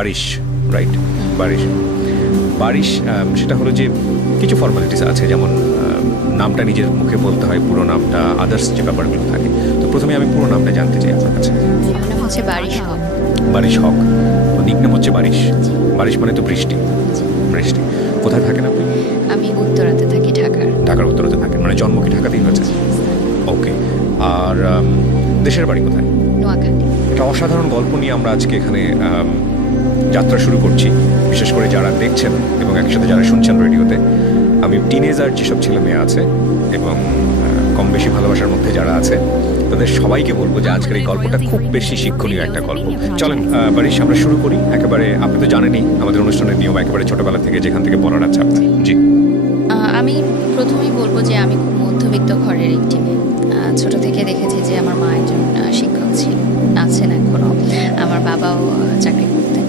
বারিশ, right? বারিশ বারিশ সেটা হলো যে কিছু ফর্মালিটিস আছে, যেমন নামটা নিজের মুখে বলতে হয়, পুরো নামটা, আদার্স যে ব্যাপারগুলো থাকে। তো প্রথমে আমি পুরো নামটা জানতে চাই আপনার কাছে। হচ্ছে বারিশ হক। বারিশ হক, নিকনেম হচ্ছে বারিশ। বারিশ মানে তো বৃষ্টি। বৃষ্টি। কোথায় থাকেন আপনি? আমি উত্তরাতে থাকি, ঢাকার উত্তরাতে থাকেন, মানে জন্ম কি ঢাকাতেই হয়েছে? ওকে। আর দেশের বাড়ি কোথায়? নোয়াখালী। একটা অসাধারণ গল্প নিয়ে আমরা আজকে এখানে যাত্রা শুরু করছি, বিশেষ করে যারা দেখছেন এবং একসাথে যারা শুনছেন রেডিওতে। আমি টিনেজার যেসব ছেলে মেয়ে আছে এবং কম বেশি ভালোবাসার মধ্যে যারা আছে, তাদের সবাইকে বলবো যে আজকের এই গল্পটা খুব বেশি শিক্ষণীয় একটা গল্প। চলেন বারিশ, আমরা শুরু করি। একেবারে আপনি তো জানেনই আমাদের অনুষ্ঠানের নিয়ম, একেবারে ছোটবেলা থেকে যেখান থেকে বলার আছে আপনার। জি। আমি প্রথমেই বলবো যে আমি খুব মধ্যবিত্ত ঘরের একটি মেয়ে। ছোট থেকে দেখেছি যে আমার মা একজন শিক্ষক ছিল, আছেন এখনো। আমার বাবাও চাকরি করতেন।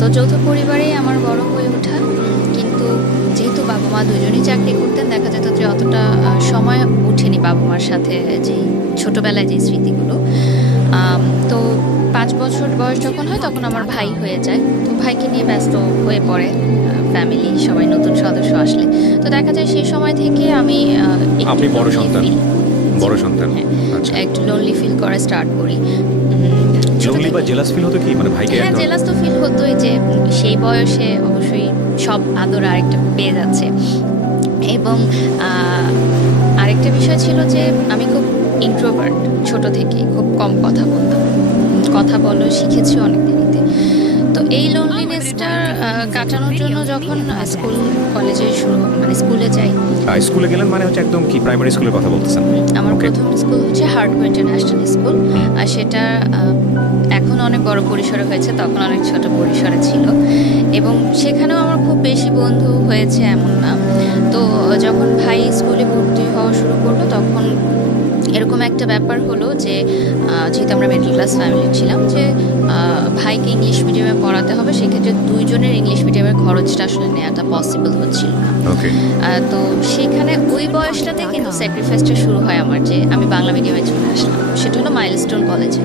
তো যৌথ পরিবারেই আমার বড় হয়ে ওঠা। কিন্তু যেহেতু বাবা মা দুজনেই চাকরি করতেন, দেখা যেত যে অতটা সময় ওঠেনি বাবা মার সাথে যে ছোটবেলায় যে স্মৃতিগুলো। তো 5 বছর বয়স যখন হয় তখন আমার ভাই হয়ে যায়। তো ভাইকে নিয়ে ব্যস্ত হয়ে পড়ে ফ্যামিলি, সবাই নতুন সদস্য আসলে। তো দেখা যায় সেই সময় থেকে আমি আপনি বড় সন্তান? বড় সন্তান, আচ্ছা। একটু লোনলি ফিল করা স্টার্ট করি। লোনলি বা জেলাস ফিল হতো কি, মানে ভাইকে? হ্যাঁ, জেলাস তো ফিল হতোই, যে সেই বয়সে অবশ্যই সব আদর আরেকটা পেয়ে যাচ্ছে। এবং আরেকটা বিষয় ছিল যে আমি খুব ইন্ট্রোভার্ট, ছোট থেকেই খুব কম কথা বলতাম। কথা বলো শিখেছি অনেক দেরিতে। তো এই লোনলিনেসটা কাটানোর জন্য যখন স্কুল কলেজে মানে স্কুলে যাই। স্কুলে গেলেন মানে হচ্ছে একদম কি প্রাইমারি স্কুলের কথা বলতেছেন? আমার প্রথম স্কুল হচ্ছে হার্টকো ইন্টারন্যাশনাল স্কুল। আর সেটা এখন অনেক বড় পরিসরে হয়েছে, তখন অনেক ছোট পরিসরে ছিল। এবং সেখানেও আমার খুব বেশি বন্ধু হয়েছে এমন না। তো যখন ভাই স্কুলে ভর্তি হওয়া শুরু করলো, তখন এরকম একটা ব্যাপার হলো যে যেহেতু আমরা মিডল ক্লাস ফ্যামিলি ছিলাম, যে ভাইকে ইংলিশ মিডিয়ামে পড়াতে হবে, সেক্ষেত্রে দুইজনের ইংলিশ মিডিয়ামের খরচটা আসলে নেওয়াটা পসিবল হচ্ছিল না। তো সেখানে ওই বয়সটাতে কিন্তু স্যাক্রিফাইসটা শুরু হয় আমার, যে আমি বাংলা মিডিয়ামে চলে আসলাম। সেটা হলো মাইলস্টোন কলেজে।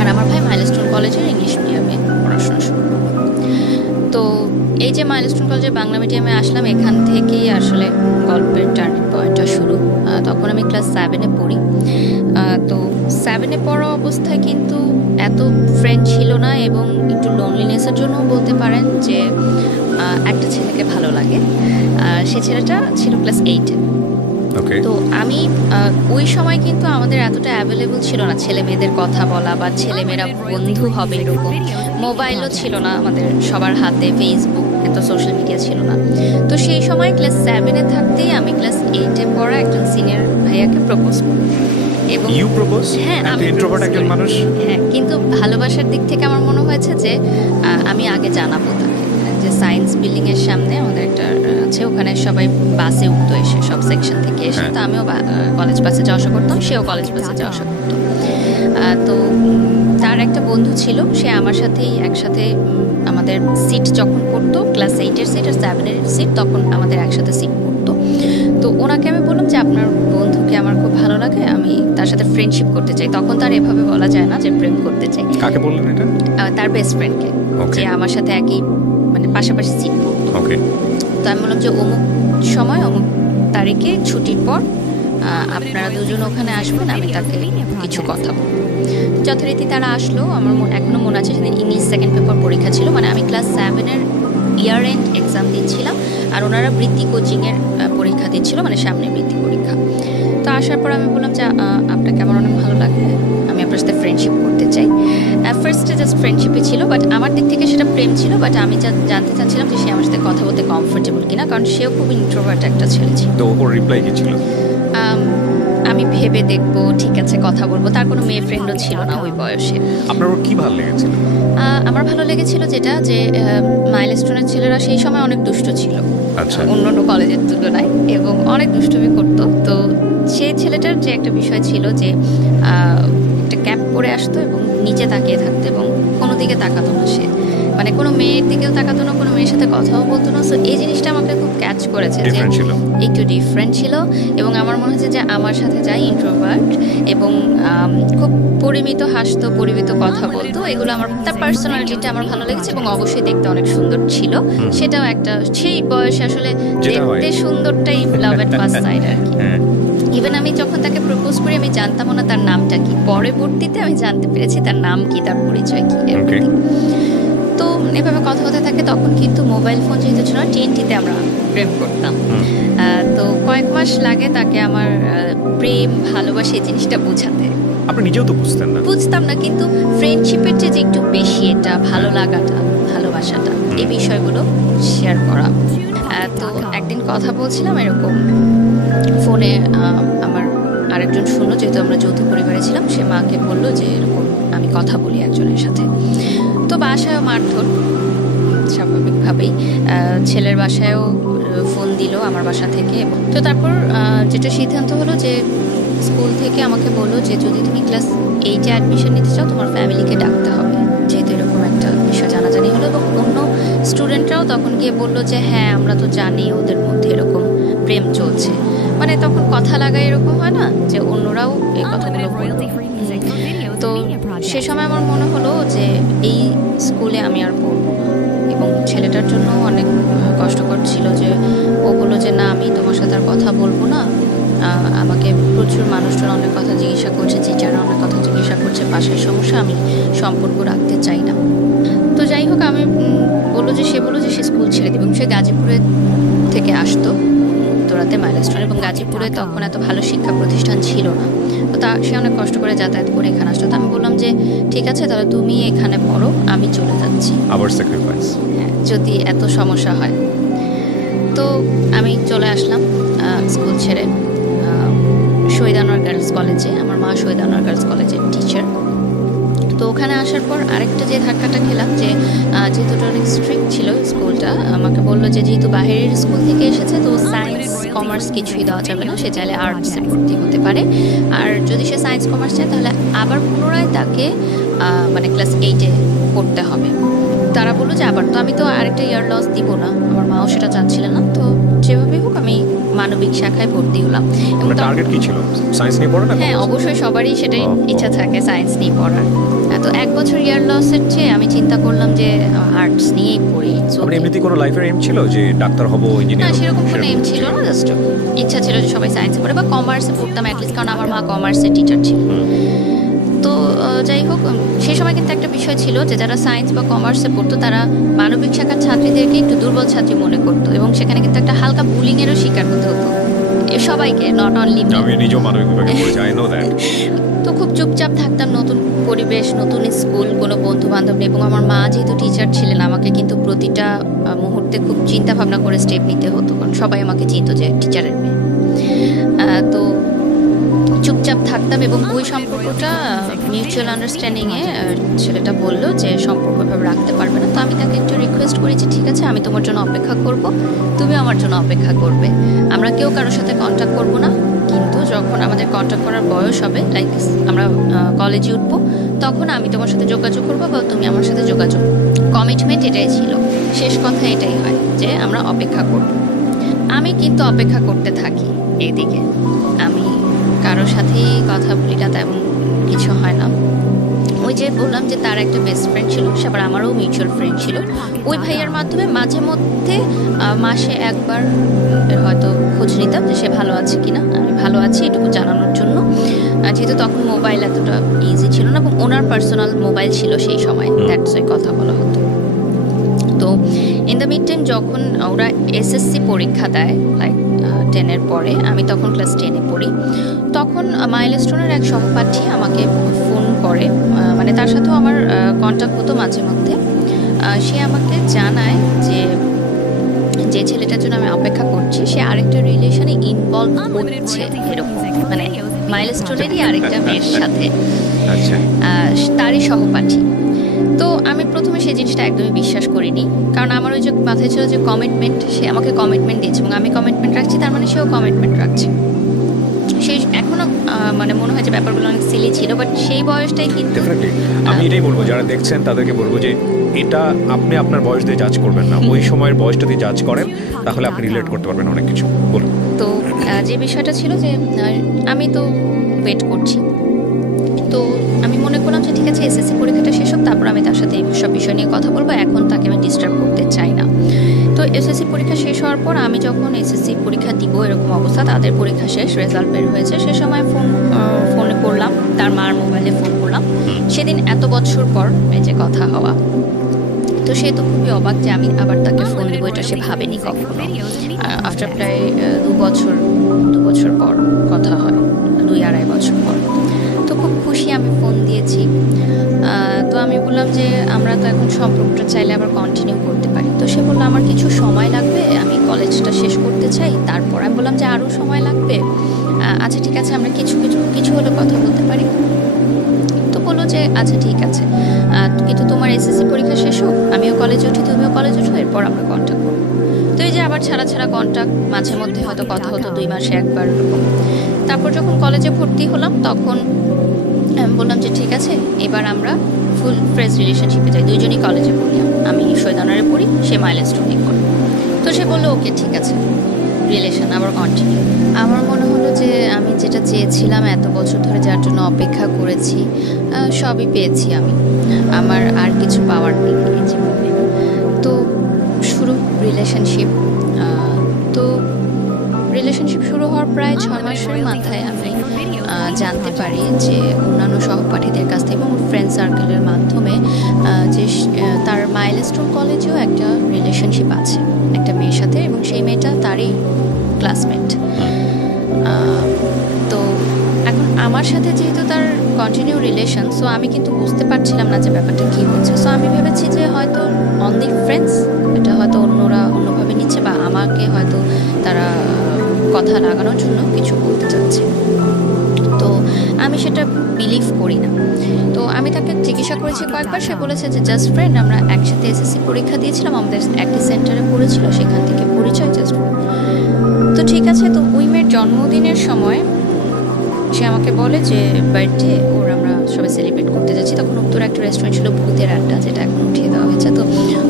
আর আমার ভাই মাইলস্টোন কলেজের ইংলিশ মিডিয়ামে পড়াশোনা শুরু করলো। তো এই যে মাইলস্টোন কলেজে বাংলা মিডিয়ামে আসলাম, এখান থেকেই আসলে গল্পের টার্নিং পয়েন্টটা শুরু। তখন আমি ক্লাস 7-এ পড়ি। তো 7-এ পড়া অবস্থায় কিন্তু এত ফ্রেন্ড ছিল না, এবং একটু লোনলিনেসের জন্যও বলতে পারেন যে একটা ছেলেকে ভালো লাগে। সে ছেলেটা ছিল ক্লাস 8-এ। তো আমি ওই সময় কিন্তু আমাদের এতটা অ্যাভেলেবল ছিল না ছেলে মেয়েদের কথা বলা বা ছেলেমেয়েরা বন্ধু হবে এরকম। মোবাইলও ছিল না আমাদের সবার হাতে, ফেসবুক, এত সোশ্যাল মিডিয়া ছিল না। তো সেই সময় ক্লাস 7-এ থাকতেই আমি ক্লাস 8-এ পড়া একজন সিনিয়র ভাইয়াকে প্রপোজ করি। এবং হ্যাঁ, আমি ইন্ট্রোভার্ট একজন মানুষ। হ্যাঁ, কিন্তু ভালোবাসার দিক থেকে আমার মনে হয়েছে যে আমি আগে জানাবো তাকে। যে সায়েন্স বিল্ডিং এর সামনে আমাদের একটা আছে, ওখানে সবাই বাসে উঠতো এসে, সব সেকশন থেকে এসে। তো আমিও কলেজ বাসে যাওয়া আসা করতাম, সেও কলেজ বাসে যাওয়া আসা করতো। তো তার একটা বন্ধু ছিল, সে আমার সাথেই একসাথে আমাদের সিট যখন পড়তো, ক্লাস 8-এর সিট আর 7-এর সিট, তখন আমাদের একসাথে সিট পড়তো। তো ওনাকে আমি বললাম যে আপনার বন্ধুকে আমার খুব ভালো লাগে, আমি তার সাথে ফ্রেন্ডশিপ করতে চাই। তখন তার এভাবে বলা যায় না যে প্রেম করতে চাই। কাকে বললেন এটা? তার বেস্ট ফ্রেন্ডকে, যে আমার সাথে একই মানে পাশাপাশি সিট পড়তো। তো আমি বললাম যে অমুক সময় অমুক তারিখে ছুটির পর আপনারা দুজন ওখানে আসবেন, আমি তাকে কিছু কথা বলবো। যথারীতি তারা আসলো। আমার এখনো মনে আছে সেদিন ইংলিশ সেকেন্ড পেপার পরীক্ষা ছিল, মানে আমি ক্লাস 7-এর ইয়ার এন্ড এক্সাম দিচ্ছিলাম, আর ওনারা বৃত্তি কোচিংয়ের পরীক্ষা দিচ্ছিল, মানে সামনে বৃত্তি পরীক্ষা। তো আসার পর আমি বললাম যে আপনাকে আমার অনেক ভালো লাগে, আমি আপনার সাথে ফ্রেন্ডশিপ করতে চাই। ফার্স্টে জাস্ট ফ্রেন্ডশিপই ছিল, বাট আমার দিক থেকে সেটা প্রেম ছিল। বাট আমি জানতে চাচ্ছিলাম যে সে আমার সাথে কথা বলতে কমফোর্টেবল কিনা, কারণ সেও খুব ইন্ট্রোভার্ট একটা ছেলে ছিল। তো ওর রিপ্লাই কি ছিল? আমি ভেবে দেখবো, ঠিক আছে কথা বলবো। তার কোনো মেয়ে ফ্রেন্ডও ছিল না ওই বয়সে। আপনার ওর কি ভালো লেগেছিল? আমার ভালো লেগেছিল যেটা, যে মাইলস্টোনের ছেলেরা সেই সময় অনেক দুষ্ট ছিল অন্যান্য কলেজের তুলনায়, এবং অনেক দুষ্টুমি করতো। তো সেই ছেলেটার যে একটা বিষয় ছিল যে একটা ক্যাপ পরে আসতো এবং নিচে তাকিয়ে থাকতো এবং কোনো দিকে তাকাতো না সে। মানে কোনো মেয়ের দিকেও তাকাতো না, কোনো মেয়ের সাথে কথাও বলতো না। সো এই জিনিসটা আমাকে খুব ক্যাচ করেছে যে ডিফারেন্ট ছিল। একটু ডিফারেন্ট ছিল। এবং আমার মনে হচ্ছে যে আমার সাথে যাই ইন্ট্রোভার্ট এবং খুব পরিমিত হাসতো, পরিমিত কথা বলতো, এগুলো আমার তার পার্সোনালিটিটা আমার ভালো লেগেছে। এবং অবশ্যই দেখতে অনেক সুন্দর ছিল, সেটাও একটা সেই বয়সে আসলে দেখতে সুন্দরটাই লাভ এট ফার্স্ট সাইট আর কি। ইভেন আমি যখন তাকে প্রপোজ করি আমি জানতাম না তার নামটা কি, পরবর্তীতে আমি জানতে পেরেছি তার নাম কি, তার পরিচয় কি। তো এভাবে কথা হতে থাকে। তখন কিন্তু মোবাইল ফোন যেহেতু ছিল না, টিএনটিতে আমরা প্রেম করতাম। তো কয়েক মাস লাগে তাকে আমার প্রেম ভালোবাসা এই জিনিসটা বোঝাতে। আপনি নিজেও তো বুঝতেন না? বুঝতাম না, কিন্তু ফ্রেন্ডশিপের যে একটু বেশি এটা ভালো লাগাটা, ভালোবাসাটা, এই বিষয়গুলো শেয়ার করা। তো একদিন কথা বলছিলাম এরকম ফোনে, আমার আরেকজন শুনলো, যেহেতু আমরা যৌথ পরিবারে ছিলাম, সে মাকে বললো যে এরকম আমি কথা বলি একজনের সাথে। তো বাসায়ও মারধর স্বাভাবিকভাবেই, ছেলের বাসায়ও ফোন দিল আমার বাসা থেকে। তো তারপর যেটা সিদ্ধান্ত হলো যে স্কুল থেকে আমাকে বললো যে যদি তুমি ক্লাস 8-এ অ্যাডমিশন নিতে চাও তোমার ফ্যামিলিকে ডাকতে হবে, যেহেতু এরকম একটা বিষয় জানাজানি হলো। এবং অন্য স্টুডেন্টরাও তখন গিয়ে বললো যে হ্যাঁ আমরা তো জানি ওদের মধ্যে এরকম প্রেম চলছে। মানে তখন কথা লাগায় এরকম হয় না যে অন্যরাও এই কথাগুলো বলল। তো সে সময় আমার মনে হলো যে এই স্কুলে আমি আর পড়বো না। এবং ছেলেটার জন্য অনেক কষ্টকর ছিল যে ও বললো যে না আমি তোমার সাথে আর কথা বলবো না, আমাকে প্রচুর মানুষজন অনেক কথা জিজ্ঞাসা করছে, টিচাররা অনেক কথা জিজ্ঞাসা করছে, বাসায় সমস্যা, আমি সম্পর্ক রাখতে চাই না। তো যাই হোক আমি সে বললো যে সে স্কুল ছেড়ে দেবে। সে গাজীপুরে থেকে আসতো উত্তরাতে মাইলস্টোন, এবং গাজীপুরে তখন এত ভালো শিক্ষা প্রতিষ্ঠান ছিল না। তো সে অনেক কষ্ট করে যাতায়াত করে এখানে আসতো। তো আমি বললাম যে ঠিক আছে তাহলে তুমি এখানে পড়ো, আমি চলে যাচ্ছি, আবার স্যাক্রিফাইস, হ্যাঁ যদি এত সমস্যা হয়। তো আমি চলে আসলাম স্কুল ছেড়ে শহীদ আনোয়ার গার্লস কলেজে। আমার মা শহীদ আনোয়ার গার্লস কলেজের টিচার। তো ওখানে আসার পর আরেকটা যে ধাক্কাটা খেলাম যে যেহেতু অনেক স্ট্রিক্ট ছিল স্কুলটা, আমাকে বললো যে যেহেতু বাইরের স্কুল থেকে এসেছে তো সায়েন্স কমার্স কিছুই দেওয়া যাবে না, সে চাইলে আর্টসে ভর্তি হতে পারে। আর যদি সে সায়েন্স কমার্স চায় তাহলে আবার পুনরায় তাকে মানে ক্লাস 8-এ পড়তে হবে। তারা বললো যে আবার তো আমি তো আরেকটা ইয়ার লস দিব না, আমার মাও সেটা চাচ্ছিল না। তো যেভাবে হোক আমি মানবিক শাখায় ভর্তি হলাম। এবং টার্গেট কি ছিল? সায়েন্স নিয়ে পড়া না? হ্যাঁ অবশ্যই সবারই সেটাই ইচ্ছা থাকে সায়েন্স নিয়ে পড়ার। তো এক বছর ইয়ার লসের চেয়ে আমি চিন্তা করলাম যে আর্টস নিয়েই পড়ি। মানে এমনিতে কোনো লাইফের এম ছিল যে ডাক্তার হব, ইঞ্জিনিয়ার? না সেরকম কোনো এম ছিল না, জাস্ট ইচ্ছা ছিল যে সবাই সায়েন্সে পড়ে বা কমার্সে পড়তাম অ্যাটলিস্ট, কারণ আমার মা কমার্সের টিচার ছিল। তো যাই হোক সেই সময় কিন্তু একটা বিষয় ছিল যে যারা সায়েন্স বা কমার্সে পড়তো তারা মানবিক শাখার ছাত্রীদেরকে একটু দুর্বল ছাত্রী মনে করতো, এবং সেখানে কিন্তু একটা হালকা বুলিংয়েরও শিকার হতে হতো সবাইকে, নট অনলি মি। আমি নিজেও মানবিক বিভাগে পড়েছি, আই নো দ্যাট। তো খুব চুপচাপ থাকতাম, নতুন পরিবেশ, নতুন স্কুল, কোনো বন্ধু বান্ধব নেই। এবং আমার মা যেহেতু টিচার ছিলেন আমাকে কিন্তু প্রতিটা মুহূর্তে খুব চিন্তা ভাবনা করে স্টেপ নিতে হতো, কারণ সবাই আমাকে চিনতো যে টিচারের মেয়ে। তো চুপচাপ থাকতাম। এবং ওই সম্পর্কটা মিউচুয়াল আন্ডারস্ট্যান্ডিংয়ে ছেলেটা বললো যে সম্পর্ক ভাবে রাখতে পারবে না। তো আমি তাকে একটু রিকোয়েস্ট করি যে ঠিক আছে আমি তোমার জন্য অপেক্ষা করব, তুমি আমার জন্য অপেক্ষা করবে, আমরা কেউ কারোর সাথে কন্ট্যাক্ট করবো না, কিন্তু যখন আমাদের কন্ট্যাক্ট করার বয়স হবে, লাইক আমরা কলেজে উঠবো, তখন আমি তোমার সাথে যোগাযোগ করবো বা তুমি আমার সাথে যোগাযোগ। কমিটমেন্ট এটাই ছিল, শেষ কথা এটাই হয় যে আমরা অপেক্ষা করব। আমি কিন্তু অপেক্ষা করতে থাকি, এইদিকে আমি কারোর সাথেই কথা বলি না, তেমন কিছু হয় না। ওই যে বললাম যে তার একটা বেস্ট ফ্রেন্ড ছিল, সে আবার আমারও মিউচুয়াল ফ্রেন্ড ছিল। ওই ভাইয়ার মাধ্যমে মাঝে মধ্যে মাসে একবার হয়তো খোঁজ নিতাম যে সে ভালো আছে কিনা। আমি ভালো আছি এটুকু জানানোর জন্য, যেহেতু তখন মোবাইল এতটা ইজি ছিল না এবং ওনার পার্সোনাল মোবাইল ছিল সেই সময়, দ্যাটস ওই কথা বলা হতো। তো ইন দ্য মিড টাইম যখন ওরা এসএসসি পরীক্ষা দেয় লাইক 10-এর পরে, আমি তখন ক্লাস 10-এ পড়ি, তখন মাইলস্টোনের এক সহপাঠী আমাকে ফোন করে, মানে তার সাথেও আমার কন্ট্যাক্ট হতো মাঝে মধ্যে। সে আমাকে জানায় যে যে ছেলেটার জন্য আমি অপেক্ষা করছি সে আরেকটা রিলেশনে ইনভলভ হচ্ছে, এরকম মানে মাইলস্টোনেরই আরেকটা মেয়ের সাথে, তারই সহপাঠী। তো আমি প্রথমে সেই জিনিসটা একদমই বিশ্বাস করিনি, কারণ আমার ওই যে মাথায় ছিল যে কমিটমেন্ট, সে আমাকে কমিটমেন্ট দিয়েছে এবং আমি কমিটমেন্ট রাখছি, তার মানে সেও কমিটমেন্ট রাখছে। সেই এখনো মানে মনে হয় যে ব্যাপারগুলো অনেক সিলি ছিল, বাট সেই বয়সটাই কিন্তু ডেফিনেটলি আমি এটাই বলবো, যারা দেখছেন তাদেরকে বলবো যে এটা আপনি আপনার বয়স দিয়ে জাজ করবেন না, ওই সময়ের বয়সটা দিয়ে জাজ করেন, তাহলে আপনি রিলেট করতে পারবেন অনেক কিছু। বলুন। তো যে বিষয়টা ছিল যে আমি তো ওয়েট করছি, তো আমি মনে করলাম যে ঠিক আছে এসএসসি পরীক্ষাটা শেষ হোক, তারপর আমি তার সাথে এইসব বিষয় নিয়ে কথা বলবো, এখন তাকে আমি ডিস্টার্ব করতে চাই না। তো এসএসসি পরীক্ষা শেষ হওয়ার পর আমি যখন এসএসসি পরীক্ষা দিব এরকম অবস্থা, তাদের পরীক্ষা শেষ, রেজাল্ট বের হয়েছে, সে সময় ফোনে করলাম, তার মার মোবাইলে ফোন করলাম, সেদিন এত বছর পর এই যে কথা হওয়া। তো সে তো খুবই অবাক যে আমি আবার তাকে ফোন দেবো, এটা সে ভাবেনি কখনো। আফটার প্রায় 2 বছর পর কথা হয়, 2-2.5 বছর পর। তো খুব খুশি, আমি ফোন দিয়েছি। তো আমি বললাম যে আমরা তো এখন সম্পর্কটা চাইলে আবার কন্টিনিউ করতে পারি। তো সে বললো আমার কিছু সময় লাগবে, আমি কলেজটা শেষ করতে চাই, তারপর। আমি বললাম যে আরও সময় লাগবে, আচ্ছা ঠিক আছে, আমরা কিছু হলে কথা বলতে পারি। তো বললো যে আচ্ছা ঠিক আছে, কিন্তু তোমার এসএসসি পরীক্ষা শেষ হোক, আমিও কলেজে উঠি, তুমিও কলেজে উঠো, এরপর আমরা কন্ট্যাক্ট করবো। তো এই যে আবার ছাড়া কন্ট্যাক্ট, মাঝে মধ্যে হয়তো কথা হতো 2 মাসে একবার এরকম। তারপর যখন কলেজে ভর্তি হলাম তখন আমি বললাম যে ঠিক আছে, এবার আমরা ফুল ফ্রেশ রিলেশনশিপে যাই, দুইজনই কলেজে পড়ি, আমি শহীদানারে পড়ি, সে মাইলস্টোনে পড়ি। তো সে বললো ওকে ঠিক আছে, রিলেশন আবার কন্টিনিউ। আমার মনে হলো যে আমি যেটা চেয়েছিলাম, এত বছর ধরে যার জন্য অপেক্ষা করেছি, সবই পেয়েছি আমি, আমার আর কিছু পাওয়ার নেই এই জীবনে। তো শুরু রিলেশনশিপ। তো রিলেশনশিপ শুরু হওয়ার প্রায় 6 মাসের মাথায় আমি জানতে পারি যে অন্যান্য সহপাঠীদের কাছ থেকে এবং ফ্রেন্ড সার্কেলের মাধ্যমে যে তার মাইলস্টোন কলেজেও একটা রিলেশনশিপ আছে একটা মেয়ের সাথে, এবং সেই মেয়েটা তারই ক্লাসমেট। তো এখন আমার সাথে যেহেতু তার কন্টিনিউ রিলেশন, সো আমি কিন্তু বুঝতে পারছিলাম না যে ব্যাপারটা কী হচ্ছে। সো আমি ভেবেছি যে হয়তো অনলি ফ্রেন্ডস, এটা হয়তো অন্যরা অন্যভাবে নিচ্ছে, বা আমাকে হয়তো তারা কথা লাগানোর জন্য কিছু বলতে চাচ্ছে। তো আমি সেটা বিলিভ করি না। তো আমি তাকে জিজ্ঞাসা করেছি কয়েকবার, সে বলেছে যে জাস্ট ফ্রেন্ড, আমরা একসাথে এসএসসি পরীক্ষা দিয়েছিলাম, আমাদের একই সেন্টারে পড়েছিল, সেখান থেকে পরিচয়, জাস্ট। তো ঠিক আছে। তো ওই মেয়ের জন্মদিনের সময় সে আমাকে বলে যে বার্থডে ওর আমরা সবাই সেলিব্রেট করতে যাচ্ছি। তখন উত্তর একটা রেস্টুরেন্ট ছিল ভূতের আড্ডা, যেটা এখন উঠিয়ে দেওয়া হয়েছে। তো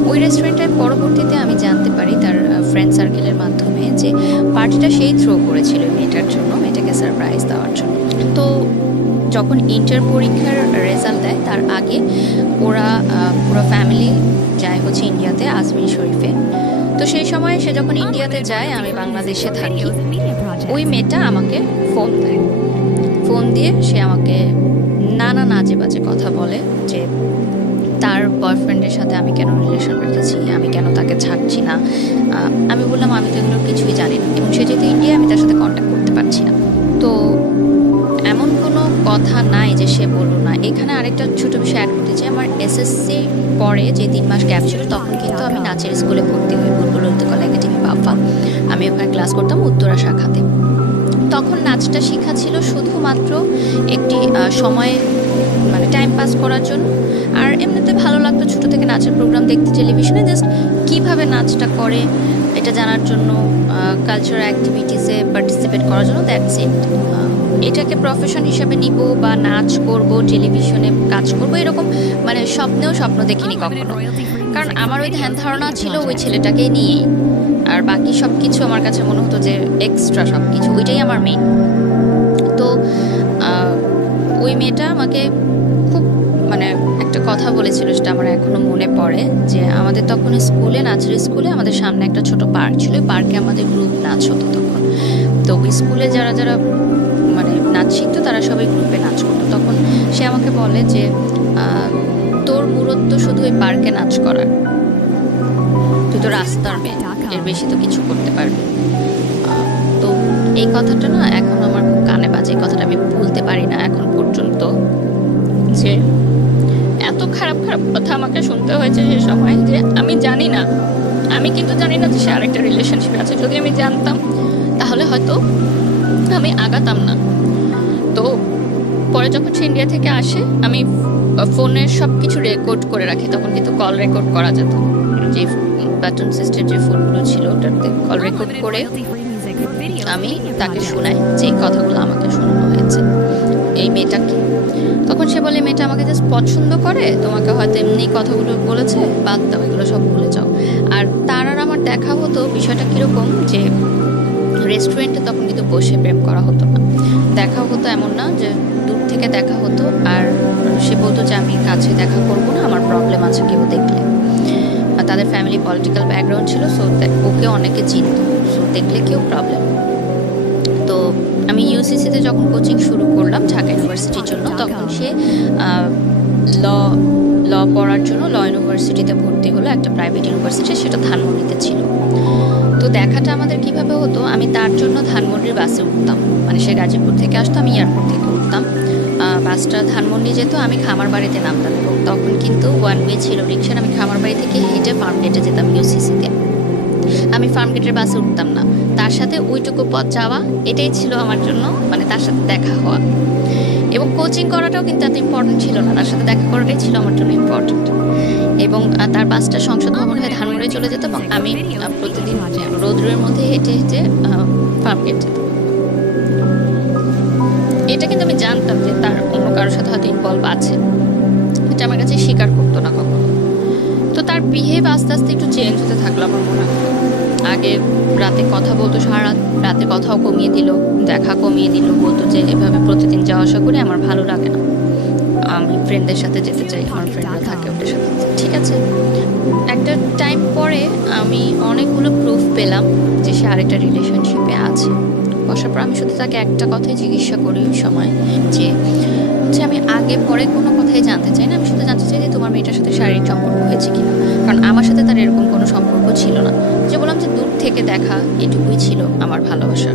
ওই রেস্টুরেন্টে পরবর্তীতে আমি জানতে পারি তার ফ্রেন্ড সার্কেলের মাধ্যমে যে পার্টিটা সেই থ্রো করেছিল মেয়েটার জন্য, মেয়েটাকে সারপ্রাইজ দেওয়ার জন্য। তো যখন ইন্টার পরীক্ষার রেজাল্ট দেয় তার আগে ওরা পুরো ফ্যামিলি যায় হচ্ছে ইন্ডিয়াতে, আজমির শরীফে। তো সেই সময় সে যখন ইন্ডিয়াতে যায়, আমি বাংলাদেশে থাকি, ওই মেয়েটা আমাকে ফোন দেয়। ফোন দিয়ে সে আমাকে নানা নাজে বাজে কথা বলে যে তার বয়ফ্রেন্ডের সাথে আমি কেন রিলেশন রেখেছি, আমি কেন তাকে ছাড়ছি না। আমি বললাম আমি তো এগুলোর কিছুই জানি না, এবং সে যেহেতু ইন্ডিয়া, আমি তার সাথে কন্ট্যাক্ট করতে পারছি না। তো এমন কোনো কথা নাই যে সে বললো না। এখানে আরেকটা ছোটো বিষয় অ্যাড করতে চাই, আমার এসএসসি পরে যে 3 মাস গ্যাপ ছিল, তখন কিন্তু আমি নাচের স্কুলে ভর্তি হই, বুলবুল ললিতকলা একাডেমি বাফা। আমি ওখানে ক্লাস করতাম উত্তরা শাখাতে। তখন নাচটা শেখা ছিল শুধুমাত্র একটি সময়, মানে টাইম পাস করার জন্য। আর এমনিতে ভালো লাগতো ছোটো থেকে নাচের প্রোগ্রাম দেখতে টেলিভিশনে, জাস্ট কীভাবে নাচটা করে এটা জানার জন্য, কালচারাল অ্যাক্টিভিটিসে পার্টিসিপেট করার জন্য, দ্যাটস ইট। এটাকে প্রফেশন হিসেবে নিব বা নাচ করব, টেলিভিশনে কাজ করব, এরকম মানে স্বপ্ন দেখিনি কখনো। কারণ আমার ওই ধ্যান ধারণা ছিল ওই ছেলেটাকেই নিয়েই, আর বাকি সব কিছু আমার কাছে মনে হতো যে এক্সট্রা সব কিছু, ওইটাই আমার মেইন। তো ওই মেয়েটা আমাকে খুব মানে একটা কথা বলেছিল, সেটা আমার এখনও মনে পড়ে, যে আমাদের তখন স্কুলে, নাচের স্কুলে আমাদের সামনে একটা ছোট পার্ক ছিল, ওই পার্কে আমাদের গ্রুপ নাচ হতো তখন। তো ওই স্কুলে যারা মানে নাচ শিখতো তারা সবাই গ্রুপে নাচ করতো। তখন সে আমাকে বলে যে তোর মূলত শুধু ওই পার্কে নাচ করার, তুই তো রাস্তার মেয়ে, এর বেশি তো কিছু করতে পারবি। তো এই কথাটা না এখন আমার খুব কানে বাজে, এই কথাটা আমি ভুলতে পারি না এখন পর্যন্ত, যে এত খারাপ কথা আমাকে শুনতে হয়েছে সে সময়, যে আমি জানি না, আমি কিন্তু জানি না যে সে আরেকটা রিলেশনশিপে আছে। যদি আমি জানতাম তাহলে হয়তো আমি আগাতাম না। তো পরে যখন সে ইন্ডিয়া থেকে আসে, আমি ফোনের সব কিছু রেকর্ড করে রাখি। তখন কিন্তু কল রেকর্ড করা যেত, যে বাটন সিস্টেম যে ফোনগুলো ছিল ওটাতে কল রেকর্ড করে আমি তাকে শোনাই যে এই কথাগুলো আমাকে শোনানো হয়েছে, এই মেয়েটাকে। তখন সে বলে মেয়েটা আমাকে জাস্ট পছন্দ করে, তোমাকে হয়তো এমনি কথাগুলো বলেছে, বাদ দাও, এগুলো সব ভুলে যাও। আর তার আর আমার দেখা হতো, বিষয়টা কীরকম যে রেস্টুরেন্টে তখন কিন্তু বসে প্রেম করা হতো না, দেখা হতো এমন না, যে দূর থেকে দেখা হতো। আর সে বলতো যে আমি কাছে দেখা করবো না, আমার প্রবলেম আছে কেউ দেখলে। আর তাদের ফ্যামিলি পলিটিক্যাল ব্যাকগ্রাউন্ড ছিল, সো ওকে অনেকে চিনত, সো দেখলে কেউ প্রবলেম। তো আমি ইউসিসিতে যখন কোচিং শুরু করলাম ঢাকা ইউনিভার্সিটির জন্য, তখন সে ল পড়ার জন্য ল ইউনিভার্সিটিতে ভর্তি হলো, একটা প্রাইভেট ইউনিভার্সিটি, সেটা ধানমন্ডিতে ছিল। তো দেখাটা আমাদের কিভাবে হতো, আমি তার জন্য ধানমন্ডির বাসে উঠতাম, মানে সে গাজীপুর থেকে আসতো, আমি এয়ারপোর্ট থেকে উঠতাম, বাসটা ধানমন্ডি যেত, আমি খামার বাড়িতে নামতাম। এবং তখন কিন্তু ওয়ান ওয়ে ছিল রিক্সার, আমি খামার বাড়ি থেকে হেঁটে ফার্ম গেটে যেতাম ইউসিসিতে। আমি ফার্ম গেটের বাসে উঠতাম না, তার সাথে ওইটুকু পথ যাওয়া, এটাই ছিল আমার জন্য মানে তার সাথে দেখা হওয়া। এবং কোচিং করাটাও কিন্তু এত ইম্পর্টেন্ট ছিল না, তার সাথে দেখা করাটাই ছিল আমার জন্য ইম্পর্টেন্ট। এবং তার বাসটা সংসদ ভবন হয়ে ধানমন্ডি চলে যেত, এবং আমি প্রতিদিন রোদ্রের মধ্যে হেঁটে হেঁটে ফার্ম গেট যেতাম। এটা কিন্তু আমি জানতাম যে তার অন্য কারোর সাথে হয়তো ইনভলভ আছে, এটা আমার কাছে স্বীকার করতো না কখনো। তো তার বিহেভ আস্তে আস্তে একটু চেঞ্জ হতে থাকলো আমার মনে হয়। আগে রাতে কথা বলতো, সারা রাতে কথাও কমিয়ে দিল, দেখা কমিয়ে দিল, বলতো যে এভাবে প্রতিদিন যাওয়া আসা করে আমার ভালো লাগে না, আমি ফ্রেন্ডদের সাথে যেতে চাই, আমার ফ্রেন্ডরা থাকে ওদের সাথে। ঠিক আছে, একটা টাইম পরে আমি অনেকগুলো প্রুফ পেলাম যে সে আরেকটা রিলেশনশিপে আছে। বসার পর আমি শুধু তাকে একটা কথাই জিজ্ঞাসা করি ওই সময়, যে আমি আগে পরে কোনো কথাই জানতে চাই না, আমি শুধু জানতে চাই যে তোমার মেয়েটার সাথে শারীরিক সম্পর্ক হয়েছে কিনা, কারণ আমার সাথে তার এরকম কোনো সম্পর্ক ছিল না। যে বললাম যে দূর থেকে দেখা, এটুকুই ছিল আমার ভালোবাসা।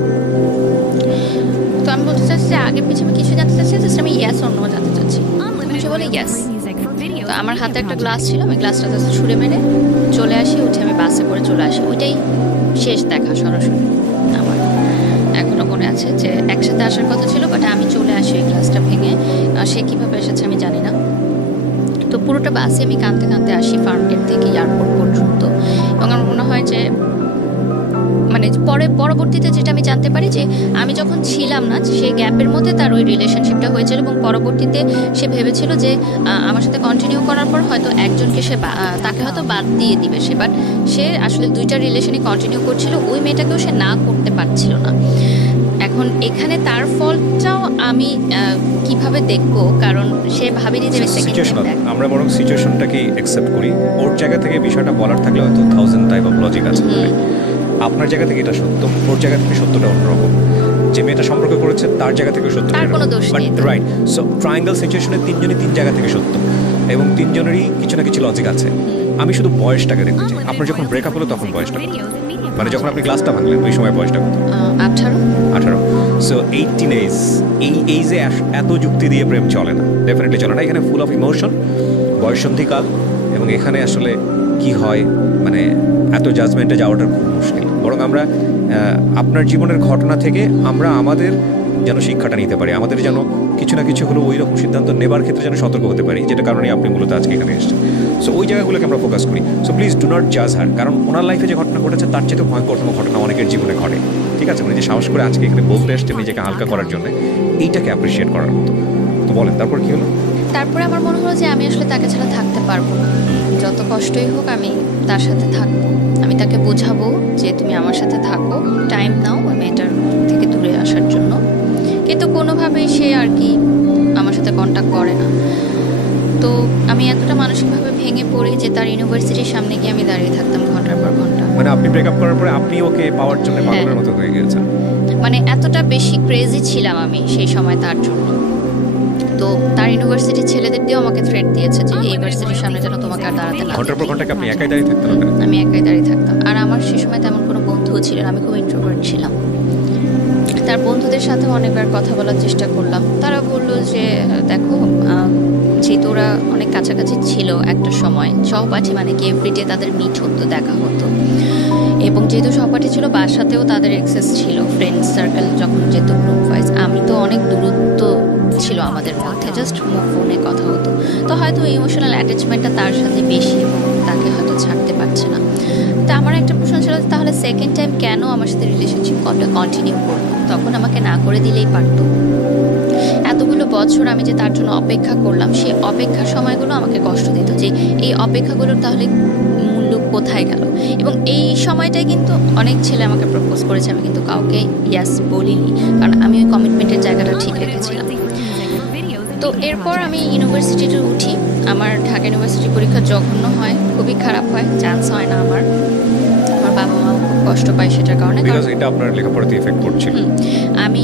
তো আমি বলতে চাচ্ছি যে আগে পিছিয়ে আমি কিছু জানতে চাচ্ছি, জাস্ট আমি ইয়াস অন্য জানতে চাচ্ছি। সে বলে ইয়াস। তো আমার হাতে একটা গ্লাস ছিল, আমি গ্লাসটা জাস্ট ছুঁড়ে মেরে চলে আসি, উঠে আমি বাসে করে চলে আসি। ওইটাই শেষ দেখা সরাসরি আমার। এখনো মনে আছে যে একসাথে আসার কথা ছিল, বাট আমি চলে আসি ওই গ্লাসটা ভেঙে। সে কীভাবে এসেছে আমি জানি না। তো পুরোটা বাসে আমি কাঁদতে কাঁদতে আসি ফার্ম গেট থেকে এয়ারপোর্ট পর্যন্ত। এবং আমার মনে হয় যে মানে পরবর্তীতে যেটা আমি জানতে পারি যে আমি যখন ছিলাম না, সেই গ্যাপের মধ্যে তার ওই রিলেশনশিপটা হয়েছিল। এবং পরবর্তীতে সে ভেবেছিল যে আমার সাথে কন্টিনিউ করার পর হয়তো একজনকে সে তাকে হয়তো বাদ দিয়ে দিবে সে, বাট সে আসলে দুইটা রিলেশনই কন্টিনিউ করছিল, ওই মেয়েটাকেও সে না করতে পারছিল না। এখন এখানে তার ফলটাও আমি কিভাবে দেখবো, কারণ সে ভাবেনি যে আমরা বরং সিচুয়েশনটাকে অ্যাকসেপ্ট করি। ওর জায়গা থেকে বিষয়টা বলার থাকলে হয়তো 1000 টাইপ অফ লজিক আছে, আপনার জায়গা থেকে এটা সত্য, ওর জায়গা থেকে সত্যটা অন্যরকম। যে মেয়েটা সম্পর্ক করেছে তার জায়গা থেকে সত্য, তার কোনো দোষ নেই, রাইট? সো ট্রায়াঙ্গেল সিচুয়েশনে তিনজনই তিন জায়গা থেকে সত্য, এবং তিনজনেরই কিছু না কিছু লজিক আছে। আমি শুধু বয়সটাকে দেখতে চাই। আপনার যখন ব্রেকআপ হলো তখন বয়সটা কত? মানে যখন আপনি গ্লাসটা ভাঙলেন ওই সময় বয়সটা কত? 18। সো 18 এজ, এই এইজে এত যুক্তি দিয়ে প্রেম চলে না, ডেফিনেটলি চলে না। এখানে ফুল অফ ইমোশন, বয়ঃসন্ধিকাল, এবং এখানে আসলে কি হয় মানে এত জাজমেন্টে যাওয়াটা খুব মুশকিল। বরং আমরা আপনার জীবনের ঘটনা থেকে আমরা আমাদের যেন শিক্ষাটা নিতে পারি, আমাদের যেন কিছু না কিছু হলো ওই রকম সিদ্ধান্ত নেবার ক্ষেত্রে যেন সতর্ক হতে পারি, যেটা কারণে আপনি মূলত আজকে এখানে এসেছেন। সো ওই জায়গাগুলোকে আমরা ফোকাস করি। সো প্লিজ ডু নট জাজ হার, কারণ ওনার লাইফে যে ঘটনা ঘটেছে তার চেয়ে ভয়ঙ্করতম ঘটনা অনেকের জীবনে ঘটে। ঠিক আছে, উনি যে সাহস করে আজকে এখানে বলতে এসছেন নিজেকে হালকা করার জন্য, এইটাকে অ্যাপ্রিসিয়েট করার মতো। তো বলেন তারপর কি হলো? তারপরে আমার মনে হলো যে আমি আসলে তাকে ছাড়া থাকতে পারবো না, যত কষ্টই হোক আমি তার সাথে থাকবো। আমি তাকে বোঝাবো যে তুমি আমার সাথে থাকো, টাইম নাও ওই মেয়েটার থেকে দূরে আসার জন্য। কিন্তু কোনোভাবেই সে আর কি আমার সাথে কন্ট্যাক্ট করে না। তো আমি এতটা মানসিকভাবে ভেঙে পড়ি যে তার ইউনিভার্সিটির সামনে গিয়ে আমি দাঁড়িয়ে থাকতাম ঘন্টার পর ঘন্টা। মানে আপনি ব্রেকআপ করার পরে আপনি ওকে পাওয়ার জন্য পাগলের মতো হয়ে গিয়েছেন? মানে এতটা বেশি ক্রেজি ছিলাম আমি সেই সময় তার জন্য। তো তার ইউনিভার্সিটির ছেলেদের দিয়েও আমাকে থ্রেট দিয়েছে যে এই ইউনিভার্সিটির সামনে যেন তোমাকে আর দাঁড়াতে না। ঘন্টার পর ঘন্টা আপনি একাই দাঁড়িয়ে থাকতেন? আমি একাই দাঁড়িয়ে থাকতাম। আর আমার সেই সময় তেমন কোনো বন্ধুও ছিল না, আমি খুব ইন্ট্রোভার্ট ছিলাম। তার বন্ধুদের সাথে অনেকবার কথা বলার চেষ্টা করলাম, তারা বললো যে দেখো যেহেতু ওরা অনেক কাছাকাছি ছিল একটা সময়, সহপাঠী মানে কি এভরিডে তাদের মিট হতো, দেখা হতো। এবং যেহেতু সহপাঠী ছিল বাসাতেও তাদের অ্যাক্সেস ছিল, ফ্রেন্ড সার্কেল যখন যেত গ্রুপ ওয়াইজ। আমি তো অনেক দূরত্ব ছিল আমাদের মধ্যে, জাস্ট ফোনে কথা হতো। তো হয়তো ইমোশনাল অ্যাটাচমেন্টটা তার সাথে বেশি এবং তাকে হয়তো ছাড়তে পারছে না। তা আমার একটা প্রশ্ন ছিল, তাহলে সেকেন্ড টাইম কেন আমার সাথে রিলেশনশিপ কন্টিনিউ করলো, তখন আমাকে না করে দিলেই পারতো। এতগুলো বছর আমি যে তার জন্য অপেক্ষা করলাম, সেই অপেক্ষার সময়গুলো আমাকে কষ্ট দিত, যে এই অপেক্ষাগুলোর তাহলে মূল্য কোথায় গেল। এবং এই সময়টাই কিন্তু অনেক ছেলে আমাকে প্রপোজ করেছে, আমি কিন্তু কাউকে ইয়াস বলিনি, কারণ আমি ওই কমিটমেন্টের জায়গাটা ঠিক রেখেছিলাম। তো এরপর আমি ইউনিভার্সিটিতে উঠি। আমার ঢাকা ইউনিভার্সিটি পরীক্ষা জঘন্য হয়, খুবই খারাপ হয়, চান্স হয় না আমার বাবা মাও খুব কষ্ট পায় সেটার কারণে। এটা আপনার লেখাপড়াতে এফেক্ট করছিল। আমি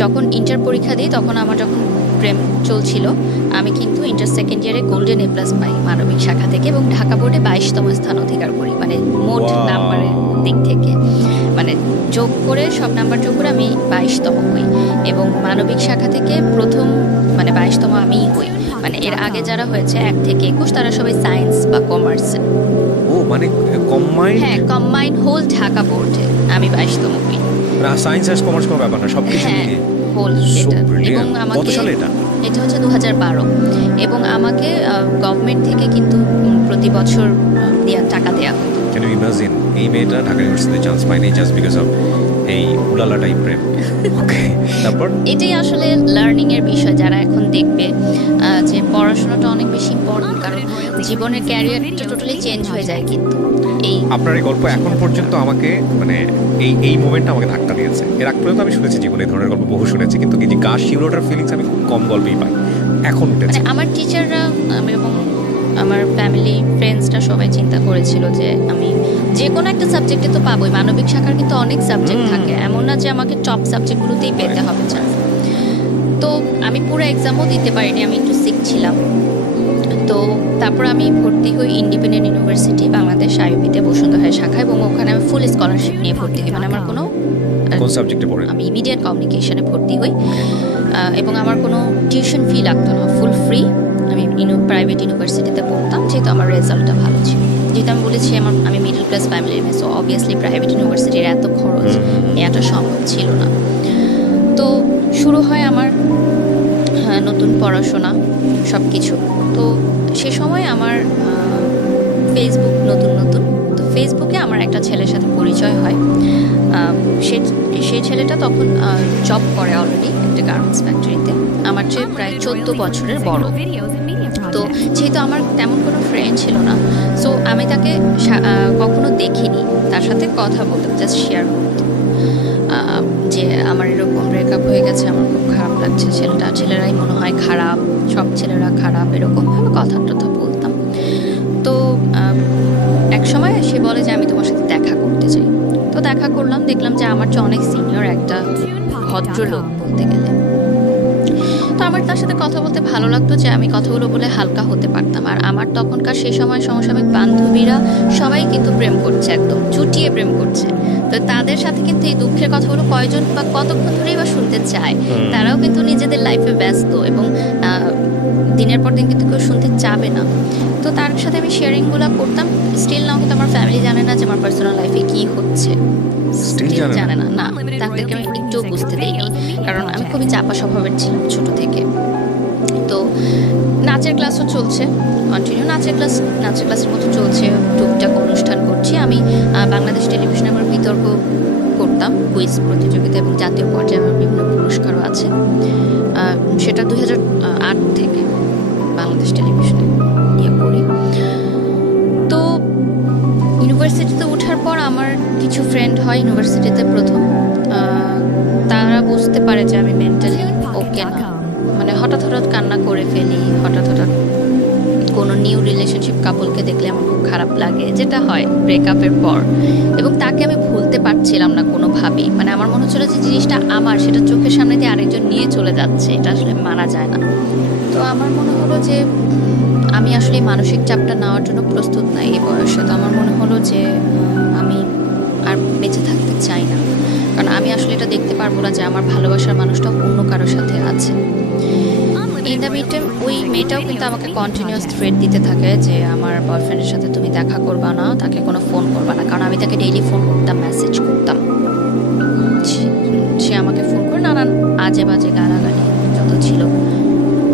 যখন ইন্টার পরীক্ষা দিই তখন আমার যখন প্রেম চলছিল, আমি কিন্তু ইন্টার সেকেন্ড ইয়ারে গোল্ডেন এ প্লাস পাই মানবিক শাখা থেকে, এবং ঢাকা বোর্ডে 22তম স্থান অধিকার করি, মানে মোট নাম্বারের দিক থেকে, মানে যোগ করে সব নাম্বার যোগ করে আমি 22তম হই, এবং মানবিক শাখা থেকে প্রথম মানে 22তম আমিই হই। মানে এর আগে যারা হয়েছে 1 থেকে 21 তারা সবাই সায়েন্স বা কমার্সে। ও মানে কম্বাইন্ড? হ্যাঁ, কম্বাইন্ড হোল ঢাকা বোর্ডে আমি 22তম হই। সায়েন্স আর কমার্স কোনো ব্যাপার না, সবকিছু মিলিয়ে হোল এটা। এবং আমাকে কত সালে এটা হচ্ছে 2012, এবং আমাকে গভর্নমেন্ট থেকে কিন্তু প্রতি বছর টাকা দেওয়া হতো। ক্যান ইউ ইমাজিন এই মেয়েটা ঢাকা ইউনিভার্সিটিতে চান্স পায়নি জাস্ট বিকজ অফ এই উলালা টাইপ প্রেম। ওকে, তারপর এটাই আসলে লার্নিং এর বিষয়। যারা এখন দেখবে যে পড়াশোনাটা অনেক বেশি ইম্পর্টেন্ট, কারণ জীবনের ক্যারিয়ারটা টোটালি চেঞ্জ হয়ে যায়। কিন্তু এই আপনার এই গল্প এখন পর্যন্ত আমাকে মানে এই মোমেন্টটা আমাকে ধাক্কা দিয়েছে। এর আগ পর্যন্ত আমি শুনেছি জীবনে এই ধরনের গল্প বহু শুনেছি, কিন্তু এই যে গা শিউরোটার ফিলিংস আমি খুব কম গল্পেই পাই, এখন উঠেছে। মানে আমার টিচাররা এবং আমার ফ্যামিলি ফ্রেন্ডসরা সবাই চিন্তা করেছিল যে আমি যে কোনো একটা সাবজেক্টে তো পাবোই, মানবিক শাখার কিন্তু অনেক সাবজেক্ট থাকে, এমন না যে আমাকে টপ সাবজেক্টগুলোতেই পেতে হবে চান্স। তো আমি পুরো এক্সামও দিতে পারিনি, আমি একটু সিক ছিলাম। তো তারপর আমি ভর্তি হই ইন্ডিপেন্ডেন্ট ইউনিভার্সিটি বাংলাদেশ আইউবিতে বসুন্ধরা শাখা, এবং ওখানে আমি ফুল স্কলারশিপ নিয়ে ভর্তি হই। মানে আমার কোনো কোন সাবজেক্টে পড়েন? আমি মিডিয়া কমিউনিকেশনে ভর্তি হই, এবং আমার কোনো টিউশন ফি লাগতো না, ফুল ফ্রি। আমি প্রাইভেট ইউনিভার্সিটিতে পড়তাম, যেহেতু আমার রেজাল্টটা ভালো ছিল। যেহেতু আমি বলেছি আমি মিডল ক্লাস ফ্যামিলির মেয়ে, সো অবভিয়াসলি প্রাইভেট ইউনিভার্সিটির এত খরচ নেওয়াটা সম্ভব ছিল না। তো শুরু হয় আমার নতুন পড়াশোনা সব কিছু। তো সে সময় আমার ফেসবুক নতুন, তো ফেসবুকে আমার একটা ছেলের সাথে পরিচয় হয়। সেই ছেলেটা তখন জব করে অলরেডি একটা গার্মেন্টস ফ্যাক্টরিতে, আমার চেয়ে প্রায় 14 বছরের বড়। তো যেহেতু আমার তেমন কোনো ফ্রেন্ড ছিল না, সো আমি তাকে কখনো দেখিনি, তার সাথে কথা বলতাম, জাস্ট শেয়ার করতাম যে আমার এরকম ব্রেকআপ হয়ে গেছে, আমার খুব খারাপ লাগছে। ছেলেরাই মনে হয় খারাপ, সব ছেলেরা খারাপ, এরকমভাবে কথা বলতাম। তো এক সময় সে বলে যে আমি তোমার সাথে দেখা করতে চাই। তো দেখা করলাম, দেখলাম যে আমার চেয়ে অনেক সিনিয়র একটা ভদ্রলোক বলতে গেলে। তো আমার তার সাথে কথা বলতে ভালো লাগতো, যে আমি কথাগুলো বলে হালকা হতে পারতাম। আর আমার তখনকার সেই সময় সমসাময়িক বান্ধবীরা সবাই কিন্তু প্রেম করছে, একদম চুটিয়ে প্রেম করছে। তো তাদের সাথে কিন্তু এই দুঃখের কথাগুলো কয়জন বা কতক্ষণ ধরেই বা শুনতে চায়, তারাও কিন্তু নিজেদের লাইফে ব্যস্ত, এবং দিনের পর দিন কিন্তু কেউ শুনতে চাবে না। তো তার সাথে আমি শেয়ারিংগুলো করতাম। স্টিল নাও কিন্তু আমার ফ্যামিলি জানে না যে আমার পার্সোনাল লাইফে কী হচ্ছে, স্টিল জানে না। না, তাদেরকে আমি একটুও বুঝতে দিইনি, কারণ আমি খুবই চাপা স্বভাবের ছিলাম ছোট থেকে। তো নাচের ক্লাসও চলছে, কন্টিনিউ নাচের ক্লাসের মতো চলছে, টুকটাক অনুষ্ঠান করছি আমি। বাংলাদেশ টেলিভিশনে আমার বিতর্ক করতাম, কুইজ প্রতিযোগিতা, এবং জাতীয় পর্যায়ে আমার বিভিন্ন পুরস্কারও আছে। সেটা 2008 থেকে বাংলাদেশ টেলিভিশনে করি। তো ইউনিভার্সিটিতে ওঠার পর আমার কিছু ফ্রেন্ড হয় ইউনিভার্সিটিতে প্রথম, তারা বুঝতে পারে যে আমি মেন্টালি ওকে না। মানে হঠাৎ কান্না করে ফেলি, হঠাৎ কোনো নিউ রিলেশনশিপ কাপলকে দেখলে আমার খুব খারাপ লাগে, যেটা হয় ব্রেকআপের পর। এবং তাকে আমি ভুলতে পারছিলাম না কোনোভাবেই। মানে আমার মনে হচ্ছিল যে জিনিসটা আমার, সেটা চোখের সামনে দিয়ে আরেকজন নিয়ে চলে যাচ্ছে, এটা আসলে মানা যায় না। তো আমার মনে হলো যে আমি আসলে মানসিক চাপটা নেওয়ার জন্য প্রস্তুত নাই এই বয়সে। তো আমার মনে হলো যে আমি আর বেঁচে থাকতে চাই না, কারণ আমি আসলে এটা দেখতে পারবো না যে আমার ভালোবাসার মানুষটা অন্য কারোর সাথে আছে। ইন দ্য মিডটাইম ওই মেয়েটাও কিন্তু আমাকে কন্টিনিউয়াস থ্রেট দিতে থাকে যে আমার বয়ফ্রেন্ডের সাথে তুমি দেখা করবা না, তাকে কোনো ফোন করবা না, কারণ আমি তাকে ডেইলি ফোন করতাম, মেসেজ করতাম। সে আমাকে ফোন করে নানান আজে বাজে গালাগালি যত ছিল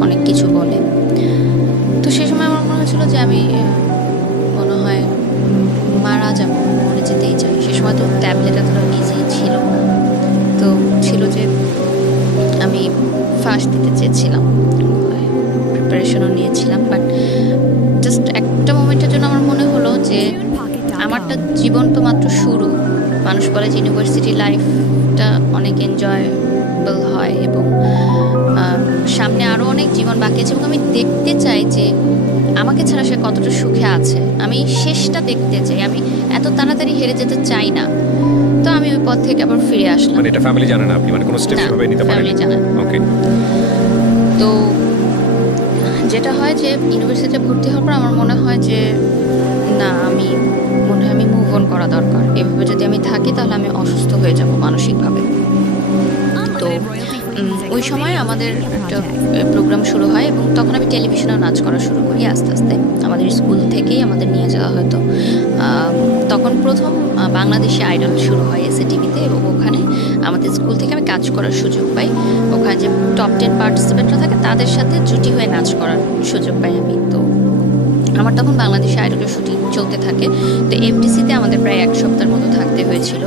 অনেক কিছু বলে। তো সে সময় আমার মনে হয়েছিল যে আমি মনে হয় মারা যাবো, মরে যেতেই চাই। সে সময় চেয়েছিলাম, প্রিপারেশনও নিয়েছিলাম, বাট জাস্ট একটা মোমেন্টের জন্য আমার মনে হলো যে আমারটা জীবন তো মাত্র শুরু। মানুষ বলে যে ইউনিভার্সিটি লাইফটা অনেক এনজয়েবল হয় এবং সামনে আরও অনেক জীবন বাকি আছে, এবং আমি দেখতে চাই যে আমাকে ছাড়া সে কতটা সুখে আছে, আমি শেষটা দেখতে চাই, আমি এত তাড়াতাড়ি হেরে যেতে চাই না। তো আমি ওই পথ থেকে আবার ফিরে আসলাম। মানে এটা ফ্যামিলি জানে না আপনি মানে কোনো স্টেপ ভাবে নিতে পারেন? ফ্যামিলি জানে। ওকে। তো যেটা হয় যে ইউনিভার্সিটিতে ভর্তি হওয়ার পর আমার মনে হয় যে না, আমি মনে হয় আমি মুভ অন করা দরকার। এভাবে যদি আমি থাকি তাহলে আমি অসুস্থ হয়ে যাব মানসিকভাবে। তো ওই সময় আমাদের একটা প্রোগ্রাম শুরু হয় এবং তখন আমি টেলিভিশনেও নাচ করা শুরু করি আস্তে আস্তে। আমাদের স্কুল থেকেই আমাদের নিয়ে যাওয়া হতো। তখন প্রথম বাংলাদেশি আইডল শুরু হয় এসএ টিভিতে, এবং ওখানে আমাদের স্কুল থেকে আমি কাজ করার সুযোগ পাই। ওখানে যে টপ 10 পার্টিসিপেন্টরা থাকে তাদের সাথে জুটি হয়ে নাচ করার সুযোগ পাই আমি। তো আমার তখন বাংলাদেশি আইডলের শুটিং চলতে থাকে। তো এফডিসিতে আমাদের প্রায় 1 সপ্তাহের মতো থাকতে হয়েছিল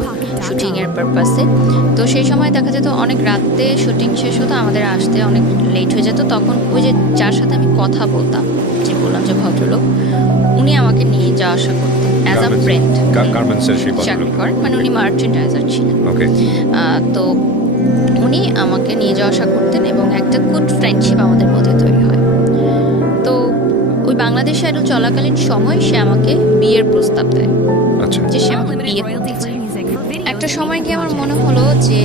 শুটিংয়ের পারপাসে। তো সেই সময় দেখা যেত অনেক রাতে শুটিং শেষ হতো, আমাদের আসতে অনেক লেট হয়ে যেত। তখন ওই যে যার সাথে আমি কথা বলতাম, যে বললাম যে ভদ্রলোক, উনি আমাকে নিয়ে যাওয়া আসা করতেন অ্যাজ আ ফ্রেন্ড। চাকরি করেন, মানে উনি মার্চেন্ডাইজার ছিলেন। তো উনি আমাকে নিয়ে যাওয়া আসা করতেন এবং একটা গুড ফ্রেন্ডশিপ আমাদের মধ্যে তৈরি হয়। তো ওই বাংলাদেশ আইডল চলাকালীন সময় সে আমাকে বিয়ের প্রস্তাব দেয়, যে সে আমাকে বিয়ে করতে চায়। একটা সময় গিয়ে আমার মনে হলো যে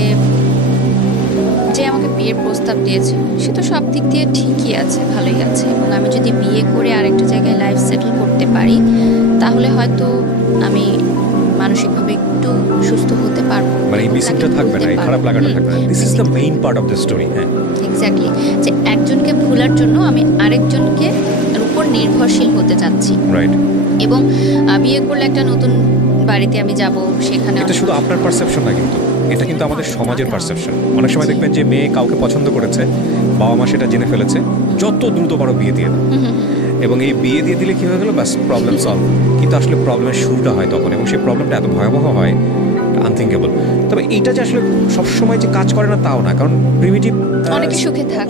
আমাকে বিয়ের প্রস্তাব দিয়েছে সে তো সব দিক দিয়ে ঠিকই আছে, ভালোই আছে, এবং আমি যদি বিয়ে করে আরেকটা জায়গায় লাইফ সেটেল করতে পারি তাহলে হয়তো আমি মানসিকভাবে একটু সুস্থ হতে পারবো, মানে এই মিসিংটা থাকবে না, এই খারাপ লাগাটা থাকবে না। This is the main part of the story. হ্যাঁ, এক্স্যাক্টলি, যে একজনকে ভুলার জন্য আমি আরেকজনকে উপর নির্ভরশীল হতে চাচ্ছি। রাইট। এবং বিয়ে করলে একটা নতুন বাড়িতে আমি যাব, সেখানে এটা শুধু আপনার পারসেপশন না, কিন্তু এটা কিন্তু আমাদের সমাজের পারসেপশন। অনেক সময় দেখবেন যে মেয়ে কাউকে পছন্দ করেছে, বাবা মা সেটা জেনে ফেলেছে, যত দ্রুত বড় বিয়ে দিয়ে দেয়, এবং এই বিয়ে দিয়ে দিলে কি হয়ে গেল, বাস প্রবলেম সলভ। কিন্তু আসলে প্রবলেমের শুরুটা হয় তখন, এবং সেই প্রবলেমটা এত ভয়াবহ হয়, আনথিঙ্কেবল। তবে এইটা যে আসলে সবসময় যে কাজ করে না তাও না, কারণ প্রিমিটিভ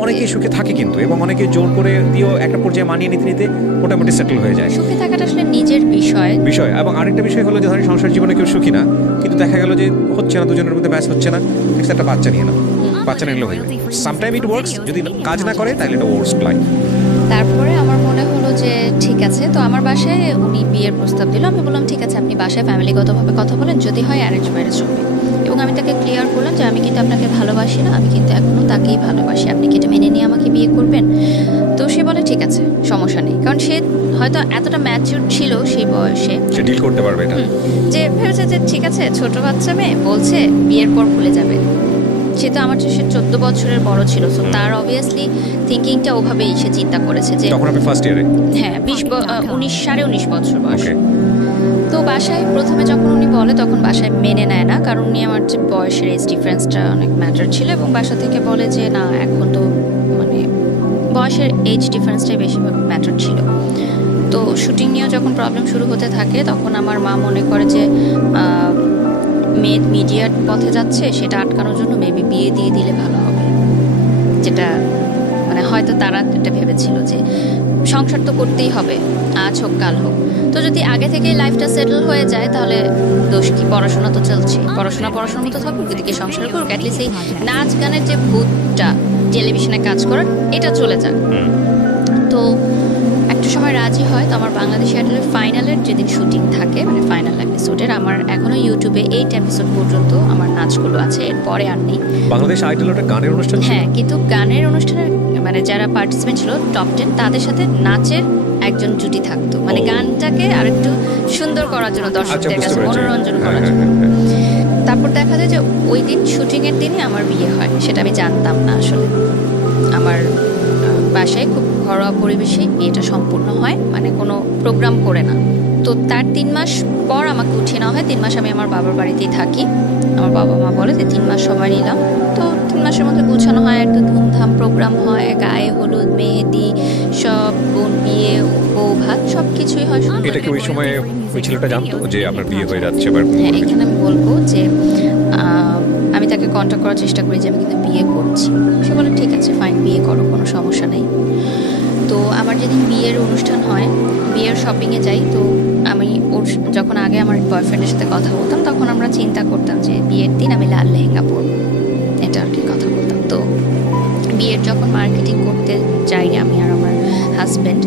অনেকে সুখে থাকে কিন্তু, এবং অনেকে জোর করে দিয়েও একটা পর্যায়ে মানিয়ে নিতে নিতে মোটামুটি সেটেল হয়ে যায়। সুখে থাকাটা আসলে নিজের বিষয়। এবং আরেকটা বিষয় হলো যে ধরেন সংসার জীবনে কেউ সুখী না, কিন্তু দেখা গেল যে হচ্ছে না, দুজনের মধ্যে ম্যাচ হচ্ছে না, একটা বাচ্চা নিয়ে নাও, বাচ্চা নিলে হয়ে যায়। সামটাইম ইট ওয়ার্কস, যদি কাজ না করে তাহলে এটা ওয়ার্স্ট লাইফ। তারপরে আমার মনে হলো যে ঠিক আছে, তো আমার বাসায় উনি বিয়ের প্রস্তাব দিল। আমি বললাম ঠিক আছে, আপনি বাসায় ফ্যামিলিগতভাবে কথা বলেন, যদি হয় অ্যারেঞ্জ ম্যারেজ হবে। এবং আমি তাকে ক্লিয়ার করলাম যে আমি কিন্তু আপনাকে ভালোবাসি না, আমি কিন্তু এখনও তাকেই ভালোবাসি, আপনি কি এটা মেনে নিয়ে আমাকে বিয়ে করবেন? তো সে বলে ঠিক আছে, সমস্যা নেই, কারণ সে হয়তো এতটা ম্যাচিউর ছিল সেই বয়সে, সে ডিল করতে পারবে এটা, যে ভেবেছে যে ঠিক আছে, ছোট বাচ্চা মেয়ে বলছে বিয়ের পর ভুলে যাবে। সে তো আমার চেয়ে 14 বছরের বড় ছিল, সো তার অবভিয়াসলি থিঙ্কিংটা ওভাবেই সে চিন্তা করেছে যে তখন আপনি ফার্স্ট ইয়ারে, হ্যাঁ 19 বছর বয়স। তো বাসায় প্রথমে যখন উনি বলে তখন বাসায় মেনে নেয় না, কারণ উনি আমার যে বয়সের এজ ডিফারেন্সটা অনেক ম্যাটার ছিল, এবং বাসা থেকে বলে যে না, এখন তো মানে বয়সের এজ ডিফারেন্সটাই বেশি ম্যাটার ছিল। তো শুটিং নিয়েও যখন প্রবলেম শুরু হতে থাকে তখন আমার মা মনে করে যে মেয়ে মিডিয়ার পথে যাচ্ছে, সেটা আটকানোর জন্য মেবি বিয়ে দিয়ে দিলে ভালো হবে, যেটা মানে হয়তো তারা এটা ভেবেছিল যে সংসার তো করতেই হবে, আজ হোক কাল হোক। তো যদি আগে থেকে লাইফটা সেটেল হয়ে যায় তাহলে দোষ কি? পড়াশোনা তো চলছে, পড়াশোনার মতো থাকুক, এদিকে সংসার করুক, অ্যাটলিস্ট এই নাচ গানের যে ভূতটা টেলিভিশনে কাজ করার, এটা চলে যাক। তো একটা সময় রাজি হয়। তো আমার বাংলাদেশ আইডলের ফাইনালের যেদিন শুটিং থাকে, মানে ফাইনাল এপিসোডের, আমার এখনো ইউটিউবে 8 এপিসোড পর্যন্ত আমার নাচগুলো আছে, এরপরে আর নেই। বাংলাদেশ আইডল একটা গানের অনুষ্ঠান, হ্যাঁ, কিন্তু গানের অনুষ্ঠানের মানে যারা পার্টিসিপেন্ট ছিল টপ 10, তাদের সাথে নাচের একজন জুটি থাকতো, মানে গানটাকে আরেকটু সুন্দর করার জন্য, দর্শকদের কাছে মনোরঞ্জন করার জন্য। তারপর দেখা যায় যে ওই দিন শুটিংয়ের দিনই আমার বিয়ে হয়, সেটা আমি জানতাম না আসলে। আমার বাসায় খুব ঘরোয়া পরিবেশেই বিয়েটা সম্পূর্ণ হয়, মানে কোনো প্রোগ্রাম করে না। তো তার 3 মাস পর আমাকে উঠিয়ে নেওয়া হয়। 3 মাস আমি আমার বাবার বাড়িতেই থাকি। আমার বাবা মা বলে যে 3 মাস সময় নিলাম। তো 3 মাসের মধ্যে গুছানো হয়, একটা ধুমধাম প্রোগ্রাম হয়, গায়ে হলুদ, মেহেদি, সব বোন বিয়ে, বউ ভাত, সব কিছুই হয়। এটা কি ওই সময় ওই ছেলেটা জানতো যে আপনার বিয়ে হয়ে যাচ্ছে? হ্যাঁ, এখানে আমি বলবো যে আমি তাকে কন্ট্যাক্ট করার চেষ্টা করি যে আমি কিন্তু বিয়ে করছি। সে বলে ঠিক আছে ফাইন, বিয়ে করো, কোনো সমস্যা নেই। তো আমার যেদিন বিয়ের অনুষ্ঠান হয়, বিয়ের শপিংয়ে যাই, তো আমি ওর যখন আগে আমার বয়ফ্রেন্ডের সাথে কথা বলতাম তখন আমরা চিন্তা করতাম যে বিয়ের দিন আমি লাল লেহেঙ্গা পরব, এটা আর কি কথা বলতাম। তো বিয়ের যখন মার্কেটিং করতে যাই আমি আর আমার হাজব্যান্ড,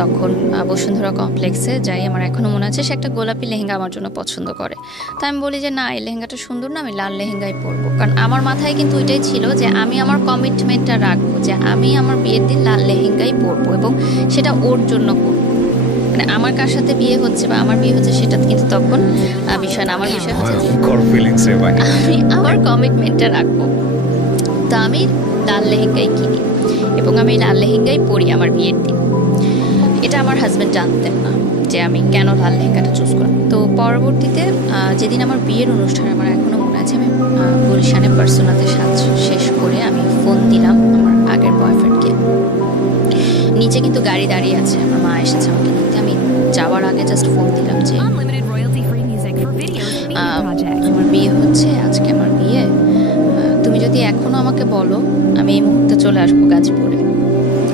তখন বসুন্ধরা কমপ্লেক্সে যাই। আমার এখনও মনে আছে সে একটা গোলাপি লেহেঙ্গা আমার জন্য পছন্দ করে। তো আমি বলি যে না, এই লেহেঙ্গাটা সুন্দর না, আমি লাল লেহেঙ্গাই পরবো। কারণ আমার মাথায় কিন্তু ওইটাই ছিল যে আমি আমার কমিটমেন্টটা রাখবো যে আমি আমার বিয়ের দিন লাল লেহেঙ্গাই পরবো এবং সেটা ওর জন্য করবো। মানে আমার কার সাথে বিয়ে হচ্ছে বা আমার বিয়ে হচ্ছে সেটা কিন্তু তখন বিষয় না। আমার বিষয় হচ্ছে যে আমি আমার কমিটমেন্টটা রাখবো। তো আমি লাল লেহেঙ্গাই কিনি এবং আমি লাল লেহেঙ্গাই পরি আমার বিয়ের দিন। এটা আমার হাজব্যান্ড জানতেন না যে আমি কেন লাল লেহেঙ্গাটা চুজ করলাম। তো পরবর্তীতে যেদিন আমার বিয়ের অনুষ্ঠান, আমার এখনও মনে আছে, আমি গুলশানে পার্সোনাতে সাজ শেষ করে আমি ফোন দিলাম আমার আগের বয়ফ্রেন্ডকে। নিচে কিন্তু গাড়ি দাঁড়িয়ে আছে, আমার মা এসেছে আমাকে নিতে। আমি যাওয়ার আগে জাস্ট ফোন দিলাম যে আমার বিয়ে হচ্ছে, আজকে আমার বিয়ে, তুমি যদি এখনো আমাকে বলো আমি এই মুহূর্তে চলে আসবো গাজীপুরে।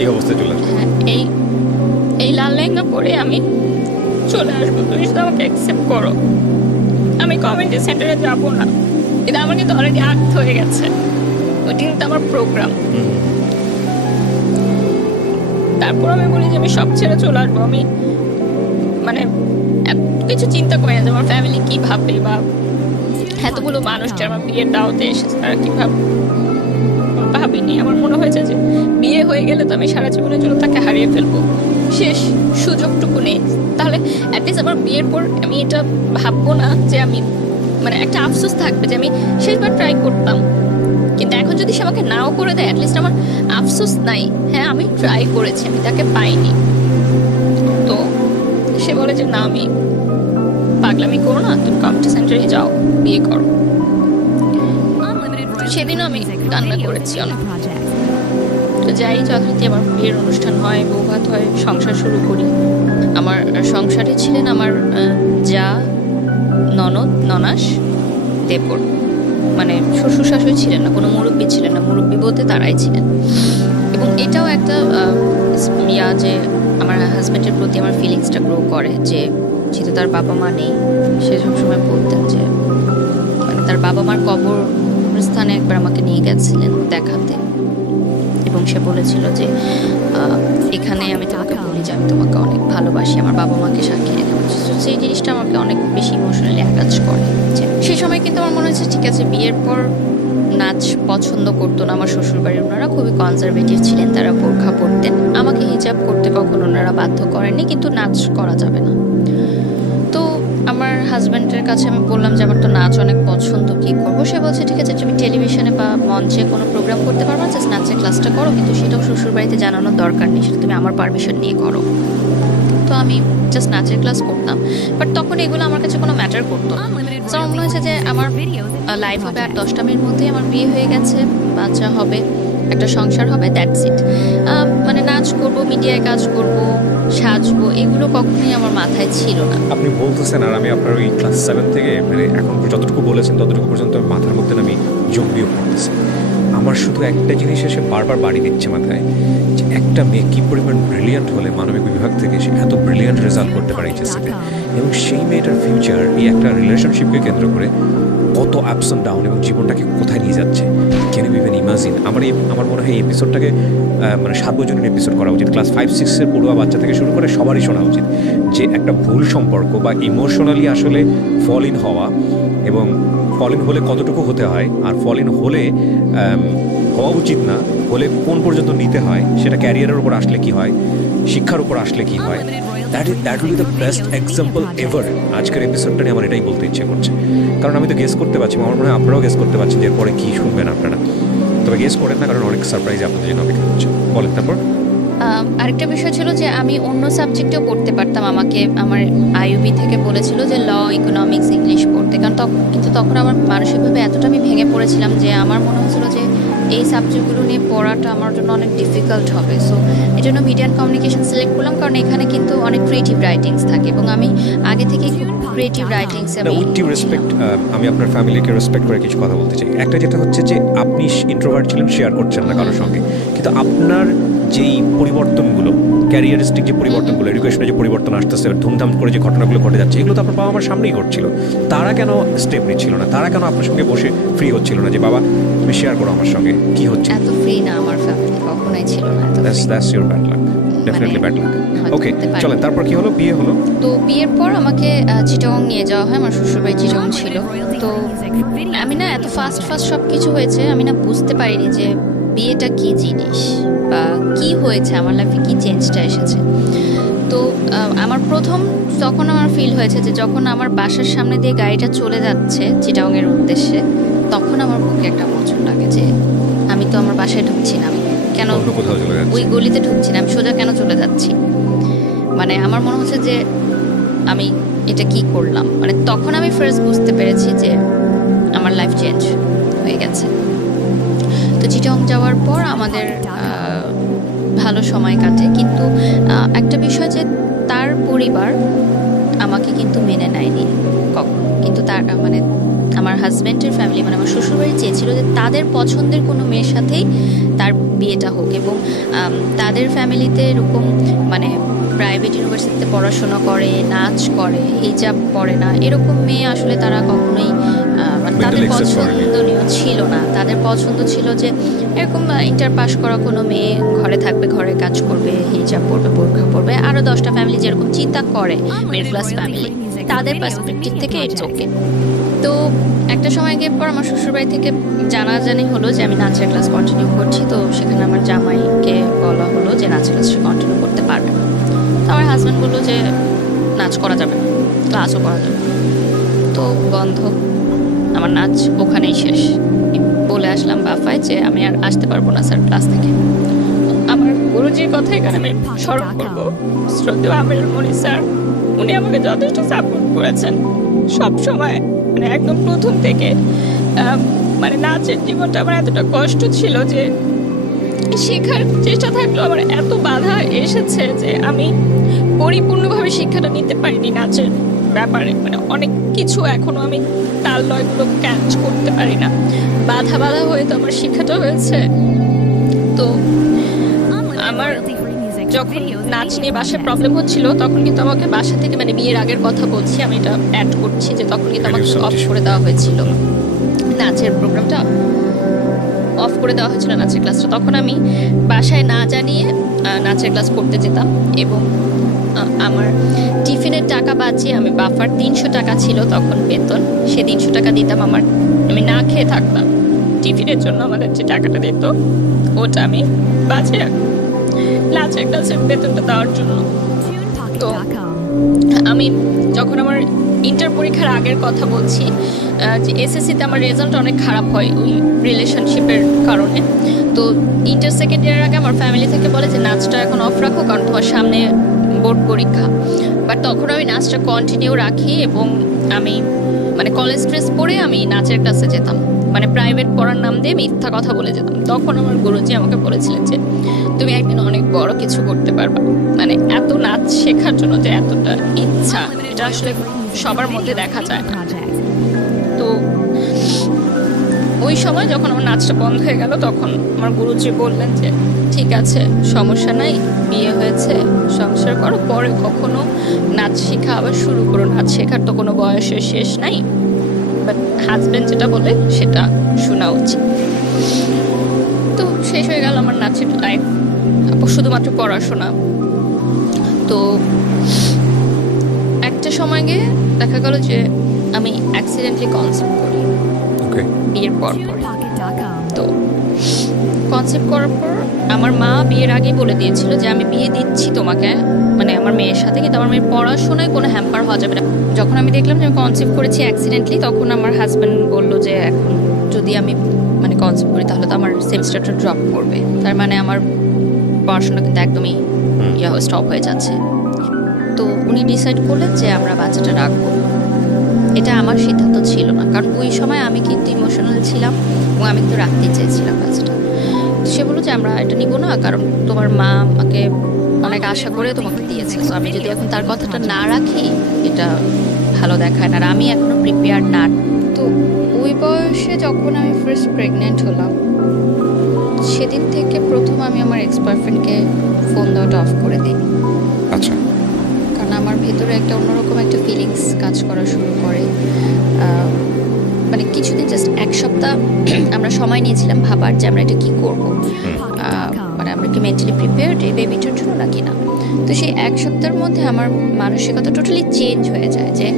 এই অবস্থায় চলে আসবো? হ্যাঁ, এই লাল লেহেঙ্গা পরে আমি চলে আসবো, তুমি শুধু আমাকে অ্যাকসেপ্ট করো। আমি কমিউনিটি সেন্টারে যাবো না, এটা আমার কিন্তু অলরেডি আর্ট হয়ে গেছে, ওইটা কিন্তু আমার প্রোগ্রাম। তারপর আমি বলি যে আমি সব ছেড়ে চলে আসবো। আমি মানে এত কিছু চিন্তা করি না যে আমার ফ্যামিলি কী ভাববে বা এতগুলো মানুষটা আমার বিয়ের দাওয়াতে এসেছে তারা কী ভাববে, ভাবিনি। আমার মনে হয়েছে যে বিয়ে হয়ে গেলে তো আমি সারা জীবনের জন্য তাকে হারিয়ে ফেলবো, শেষ সুযোগটুকু নেই। তাহলে অ্যাটলিস্ট আমার বিয়ের পর আমি এটা ভাববো না যে আমি মানে একটা আফসোস থাকবে যে আমি শেষবার ট্রাই করতাম, কিন্তু এখন যদি সে আমাকে নাও করে দেয় অ্যাটলিস্ট আমার আফসোস নাই, হ্যাঁ আমি ট্রাই করেছি, আমি তাকে পাইনি। তো সে বলে যে না, আমি পাগলামি করো না, তুমি কমিউনিটি সেন্টারে যাও, বিয়ে করো। সেদিনও আমি কান্না করেছি অনেক। তো যাই, যথারীতি আমার বিয়ের অনুষ্ঠান হয়, বৌভাত হয়, সংসার শুরু করি। আমার সংসারে ছিলেন আমার যা, ননদ, ননাস, দেবর, মানে শ্বশুর শাশুড়ি ছিলেন না, কোনো মুরব্বী ছিলেন না। মুরব্বী বলতে তারাই ছিলেন। এবং এটাও একটা যে আমার হাজব্যান্ডের প্রতি আমার ফিলিংসটা গ্রো করে যে যেহেতু তার বাবা মা নেই, সে সবসময় বলতেন যে মানে তার বাবা মার কবরস্থানে একবার আমাকে নিয়ে গেছিলেন দেখাতে, এবং সে বলেছিল যে এখানে আমি তোমাকে বলি যে আমি তোমাকে অনেক ভালোবাসি, আমার বাবা মাকে সাক্ষী রেখে। সেই জিনিসটা আমাকে অনেক বেশি ইমোশনালি অ্যাটাচ করে। সেই সময় কিন্তু আমার মনে হচ্ছে ঠিক আছে, বিয়ের পর নাচ পছন্দ করতো না আমার শ্বশুরবাড়ির, ওনারা খুবই কনজারভেটিভ ছিলেন, তারা বোরখা পরতেন। আমাকে হিজাব করতে কখনো ওনারা বাধ্য করেননি, কিন্তু নাচ করা যাবে না। তো আমার হাজব্যান্ডের কাছে আমি বললাম যে আমার তো নাচ অনেক পছন্দ, কী করবো? সে বলছে ঠিক আছে, তুমি টেলিভিশনে বা মঞ্চে কোনো প্রোগ্রাম করতে পারবে না, জাস্ট নাচের ক্লাসটা করো, কিন্তু সেটাও শ্বশুরবাড়িতে জানানোর দরকার নেই, সেটা তুমি আমার পারমিশন নিয়ে করো। তো আমি জাস্ট নাচের ক্লাস করতাম, বাট তখন এগুলো আমার কাছে কোনো ম্যাটার করতো না। তো আমার মনে হয়েছে যে আমার লাইফ হবে আর 10টা মিনিট মধ্যেই আমার বিয়ে হয়ে গেছে, বাচ্চা হবে, একটা সংসার হবে, দ্যাটস ইট। মানে নাচ করব, মিডিয়ায় কাজ করব, সাজবো, এগুলো কখনোই আমার মাথায় ছিল না। আপনি বলতেছেন আর আমি আপনার ওই ক্লাস 7 থেকে মানে এখন যতটুকু বলেছেন ততটুকু পর্যন্ত মাথার মধ্যে আমি যোগ বিয়োগ করতেছি। আমার শুধু একটা জিনিস এসে বারবার বাড়ি দিচ্ছে মাথায়, যে একটা মেয়ে কী পরিমাণ ব্রিলিয়ান্ট হলে মানবিক বিভাগ থেকে সে এত ব্রিলিয়ান্ট রেজাল্ট করতে পারে এইচএসসিতে, এবং সেই মেয়েটার ফিউচার এই একটা রিলেশনশিপকে কেন্দ্র করে কত আপস অ্যান্ড ডাউন এবং জীবনটাকে কোথায় নিয়ে যাচ্ছে। Can you even imagine? আমার মনে হয় এই এপিসোডটাকে মানে 7 বছরের এপিসোড করা উচিত। ক্লাস 5-6-এর পড়ুয়া বাচ্চা থেকে শুরু করে সবারই শোনা উচিত যে একটা ভুল সম্পর্ক বা ইমোশনালি আসলে ফল ইন হওয়া, এবং ফল ইন হলে কতটুকু হতে হয়, আর ফল ইন হলে হওয়া উচিত না হলে কোন পর্যন্ত নিতে হয়, সেটা ক্যারিয়ারের উপর আসলে কি হয়, শিক্ষার উপর আসলে কি হয়। That will be the best example ever. আজকের এপিসোডটা নিয়ে আমার এটাই বলতে ইচ্ছে করছে, কারণ আমি তো গেস করতে পারছি, আমার মনে হয় আপনারাও গেস করতে পারছেন যে এরপরে কী শুনবেন আপনারা। তবে গেস করেন না, কারণ অনেক সারপ্রাইজ আপনাদের জন্য অপেক্ষা করছে। বলেন তারপর। আরেকটা বিষয় ছিল যে আমি অন্য সাবজেক্টেও পড়তে পারতাম। আমাকে আমার আইইউবি থেকে বলেছিল যে ল, ইকোনমিক্স, ইংলিশ পড়তে, কারণ কিন্তু তখন আমার মানসিকভাবে এতটা আমি ভেঙে পড়েছিলাম যে আমার মনে হচ্ছিল যে এই সাবজেক্টগুলো নিয়ে পড়াটা আমার জন্য অনেক ডিফিকাল্ট হবে। সো এই জন্য মিডিয়া অ্যান্ড কমিউনিকেশন সিলেক্ট করলাম, কারণ এখানে কিন্তু অনেক ক্রিয়েটিভ রাইটিংস থাকে এবং আমি আগে থেকে খুব ক্রিয়েটিভ রাইটিংসে আমি উইথ ডিউ রেসপেক্ট, আমি আপনার ফ্যামিলিকে রেসপেক্ট করে কিছু কথা বলতে চাই। একটা যেটা হচ্ছে যে আপনি ইন্ট্রোভার্ট ছিলেন, শেয়ার করছেন না কারোর সঙ্গে, কিন্তু আপনার যেই পরিবর্তনগুলো, ক্যারিয়ারিস্টিক যে পরিবর্তনগুলো, এডুকেশনের যে পরিবর্তন আসতেছে, ধুমধাম করে যে ঘটনাগুলো ঘটে যাচ্ছে, এগুলো তো আপনার বাবা আমার সামনেই ঘটছিল। তারা কেন স্টেপ নিচ্ছিল না? তারা কেন আপনার সঙ্গে বসে ফ্রি হচ্ছিল না যে বাবা তুমি শেয়ার করো আমার সঙ্গে কি হচ্ছে? এত ফ্রি না আমার ফ্যামিলি, কখনোই ছিল না এত free। That's your bad luck, definitely bad luck. Okay, চলেন তারপর কি হলো? বিয়ে হলো। তো বিয়ের পর আমাকে চিটাগং নিয়ে যাওয়া হয়, আমার শ্বশুরবাড়ি চিটাগং ছিল। তো আমি না এত ফাস্ট সব কিছু হয়েছে, আমি না বুঝতে পারিনি যে বিয়েটা কি জিনিস বা কি হয়েছে, আমার লাইফে কি চেঞ্জটা এসেছে। তো আমার প্রথম তখন আমার ফিল হয়েছে যে যখন আমার বাসার সামনে দিয়ে গাড়িটা চলে যাচ্ছে চিটাগংয়ের উদ্দেশ্যে, তখন আমার বুকে একটা মোচড় লাগে যে আমি তো আমার বাসায় ঢুকছি না, আমি কেন ওই গলিতে ঢুকছি না, আমি সোজা কেন চলে যাচ্ছি। মানে আমার মনে হচ্ছে যে আমি এটা কি করলাম। মানে তখন আমি ফার্স্ট বুঝতে পেরেছি যে আমার লাইফ চেঞ্জ হয়ে গেছে। তো চিটাগং যাওয়ার পর আমাদের ভালো সময় কাটে, কিন্তু একটা বিষয় যে তার পরিবার আমাকে কিন্তু মেনে নেয়নি কখনো। কিন্তু তার মানে আমার হাজব্যান্ডের ফ্যামিলি, মানে আমার শ্বশুরবাড়ি চেয়েছিল যে তাদের পছন্দের কোনো মেয়ের সাথেই তার বিয়েটা হোক, এবং তাদের ফ্যামিলিতে এরকম মানে প্রাইভেট ইউনিভার্সিটিতে পড়াশোনা করে, নাচ করে, হিজাব পরে না, এরকম মেয়ে আসলে তারা কখনোই মানে তাদের পছন্দনীয় ছিল না। তাদের পছন্দ ছিল যে এরকম ইন্টার পাস করা কোনো মেয়ে ঘরে থাকবে, ঘরে কাজ করবে, হিজাব পরবে, বোরখা পরবে, আরও 10টা ফ্যামিলি যেরকম চিন্তা করে মিডল ক্লাস ফ্যামিলি, তাদের পার্সপেক্টিভ থেকে ইটস ওকে। তো একটা সময় গিয়ে পর আমার শ্বশুরবাড়ি থেকে জানাজানি হলো যে আমি নাচের ক্লাস কন্টিনিউ করছি। তো সেখানে আমার জামাইকে বলা হলো যে নাচের ক্লাস কন্টিনিউ করতে পারবে। তো আমার হাজব্যান্ড বললো যে নাচ করা যাবে না, ক্লাসও করা যাবে না, তো বন্ধ, আমার নাচ ওখানেই শেষ। বলে আসলাম বাফায় যে আমি আর আসতে পারবো না স্যার ক্লাস থেকে। আমার গুরুজির কথা এখানে আমি স্মরণ করবো, শ্রদ্ধেয় আমিরুল মনি স্যার। উনি আমাকে যথেষ্ট সাপোর্ট করেছেন সব সময়, মানে একদম প্রথম থেকে। মানে নাচের জীবনটা আমার এতটা কষ্ট ছিল যে শেখার চেষ্টা থাকলেও আমার এত বাধা এসেছে যে আমি পরিপূর্ণভাবে শিক্ষাটা নিতে পারিনি নাচের ব্যাপারে। মানে অনেক কিছু এখনো আমি তাল লয়গুলো ক্যাচ করতে পারি না, বাধা হয়ে তো আমার শিক্ষাটা হয়েছে। তো আমার যখন নাচ নিয়ে বাসায় প্রবলেম হচ্ছিল, তখন কিন্তু আমাকে বাসা থেকে, মানে বিয়ের আগের কথা বলছি, আমি এটা অ্যাড করছি, যে তখন কিন্তু আমাকে অফ করে দেওয়া হয়েছিল নাচের প্রোগ্রামটা, অফ করে দেওয়া হয়েছিল নাচের ক্লাসটা। তখন আমি বাসায় না জানিয়ে নাচের ক্লাস করতে যেতাম, এবং আমার টিফিনের টাকা বাঁচিয়ে আমি বাফার 300 টাকা ছিল তখন বেতন, সে 300 টাকা দিতাম আমার, আমি না খেয়ে থাকতাম। টিফিনের জন্য আমাদের যে টাকাটা দিত ওটা আমি বাঁচিয়ে রাখতাম নাচের ক্লাসের বেতনটা দেওয়ার জন্য। তো আমি যখন আমার ইন্টার পরীক্ষার আগের কথা বলছি, যে এসএসসিতে আমার রেজাল্ট অনেক খারাপ হয় ওই রিলেশনশিপের কারণে। তো ইন্টার সেকেন্ড ইয়ারের আগে আমার ফ্যামিলি থেকে বলে যে নাচটা এখন অফ রাখো, কারণ তোমার সামনে বোর্ড পরীক্ষা। বাট তখন আমি নাচটা কন্টিনিউ রাখি, এবং আমি মানে কলেজ ড্রেস পরে আমি নাচের ক্লাসে যেতাম, মানে প্রাইভেট পড়ার নাম দিয়ে মিথ্যা কথা বলে যেতাম। তখন আমার গুরুজি আমাকে বলেছিলেন যে তুমি একদিন অনেক বড় কিছু করতে পারবা। মানে এত নাচ শেখার জন্য যে এতটা ইচ্ছা, এটা আসলে সবার মধ্যে দেখা যায় না। তো ওই সময় যখন আমার নাচটা বন্ধ হয়ে গেল, তখন আমার গুরুজি বললেন যে ঠিক আছে, সমস্যা নাই, বিয়ে হয়েছে, সংসার করো, পরে কখনো নাচ শেখা আবার শুরু করো, নাচ শেখার তো কোনো বয়সের শেষ নাই, বাট হাজব্যান্ড যেটা বলে সেটা শোনা উচিত। তো শেষ হয়ে গেল আমার নাচের লাইফ, শুধুমাত্র পড়াশোনা। তো একটা সময় গিয়ে দেখা গেল যে আমি অ্যাক্সিডেন্টলি কনসেপ্ট করি বিয়ের পর। তো কনসেপ্ট করার পর আমার মা বিয়ের আগেই বলে দিয়েছিল যে আমি বিয়ে দিচ্ছি তোমাকে, মানে আমার মেয়ের সাথে, কিন্তু আমার মেয়ের পড়াশোনায় কোনো হ্যাম্পার হওয়া যাবে না। যখন আমি দেখলাম যে আমি কনসেপ্ট করেছি অ্যাক্সিডেন্টলি, তখন আমার হাজব্যান্ড বললো যে এখন যদি আমি মানে কনসেপ্ট করি তাহলে তো আমার সেমিস্টারটা ড্রপ করবে, তার মানে আমার পড়াশোনা কিন্তু একদমই স্টপ হয়ে যাচ্ছে। তো উনি ডিসাইড করলেন যে আমরা বাচ্চাটা রাখবো, এটা আমার সিদ্ধান্ত ছিল না, কারণ ওই সময় আমি কিন্তু ইমোশনাল ছিলাম এবং আমি কিন্তু রাখতে চেয়েছিলাম কাজটা। সে বলল যে আমরা এটা নিব না, কারণ তোমার মা আমাকে অনেক আশা করে তোমাকে দিয়েছে, তো আমি যদি এখন তার কথাটা না রাখি এটা ভালো দেখায় না, আর আমি এখনো প্রিপেয়ার না। তো ওই বয়সে যখন আমি ফার্স্ট প্রেগনেন্ট হলাম, সেদিন থেকে প্রথম আমি আমার এক্স বয়ফ্রেন্ডকে ফোন দেওয়াটা অফ করে দিই। আচ্ছা। কারণ আমার ভেতরে একটা অন্যরকম একটা ফিলিংস কাজ করা শুরু করে। মানে কিছুদিন, জাস্ট এক সপ্তাহ আমরা সময় নিয়েছিলাম ভাবার যে আমরা এটা কী করবো, মানে আমরা কি মেন্টালি প্রিপেয়ার্ড এই বেবিটার জন্য নাকি না। তো সেই এক সপ্তাহের মধ্যে আমার মানসিকতা টোটালি চেঞ্জ হয়ে যায় যে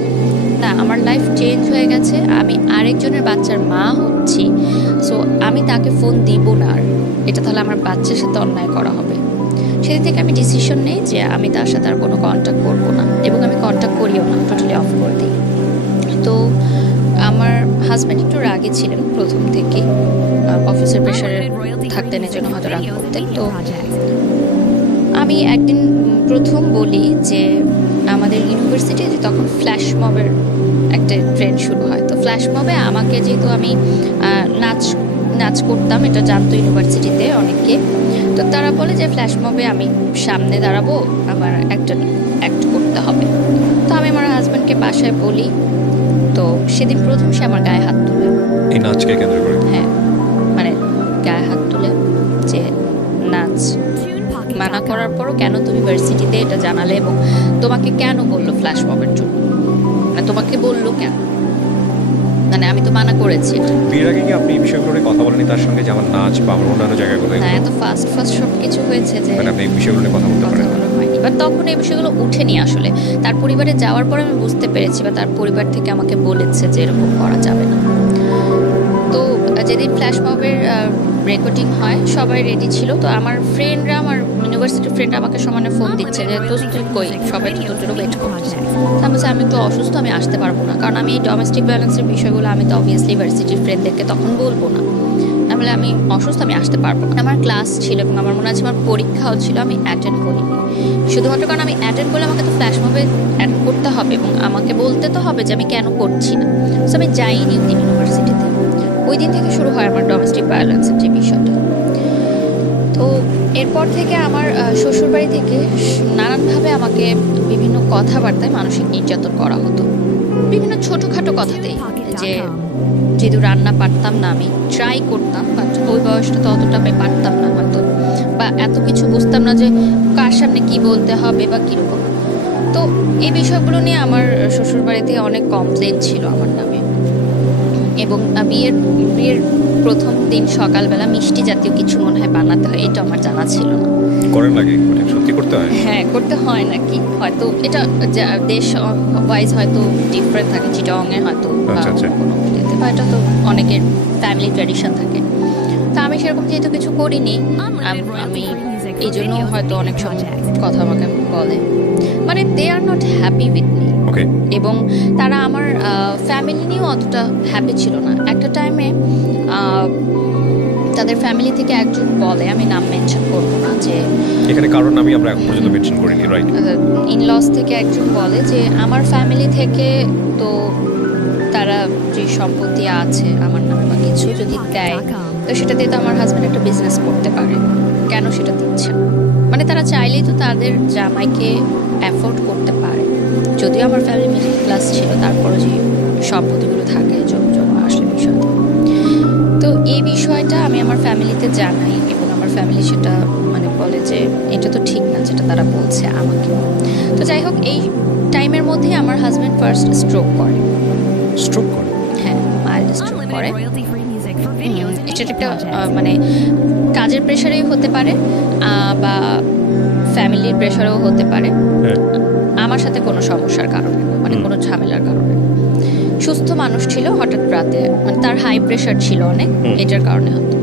না, আমার লাইফ চেঞ্জ হয়ে গেছে, আমি আরেকজনের বাচ্চার মা হচ্ছি, সো আমি তাকে ফোন দিব না, আর এটা তাহলে আমার বাচ্চার সাথে অন্যায় করা হবে। সেদিন থেকে আমি ডিসিশন নেই যে আমি তার সাথে আর কোনো কন্ট্যাক্ট করবো না, এবং আমি কন্ট্যাক্ট করিও না, টোটালি অফ করে দিই। তো আমার হাজব্যান্ড একটু রাগে ছিলেন প্রথম থেকেই, অফিসের প্রেশারে থাকতেন, এর জন্য হয়তো রাগ করতেন। তো আমি একদিন প্রথম বলি যে আমাদের ইউনিভার্সিটিতে তখন ফ্ল্যাশ মবের একটা ট্রেন্ড শুরু হয়। তো ফ্ল্যাশ মবে আমাকে, যেহেতু আমি নাচ করতাম, এটা জানতো ইউনিভার্সিটিতে অনেকে, তো তারা বলে যে ফ্ল্যাশ মবে আমি সামনে দাঁড়াবো, আমার একটা অ্যাক্ট করতে হবে। তো আমি আমার হাজব্যান্ডকে বাসায় বলি, তো সেদিন প্রথম সে আমার গায়ে হাত তুলে। এই নাচকে কেন্দ্র করে? হ্যাঁ, মানে গায়ে হাত তুলে যে নাচ মানা করার পরও কেন তুমি ভার্সিটিতে এটা জানালে, এবং তোমাকে কেন বললো ফ্ল্যাশ মবের জন্য, মানে তোমাকে বললো কেন, মানে আমি তো মানা করেছি। বিয়ের আগে কি আপনি এই বিষয়গুলো নিয়ে কথা বলেনি তার সঙ্গে, যে আমার নাচ বা আমার অন্যান্য জায়গাগুলোয়? হ্যাঁ, এত ফার্স্ট সব কিছু হয়েছে যে মানে আপনি এই বিষয়গুলো নিয়ে কথা বলতে পারেন? হয়নি, বাট তখন এই বিষয়গুলো উঠেনি আসলে। তার পরিবারে যাওয়ার পর আমি বুঝতে পেরেছি, বা তার পরিবার থেকে আমাকে বলেছে যে এরকম করা যাবে না। তো যেদিন ফ্ল্যাশ মবের রেকর্ডিং হয়, সবাই রেডি ছিল। তো আমার ফ্রেন্ডরা, আমার ইউনিভার্সিটির ফ্রেন্ডরা আমাকে সমানে ফোন দিচ্ছে যে তুই কই, সবাই তোর জন্য ওয়েট করছে। আমি বলছি আমি একটু অসুস্থ, আমি আসতে পারবো না, কারণ আমি এই ডোমেস্টিক ভায়োলেন্সের বিষয়গুলো আমি তো অবভিয়াসলি ইউনিভার্সিটির ফ্রেন্ডদেরকে তখন বলবো না। আমি বলে আমি অসুস্থ, আমি আসতে পারবো না। আমার ক্লাস ছিল এবং আমার মনে আছে আমার পরীক্ষাও ছিল, আমি অ্যাটেন্ড করিনি, শুধুমাত্র কারণ আমি অ্যাটেন্ড করলে আমাকে তো ফ্ল্যাশ মবে অ্যাটেন্ড করতে হবে এবং আমাকে বলতে তো হবে যে আমি কেন করছি না। সো আমি যাইনি ওই দিন ইউনিভার্সিটিতে। ওই দিন থেকে শুরু হয় আমার ডোমেস্টিক ভায়োলেন্সের যে বিষয়টা। তো এরপর থেকে আমার শ্বশুরবাড়ি থেকে নানানভাবে আমাকে বিভিন্ন কথাবার্তায় মানসিক নির্যাতন করা হতো, বিভিন্ন ছোটোখাটো কথাতেই। যে যেহেতু রান্না পারতাম না, আমি ট্রাই করতাম, বাট ওই বয়সটা তো অতটা আমি পারতাম না হয়তো, বা এত কিছু বুঝতাম না যে কার সামনে কী বলতে হবে বা কীরকম। তো এই বিষয়গুলো নিয়ে আমার শ্বশুরবাড়িতে অনেক কমপ্লেন ছিল আমার নামে। এবং বিয়ের প্রথম দিন সকালবেলা মিষ্টি জাতীয় কিছু মনে হয় বানাতে হয়, এটা আমার জানা ছিল না। করেন নাকি? সত্যি করতে হয়? হ্যাঁ, করতে হয় নাকি, হয়তো এটা দেশ ওয়াইজ হয়তো ডিফারেন্ট থাকে, চিটাগংয়ে হয়তো কোনো ইয়েতে, বা এটা তো অনেকের ফ্যামিলি ট্র্যাডিশন থাকে। তা আমি সেরকম যেহেতু কিছু করিনি, আমি এই জন্য হয়তো অনেক সময় কথা আমাকে বলে, মানে they are not happy with me. এবং তারা আমার ফ্যামিলি নিয়েও অতটা হ্যাপি ছিল না। একটা টাইমে তাদের ফ্যামিলি থেকে একজন বলে, আমি নাম মেনশন করবো না, যে এখানে কারণ আমি আমরা এখন পর্যন্ত মেনশন করিনি, রাইট? ইনলস থেকে একজন বলে যে আমার ফ্যামিলি থেকে তো তারা যে সম্পত্তি আছে আমার নামে বা কিছু যদি দেয়, তো সেটা দিয়ে তো আমার হাজব্যান্ড একটা বিজনেস করতে পারে, কেন সেটা দিচ্ছে না। মানে তারা চাইলেই তো তাদের জামাইকে অ্যাফোর্ড করতে পারে, যদিও আমার ফ্যামিলি মিডল ক্লাস ছিল, তারপরে যে সম্পত্তিগুলো থাকে জমা আসলে বিষয়টা। তো এই বিষয়টা আমি আমার ফ্যামিলিতে জানাই, এবং আমার ফ্যামিলি সেটা মানে বলে যে এটা তো ঠিক না যেটা তারা বলছে আমাকে। তো যাই হোক, এই টাইমের মধ্যে আমার হাজব্যান্ড ফার্স্ট স্ট্রোক করে। হ্যাঁ, মাইল্ড স্ট্রোক করে। এটা একটা মানে কাজের প্রেশারেই হতে পারে, বা ফ্যামিলির প্রেশারেও হতে পারে, আমার সাথে কোনো সমস্যার কারণে, মানে কোনো ঝামেলার কারণে। সুস্থ মানুষ ছিল, হঠাৎ রাতে মানে তার হাই প্রেশার ছিল অনেক, এটার কারণে হতো।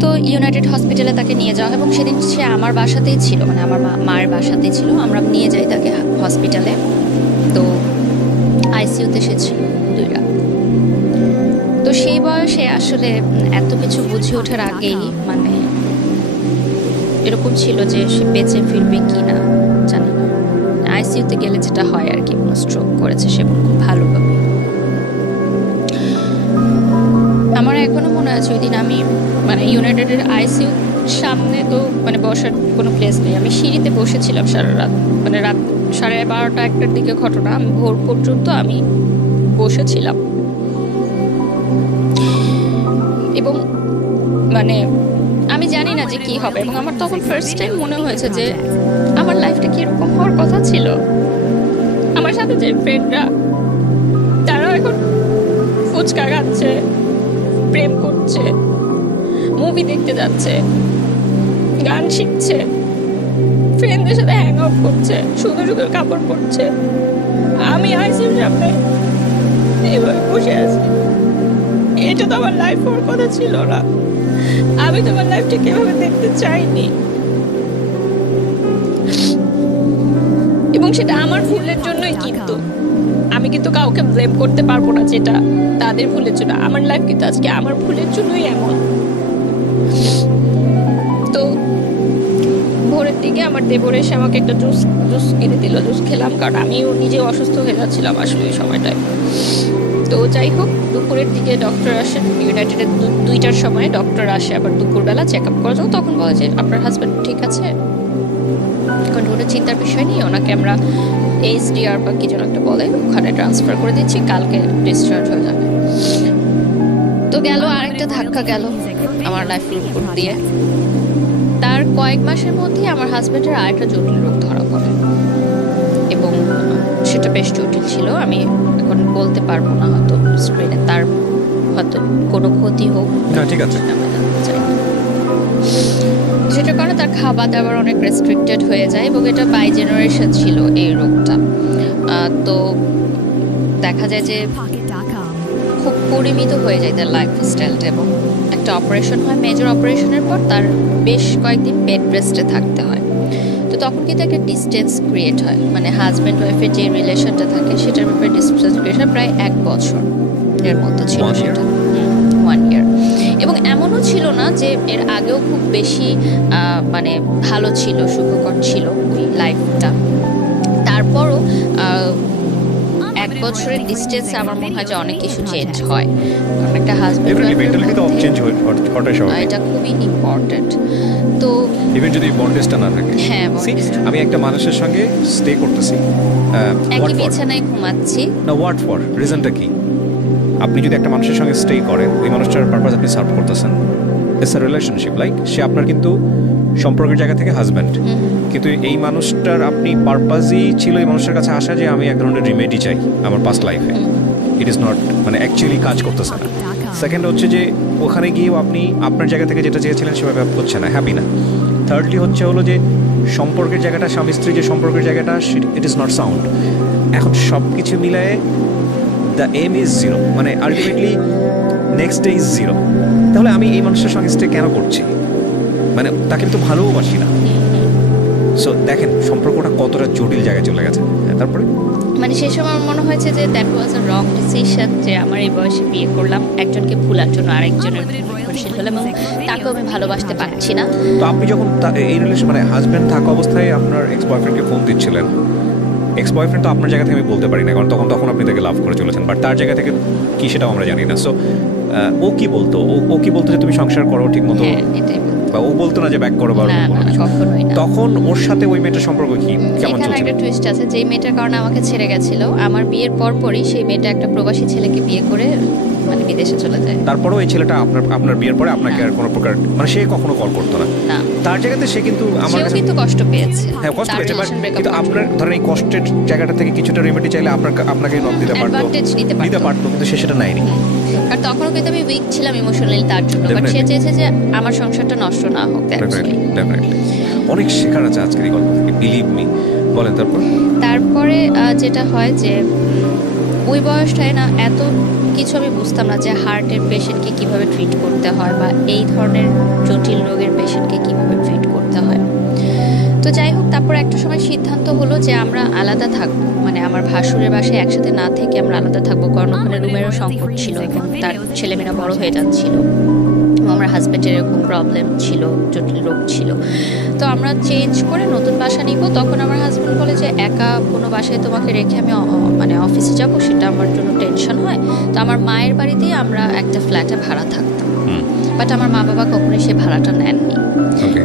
তো ইউনাইটেড হসপিটালে তাকে নিয়ে যাওয়া, এবং সেদিন সে আমার বাসাতেই ছিল, মানে আমার মায়ের বাসাতেই ছিল। আমরা নিয়ে যাই তাকে হসপিটালে। তো আইসিইউতে সে ছিল 2 রাত। তো সেই বয়সে আসলে এত কিছু বুঝে ওঠার আগেই মানে এরকম ছিল যে সে বেঁচে ফিরবে কি না জানি না। আইসিইউতে গেলে যেটা হয় আর কি, কোনো স্ট্রোক করেছে সে খুব ভালোভাবে। আমার এখনো মনে আছে ওই দিন আমি মানে ইউনাইটেডের আইসিইউ সামনে তো মানে বসার কোনো প্লেস নেই, আমি সিঁড়িতে বসেছিলাম সারা রাত, মানে রাত 12:30-1টার দিকে ঘটনা, আমি ভোর পর্যন্ত আমি বসেছিলাম। এবং মানে আমি জানি না যে কি হবে, এবং আমার তখন ফার্স্ট টাইম মনে হয়েছে যে আমার লাইফটা কিরকম হওয়ার কথা ছিল। আমার সাথে যে ফ্রেন্ডরা তারা এখন ফুচকা খাচ্ছে, প্রেম করছে, মুভি দেখতে যাচ্ছে, গান শিখছে, ফ্রেন্ডদের সাথে হ্যাং আউট করছে, সুন্দর সুন্দর কাপড় পরছে, আমি আইসিইউর সামনে এইভাবে বসে আছি। এটা তো আমার লাইফ হওয়ার কথা ছিল না, আমি তো আমার লাইফটা কিভাবে দেখতে চাইনি, এবং সেটা আমার ভুলের জন্যই। কিন্তু আমি কিন্তু কাউকে ব্লেম করতে পারবো না যেটা তাদের ভুলের জন্য। আমার লাইফ কিন্তু আজকে আমার ভুলের জন্যই এমন। তো ভোরের দিকে আমার দেবর এসে আমাকে একটা জুস কিনে দিল, জুস খেলাম, কারণ আমিও নিজে অসুস্থ হয়ে যাচ্ছিলাম আসলে ওই সময়টায়। তো যাই হোক, দুপুরের দিকে ডক্টর আসেন, ইউনাইটেডের 2টার সময় ডক্টর আসে আবার দুপুরবেলা চেক আপ করার জন্য। তখন বলে যে আপনার হাজব্যান্ড ঠিক আছে, কারণ কোনো চিন্তার বিষয় নেই, ওনাকে আমরা এইচডিআর বা কি যেন একটা বলে ওখানে ট্রান্সফার করে দিচ্ছি, কালকে ডিসচার্জ হয়ে যাবে। তো গেল আরেকটা ধাক্কা গেল আমার লাইফের উপর দিয়ে। তার কয়েক মাসের মধ্যেই আমার হাজব্যান্ডের আরেকটা জটিল রোগ ধরা পড়ে, এবং সেটা বেশ জটিল ছিল। আমি এখন বলতে পারবো না, হয়তো স্ক্রিনে তার হয়তো কোনো ক্ষতি হোক, ঠিক আছে, সেটার কারণে তার খাবার দাবার অনেক রেস্ট্রিক্টেড হয়ে যায়, এবং এটা বাই জেনারেশন ছিল এই রোগটা। তো দেখা যায় যে খুব পরিমিত হয়ে যায় তার লাইফস্টাইলটা, এবং একটা অপারেশন হয়, মেজর অপারেশনের পর তার বেশ কয়েকদিন বেড রেস্টে থাকতে হয়। তো তখন কিন্তু একটা ডিস্টেন্স ক্রিয়েট হয়, মানে হাজব্যান্ড ওয়াইফের যে রিলেশনটা থাকে সেটার ব্যাপারে ডিস্টেন্স ক্রিয়েট হয়। প্রায় 1 বছরের মতো ছিল সেটা, 1 ইয়ার। এবং এমনও ছিল না যে এর আগেও খুব বেশি মানে ভালো ছিল, সুখকর ছিল ওই লাইফটা। তারপরও 1 বছরের ডিস্টেন্সে আমার মনে হয় যে অনেক কিছু চেঞ্জ হয়, কারণ একটা হাজব্যান্ড এটা খুবই ইম্পর্টেন্ট। তো ইভেন যদি বন্ডেজটা না থাকে, হ্যাঁ, আমি একটা মানুষের সঙ্গে স্টে করতেছি, একই বিছানায় ঘুমাচ্ছি, না হোয়াট ফর রিজনটা কি? আপনি যদি একটা মানুষের সঙ্গে স্টে করেন, ওই মানুষটার পারপাস আপনি সার্ভ করতেছেন, ইটস আ রিলেশনশিপ। লাইক সে আপনার কিন্তু সম্পর্কের জায়গা থেকে হাজব্যান্ড, কিন্তু এই মানুষটার আপনি পারপাসই ছিল এই মানুষের কাছে আসা যে আমি এক ধরনের রিমেডি চাই আমার পাস্ট লাইফে। ইট ইজ নট মানে অ্যাকচুয়ালি কাজ করতেছে না। সেকেন্ড হচ্ছে যে ওখানে গিয়েও আপনি আপনার জায়গা থেকে যেটা চেয়েছিলেন সেভাবে হচ্ছে না, হ্যাপি না। থার্ডলি হলো যে সম্পর্কের জায়গাটা, স্বামী স্ত্রী যে সম্পর্কের জায়গাটা, ইট ইজ নট সাউন্ড। এখন সব কিছু মিলায়ে দ্য এম ইজ 0, মানে আলটিমেটলি নেক্সট ডে ইজ 0। তাহলে আমি এই মানুষের সঙ্গে স্টে কেন করছি? মানে তাকে তো ভালোবাসি না। সো দেখেন সম্পর্কটা কতটা জটিল জায়গায় চলে গেছে। তারপরে মানে সেই সময় আমার মনে হয়েছে যে that was a wrong decision, যে আমার এই বয়সে বিয়ে করলাম একজনকে ভুলার জন্য আরেকজনের নির্ভরশীল হলাম, এবং তাকেও আমি ভালোবাসতে পারছি না। তো আপনি যখন এই রিলেশন মানে হাজব্যান্ড থাকা অবস্থায় আপনার এক্স বয়ফ্রেন্ডকে ফোন দিচ্ছিলেন, এক্স বয়ফ্রেন্ড তো আপনার জায়গা থেকে আমি বলতে পারি না, কারণ তখন আপনি তাকে লাভ করে চলেছেন, বাট তার জায়গা থেকে কি সেটাও আমরা জানি না। সো ও কি বলতো, ও কি বলতো যে তুমি সংসার করো ঠিক মতো, বা ও বলতো না যে ব্যাক করো? কখনোই না। তখন ওর সাথে ওই মেয়েটার সম্পর্ক কি কেমন চলছিল? একটা টুইস্ট আছে, যে মেয়েটার কারণে আমাকে ছেড়ে গেছিল, আমার বিয়ের পরই সেই মেয়েটা একটা প্রবাসী ছেলেকে বিয়ে করে মানে বিদেশে চলে যায়। তারপরেও এই ছেলেটা আপনার বিয়ের পরে আপনাকে আর কোনো প্রকার মানে সে কখনো কল করতো না? তার জায়গাতে সে কিন্তু আমার কাছে কিন্তু কষ্ট পেয়েছে। হ্যাঁ, কষ্ট পেয়েছে, কিন্তু আপনার ধরেন এই কষ্টের জায়গাটা থেকে কিছুটা রেমেডি চাইলে আপনাকে নক দিতে পারতো, নিতে পারতো, কিন্তু সে সেটা নেয়নি। আর তখনও কিন্তু আমি উইক ছিলাম ইমোশনালি তার জন্য, বাট সে চেয়েছে যে আমার সংসারটা নষ্ট না হোক। অনেক শেখার আছে আজকের এই গল্প থেকে, বিলিভ মি। বলেন তারপরে যেটা হয় যে ওই বয়সটায় না এত কিছু আমি বুঝতাম না যে হার্টের পেশেন্টকে কিভাবে ট্রিট করতে হয়, বা এই ধরনের জটিল রোগের পেশেন্টকে কিভাবে ট্রিট করতে হয়। তো যাই হোক, তারপর একটা সময় সিদ্ধান্ত হলো যে আমরা আলাদা থাকবো, মানে আমার ভাসুরের বাসায় একসাথে না থেকে আমরা আলাদা থাকবো, কারণ ওখানে রুমেরও সংকট ছিল এবং তার ছেলেমেয়েরা বড় হয়ে যাচ্ছিল। আমার হাজব্যান্ডের এরকম প্রবলেম ছিল, জটিল রোগ ছিল। তো আমরা চেঞ্জ করে নতুন বাসা নিব। তখন আমার হাজব্যান্ড বলে যে একা কোনো বাসায় তোমাকে রেখে আমি মানে অফিসে যাব, সেটা আমার জন্য টেনশন হয়। তো আমার মায়ের বাড়িতেই আমরা একটা ফ্ল্যাটে ভাড়া থাকতাম, বাট আমার মা বাবা কখনোই সে ভাড়াটা নেননি।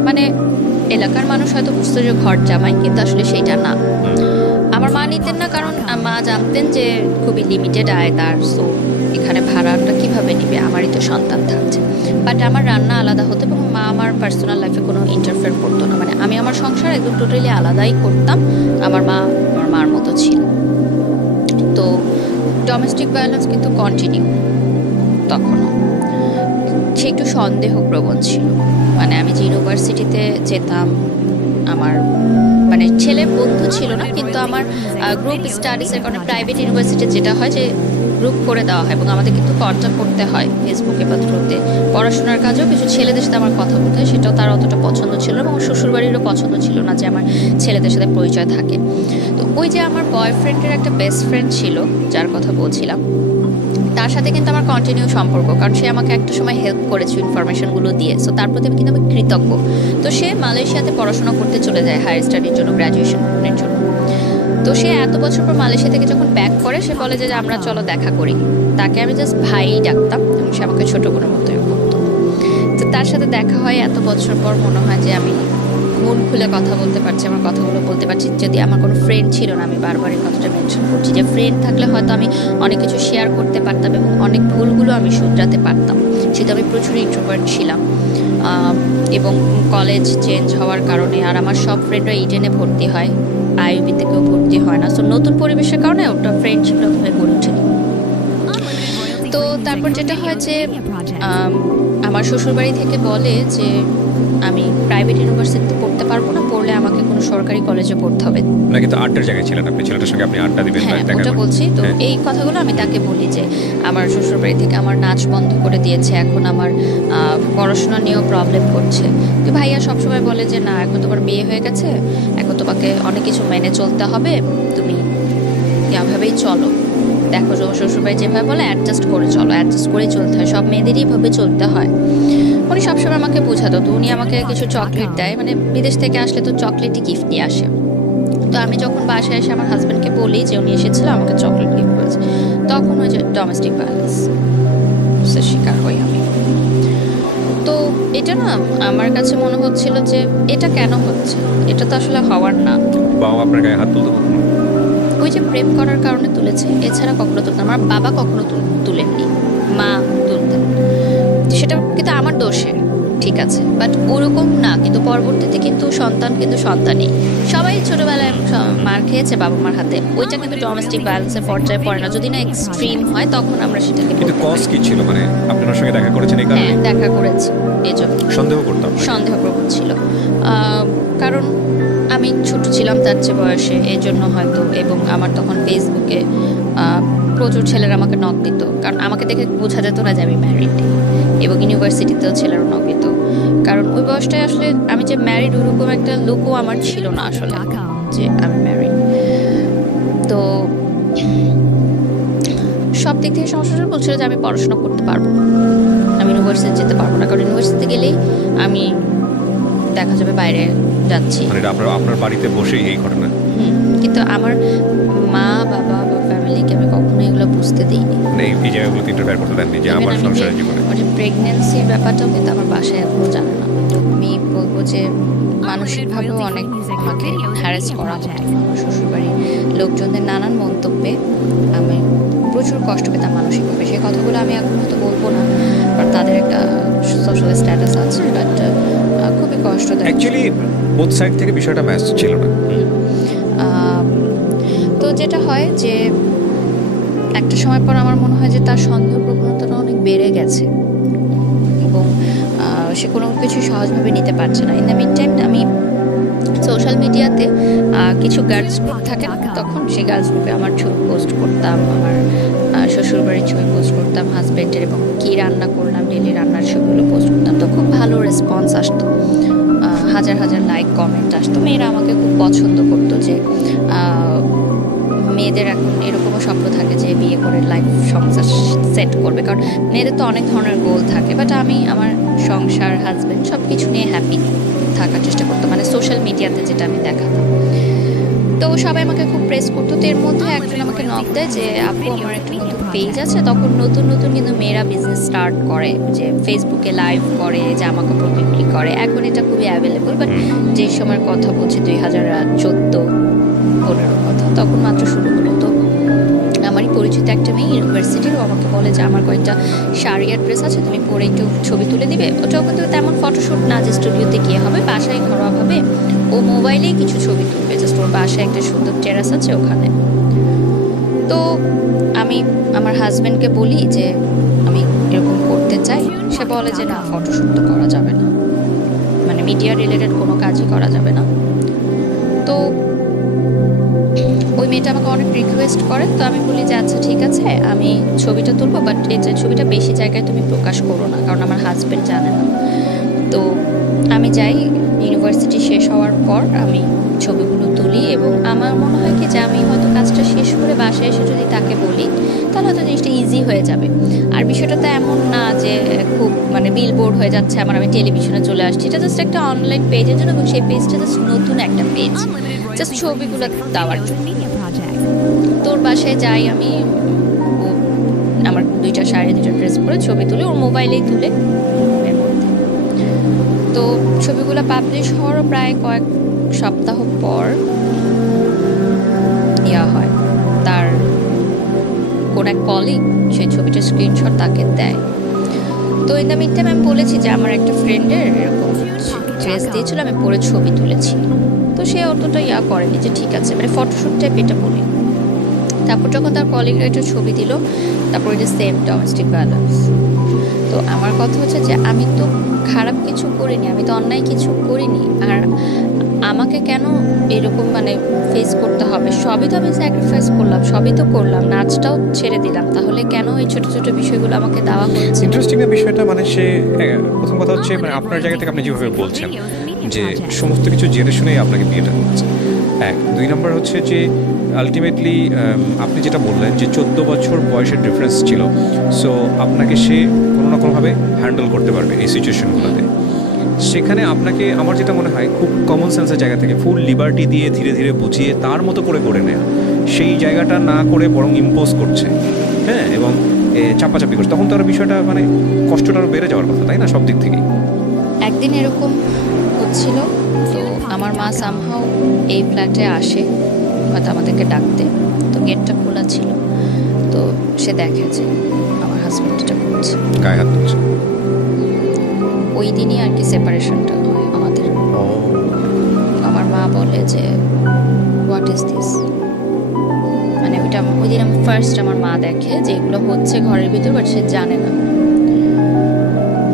মানে এলাকার মানুষ হয়তো বুঝতো যে ঘর জামাই, কিন্তু আসলে সেইটা না। আমার মা নিতেন না, কারণ মা জানতেন যে খুবই লিমিটেড আয় তার, সো এখানে ভাড়াটা কিভাবে নিবে, আমারই তো সন্তান থাকছে। বাট আমার রান্না আলাদা হতো এবং মা আমার পার্সোনাল লাইফে কোনো ইন্টারফেয়ার করতো না। মানে আমি আমার সংসার একদম টোটালি আলাদাই করতাম, আমার মা আমার মার মতো ছিল। তো ডোমেস্টিক ভায়োলেন্স কিন্তু কন্টিনিউ তখনও। সে একটু সন্দেহপ্রবণ ছিল। মানে আমি যে ইউনিভার্সিটিতে যেতাম, আমার মানে ছেলে বন্ধু ছিল না, কিন্তু আমার গ্রুপ স্টাডিজের কারণে প্রাইভেট ইউনিভার্সিটি যেটা হয় যে গ্রুপ করে দেওয়া হয় এবং আমাদের কিন্তু কন্ট্যাক্ট করতে হয় ফেসবুকে বা থ্রুতে। পড়াশোনার কাজেও কিছু ছেলেদের সাথে আমার কথা বলতে হয়, সেটাও তার অতটা পছন্দ ছিল না। আমার শ্বশুরবাড়িরও পছন্দ ছিল না যে আমার ছেলেদের সাথে পরিচয় থাকে। তো ওই যে আমার বয়ফ্রেন্ডের একটা বেস্ট ফ্রেন্ড ছিল, যার কথা বলছিলাম, তার সাথে কিন্তু আমার কন্টিনিউ সম্পর্ক, কারণ সে আমাকে একটা সময় হেল্প করেছে ইনফরমেশনগুলো দিয়ে। সো তার প্রতি কিন্তু আমি কৃতজ্ঞ। তো সে মালয়েশিয়াতে পড়াশোনা করতে চলে যায় হায়ার স্টাডির জন্য, গ্র্যাজুয়েশনের জন্য। তো সে এত বছর পর মালয়েশিয়া থেকে যখন ব্যাক করে, সে বলে যে আমরা চলো দেখা করি। তাকে আমি জাস্ট ভাই ডাকতাম এবং সে আমাকে ছোটো বোনের মতোই করতো। তো তার সাথে দেখা হয় এত বছর পর, মনে হয় যে আমি মন খুলে কথা বলতে পারছি, আমার কথাগুলো বলতে পারছি। যদি আমার কোনো ফ্রেন্ড ছিল না, আমি বারবার এই কথাটা মেনশন করছি যে ফ্রেন্ড থাকলে হয়তো আমি অনেক কিছু শেয়ার করতে পারতাম এবং অনেক ভুলগুলো আমি শুধরাতে পারতাম। সেটা আমি প্রচুর ইন্ট্রোভার্ট ছিলাম এবং কলেজ চেঞ্জ হওয়ার কারণে আর আমার সব ফ্রেন্ডরা ইডেনে ভর্তি হয়, আইইউবিতে কেউ ভর্তি হয় না। সো নতুন পরিবেশের কারণে ওটা ফ্রেন্ডশিপ প্রথমে গড়ে ওঠেনি। তো তারপর যেটা হয় যে আমার শ্বশুরবাড়ি থেকে বলে যে আমি প্রাইভেট ইউনিভার্সিটিতে পড়তে পারবো না, পড়লে আমাকে কোনো সরকারি কলেজে পড়তে হবে। না, কিন্তু আড্ডার জায়গায় ছিলেন আপনি, ছেলেটার সঙ্গে আপনি আড্ডা দিবেন, হ্যাঁ ওটা বলছি। তো এই কথাগুলো আমি তাকে বলি যে আমার শ্বশুরবাড়ি থেকে আমার নাচ বন্ধ করে দিয়েছে, এখন আমার পড়াশোনা নিয়েও প্রবলেম করছে। তো ভাইয়া সবসময় বলে যে না, এখন তোমার বিয়ে হয়ে গেছে, এখন তোমাকে অনেক কিছু মেনে চলতে হবে, তুমি এভাবেই চলো। দেখো শ্বশুরবাড়ি যেভাবে বলে অ্যাডজাস্ট করে চলো, অ্যাডজাস্ট করেই চলতে হয়, সব মেয়েদেরই এভাবে চলতে হয়। উনি সবসময় আমাকে বোঝাতো। তো উনি আমাকে কিছু চকলেট দেয়, মানে বিদেশ থেকে আসলে তো চকলেটই গিফট নিয়ে আসে। তো আমি যখন বাসায় এসে আমার হাজব্যান্ডকে বলি যে উনি এসেছিল আমাকে চকলেট গিফট করেছে, তখন ওই যে ডোমেস্টিক ভায়োলেন্স শিকার হই আমি। তো এটা না আমার কাছে মনে হচ্ছিল যে এটা কেন হচ্ছে, এটা তো আসলে হওয়ার না। বাবা আপনার গায়ে হাত তুলতে কখনো? ওই যে প্রেম করার কারণে তুলেছে, এছাড়া কখনো তুলতেন। আমার বাবা কখনো তুলেননি, মা তুলতেন। সেটা কিন্তু আমার দোষে, ঠিক আছে, বাট ওরকম না। কিন্তু পরবর্তীতে কিন্তু সন্তান কিন্তু সন্তানই, সবাই ছোটবেলায় মার খেয়েছে বাবা মার হাতে, ওইটা কিন্তু ডোমেস্টিক ভায়োলেন্সের পর্যায়ে পড়ে না। যদি না এক্সট্রিম হয় তখন আমরা সেটাকে। কিন্তু কজ কি ছিল? মানে আপনার সঙ্গে দেখা করেছেন এই কারণে? হ্যাঁ দেখা করেছি, এই জন্য সন্দেহ করতাম, সন্দেহপ্রবণ ছিল। কারণ আমি ছোট ছিলাম তার চেয়ে বয়সে, এই জন্য হয়তো। এবং আমার তখন ফেসবুকে প্রচুর ছেলেরা আমাকে নক দিত, কারণ আমাকে দেখে বোঝা যেত না যে আমি ম্যারিড। এবং ইউনিভার্সিটিতেও ছেলেরা নক দিত, কারণ ওই বয়সটায় আসলে আমি যে ম্যারিড ওরকম একটা লুকও আমার ছিল না আসলে যে আমি ম্যারিড। তো সব দিক থেকে সমস্যা বলছিল যে আমি পড়াশোনা করতে পারবো না, আমি ইউনিভার্সিটি যেতে পারবো না, কারণ ইউনিভার্সিটি গেলেই আমি দেখা যাবে বাইরে যাচ্ছি। মানে আপনার বাড়িতে বসেই এই ঘটনা? কিন্তু আমার মা বাবা বা ফ্যামিলিকে আমি কখনো এগুলো বুঝতে দিইনি, মানে এই জায়গাগুলোতে ইন্টারফেয়ার করতে দেননি যে আমার সংসারের জীবনে। ওই যে প্রেগন্যান্সির ব্যাপারটাও কিন্তু আমার বাসায় এখনো জানে না। আমি বলবো যে মানসিকভাবেও অনেক আমাকে হ্যারাস করা হতো। আমার শ্বশুরবাড়ির লোকজনদের নানান মন্তব্যে আমি প্রচুর কষ্ট পেতাম মানসিকভাবে। সেই কথাগুলো আমি এখন হয়তো বলবো না, কারণ তাদের একটা সোশ্যাল স্ট্যাটাস আছে, বাট খুবই কষ্টদায়ক। অ্যাকচুয়ালি বোথ সাইড থেকে বিষয়টা ম্যাচ ছিল না। তো যেটা হয় যে একটা সময় পর আমার মনে হয় যে তার সন্দেহ প্রবণতাটা অনেক বেড়ে গেছে এবং সে কোনো কিছু সহজভাবে নিতে পারছে না। ইন দ্য মিড টাইম আমি সোশ্যাল মিডিয়াতে কিছু গার্লস গ্রুপ থাকে না, তখন সেই গার্লস গ্রুপে আমার ছবি পোস্ট করতাম, আমার শ্বশুরবাড়ির ছবি পোস্ট করতাম, হাজব্যান্ডের, এবং কী রান্না করলাম ডেলি রান্নার ছবিগুলো পোস্ট করতাম। তো খুব ভালো রেসপন্স আসতো, হাজার হাজার লাইক কমেন্ট আসতো। মেয়েরা আমাকে খুব পছন্দ করতো যে মেয়েদের এখন এরকমও স্বপ্ন থাকে যে বিয়ে করে লাইফ সংসার সেট করবে, কারণ মেয়েদের তো অনেক ধরনের গোল থাকে। বাট আমি আমার সংসার, হাজব্যান্ড সব কিছু নিয়ে হ্যাপি থাকার চেষ্টা করতাম, মানে সোশ্যাল মিডিয়াতে যেটা আমি দেখাতাম। তো সবাই আমাকে খুব প্রেস করতো। তো এর মধ্যে একজন আমাকে নক দেয় যে আপু আমার একটা নতুন পেজ আছে। তখন নতুন নতুন কিন্তু মেয়েরা বিজনেস স্টার্ট করে, যে ফেসবুকে লাইভ করে, জামা কাপড় বিক্রি করে। এখন এটা খুবই অ্যাভেলেবল, বাট যে সময়ের কথা বলছি 2014-15 কথা, তখন মাত্র শুরু হলো। তো আমারই পরিচিত একটা মেয়ে ইউনিভার্সিটির, আমাকে বলে যে আমার কয়েকটা শাড়ি আর ড্রেস আছে, তুমি পরে একটু ছবি তুলে দিবে। ওটাও কিন্তু তেমন ফটোশ্যুট না যে স্টুডিওতে গিয়ে হবে, বাসায় ঘরোয়াভাবে ও মোবাইলেই কিছু ছবি তুলবে। জাস্ট ওর বাসায় একটা সুন্দর টেরাস আছে ওখানে। তো আমি আমার হাজব্যান্ডকে বলি যে আমি এরকম করতে চাই। সে বলে যে না, ফটোশ্যুট তো করা যাবে না, মানে মিডিয়া রিলেটেড কোনো কাজই করা যাবে না। তো ওই মেয়েটা আমাকে অনেক রিকোয়েস্ট করে। তো আমি বলি যে আচ্ছা ঠিক আছে, আমি ছবিটা তুলবো, বাট এই যে ছবিটা বেশি জায়গায় তুমি প্রকাশ করো না, কারণ আমার হাজব্যান্ড জানে না। তো আমি যাই, ইউনিভার্সিটি শেষ হওয়ার পর আমি ছবিগুলো তুলি, এবং আমার মনে হয় কি যে আমি হয়তো কাজটা শেষ করে বাসায় এসে যদি তাকে বলি, তাহলে হয়তো জিনিসটা ইজি হয়ে যাবে। আর বিষয়টা তো এমন না যে খুব মানে বিলবোর্ড হয়ে যাচ্ছে আমার, আমি টেলিভিশনে চলে আসছি। এটা জাস্ট একটা অনলাইন পেজের জন্য, এবং সেই পেজটা জাস্ট নতুন একটা পেজ, জাস্ট ছবিগুলো দেওয়ার জন্য। তোর বাসায় যাই আমি, ও আমার 2টা শাড়ি 2টা ড্রেস পরে ছবি তুলে, ওর মোবাইলেই তুলে। তো ছবিগুলো পাবলিশ হওয়ার প্রায় কয়েক সপ্তাহ পর হয়, তার কোন এক কলিগ সেই ছবিটার স্ক্রিনশট তাকে দেয়। তো ইন দ্য মিড টাইম আমি বলেছি যে আমার একটা ফ্রেন্ডের এরকম ড্রেস দিয়েছিল, আমি পরে ছবি তুলেছি। তো সে অতটা করেনি যে ঠিক আছে, মানে ফটোশ্যুট টাইপ এটা বলি। তারপর যখন তার কলিগরা একটা ছবি দিল, তারপর এটা সেম ডোমেস্টিক ভায়োলেন্স। তো আমার কথা হচ্ছে যে আমি তো খারাপ কিছু করিনি, আমি তো অন্যায় কিছু করিনি, আর আমাকে কেন এরকম মানে ফেস করতে হবে? সবই তো আমি স্যাক্রিফাইস করলাম, সবই তো করলাম, নাচটাও ছেড়ে দিলাম, তাহলে কেন এই ছোট ছোট বিষয়গুলো আমাকে দেওয়া হচ্ছে? ইন্টারেস্টিং না বিষয়টা, মানে সে প্রথম কথা হচ্ছে মানে আপনার জায়গা থেকে আপনি যেভাবে বলছেন যে সমস্ত কিছু জেনে শুনেই আপনাকে বিয়েটা করছে, 1। 2 নম্বর হচ্ছে যে আলটিমেটলি আপনি যেটা বললেন যে 14 বছর বয়সের ডিফারেন্স ছিল, সো আপনাকে সে কোনো না কোনোভাবে হ্যান্ডেল করতে পারবে এই সিচুয়েশনগুলোতে। সেখানে আপনাকে আমার যেটা মনে হয় খুব কমন সেন্সের জায়গা থেকে ফুল লিবার্টি দিয়ে ধীরে ধীরে বুঝিয়ে তার মতো করে নেয়া, সেই জায়গাটা না করে বরং ইম্পোজ করছে, হ্যাঁ, এবং চাপাচাপি করছে, তখন তো আর বিষয়টা মানে কষ্টটা আরও বেড়ে যাওয়ার কথা, তাই না, সব দিক থেকেই। একদিন এরকম হচ্ছিল, তো আমার মা সামহাও এই ফ্ল্যাটে আসে হয়তো আমাদেরকে ডাকতে। তো গেটটা খোলা ছিল, তো সে দেখে যে আমার হাজব্যান্ড এটা করছে, গায়ে হাত তুলছে। ওই দিনই আর কি সেপারেশনটা হয় আমাদের। আমার মা বলে যে হোয়াট ইজ দিস, মানে ওইটা ওই দিন আমি ফার্স্ট আমার মা দেখে যে এগুলো হচ্ছে ঘরের ভিতর, বাট সে জানে না।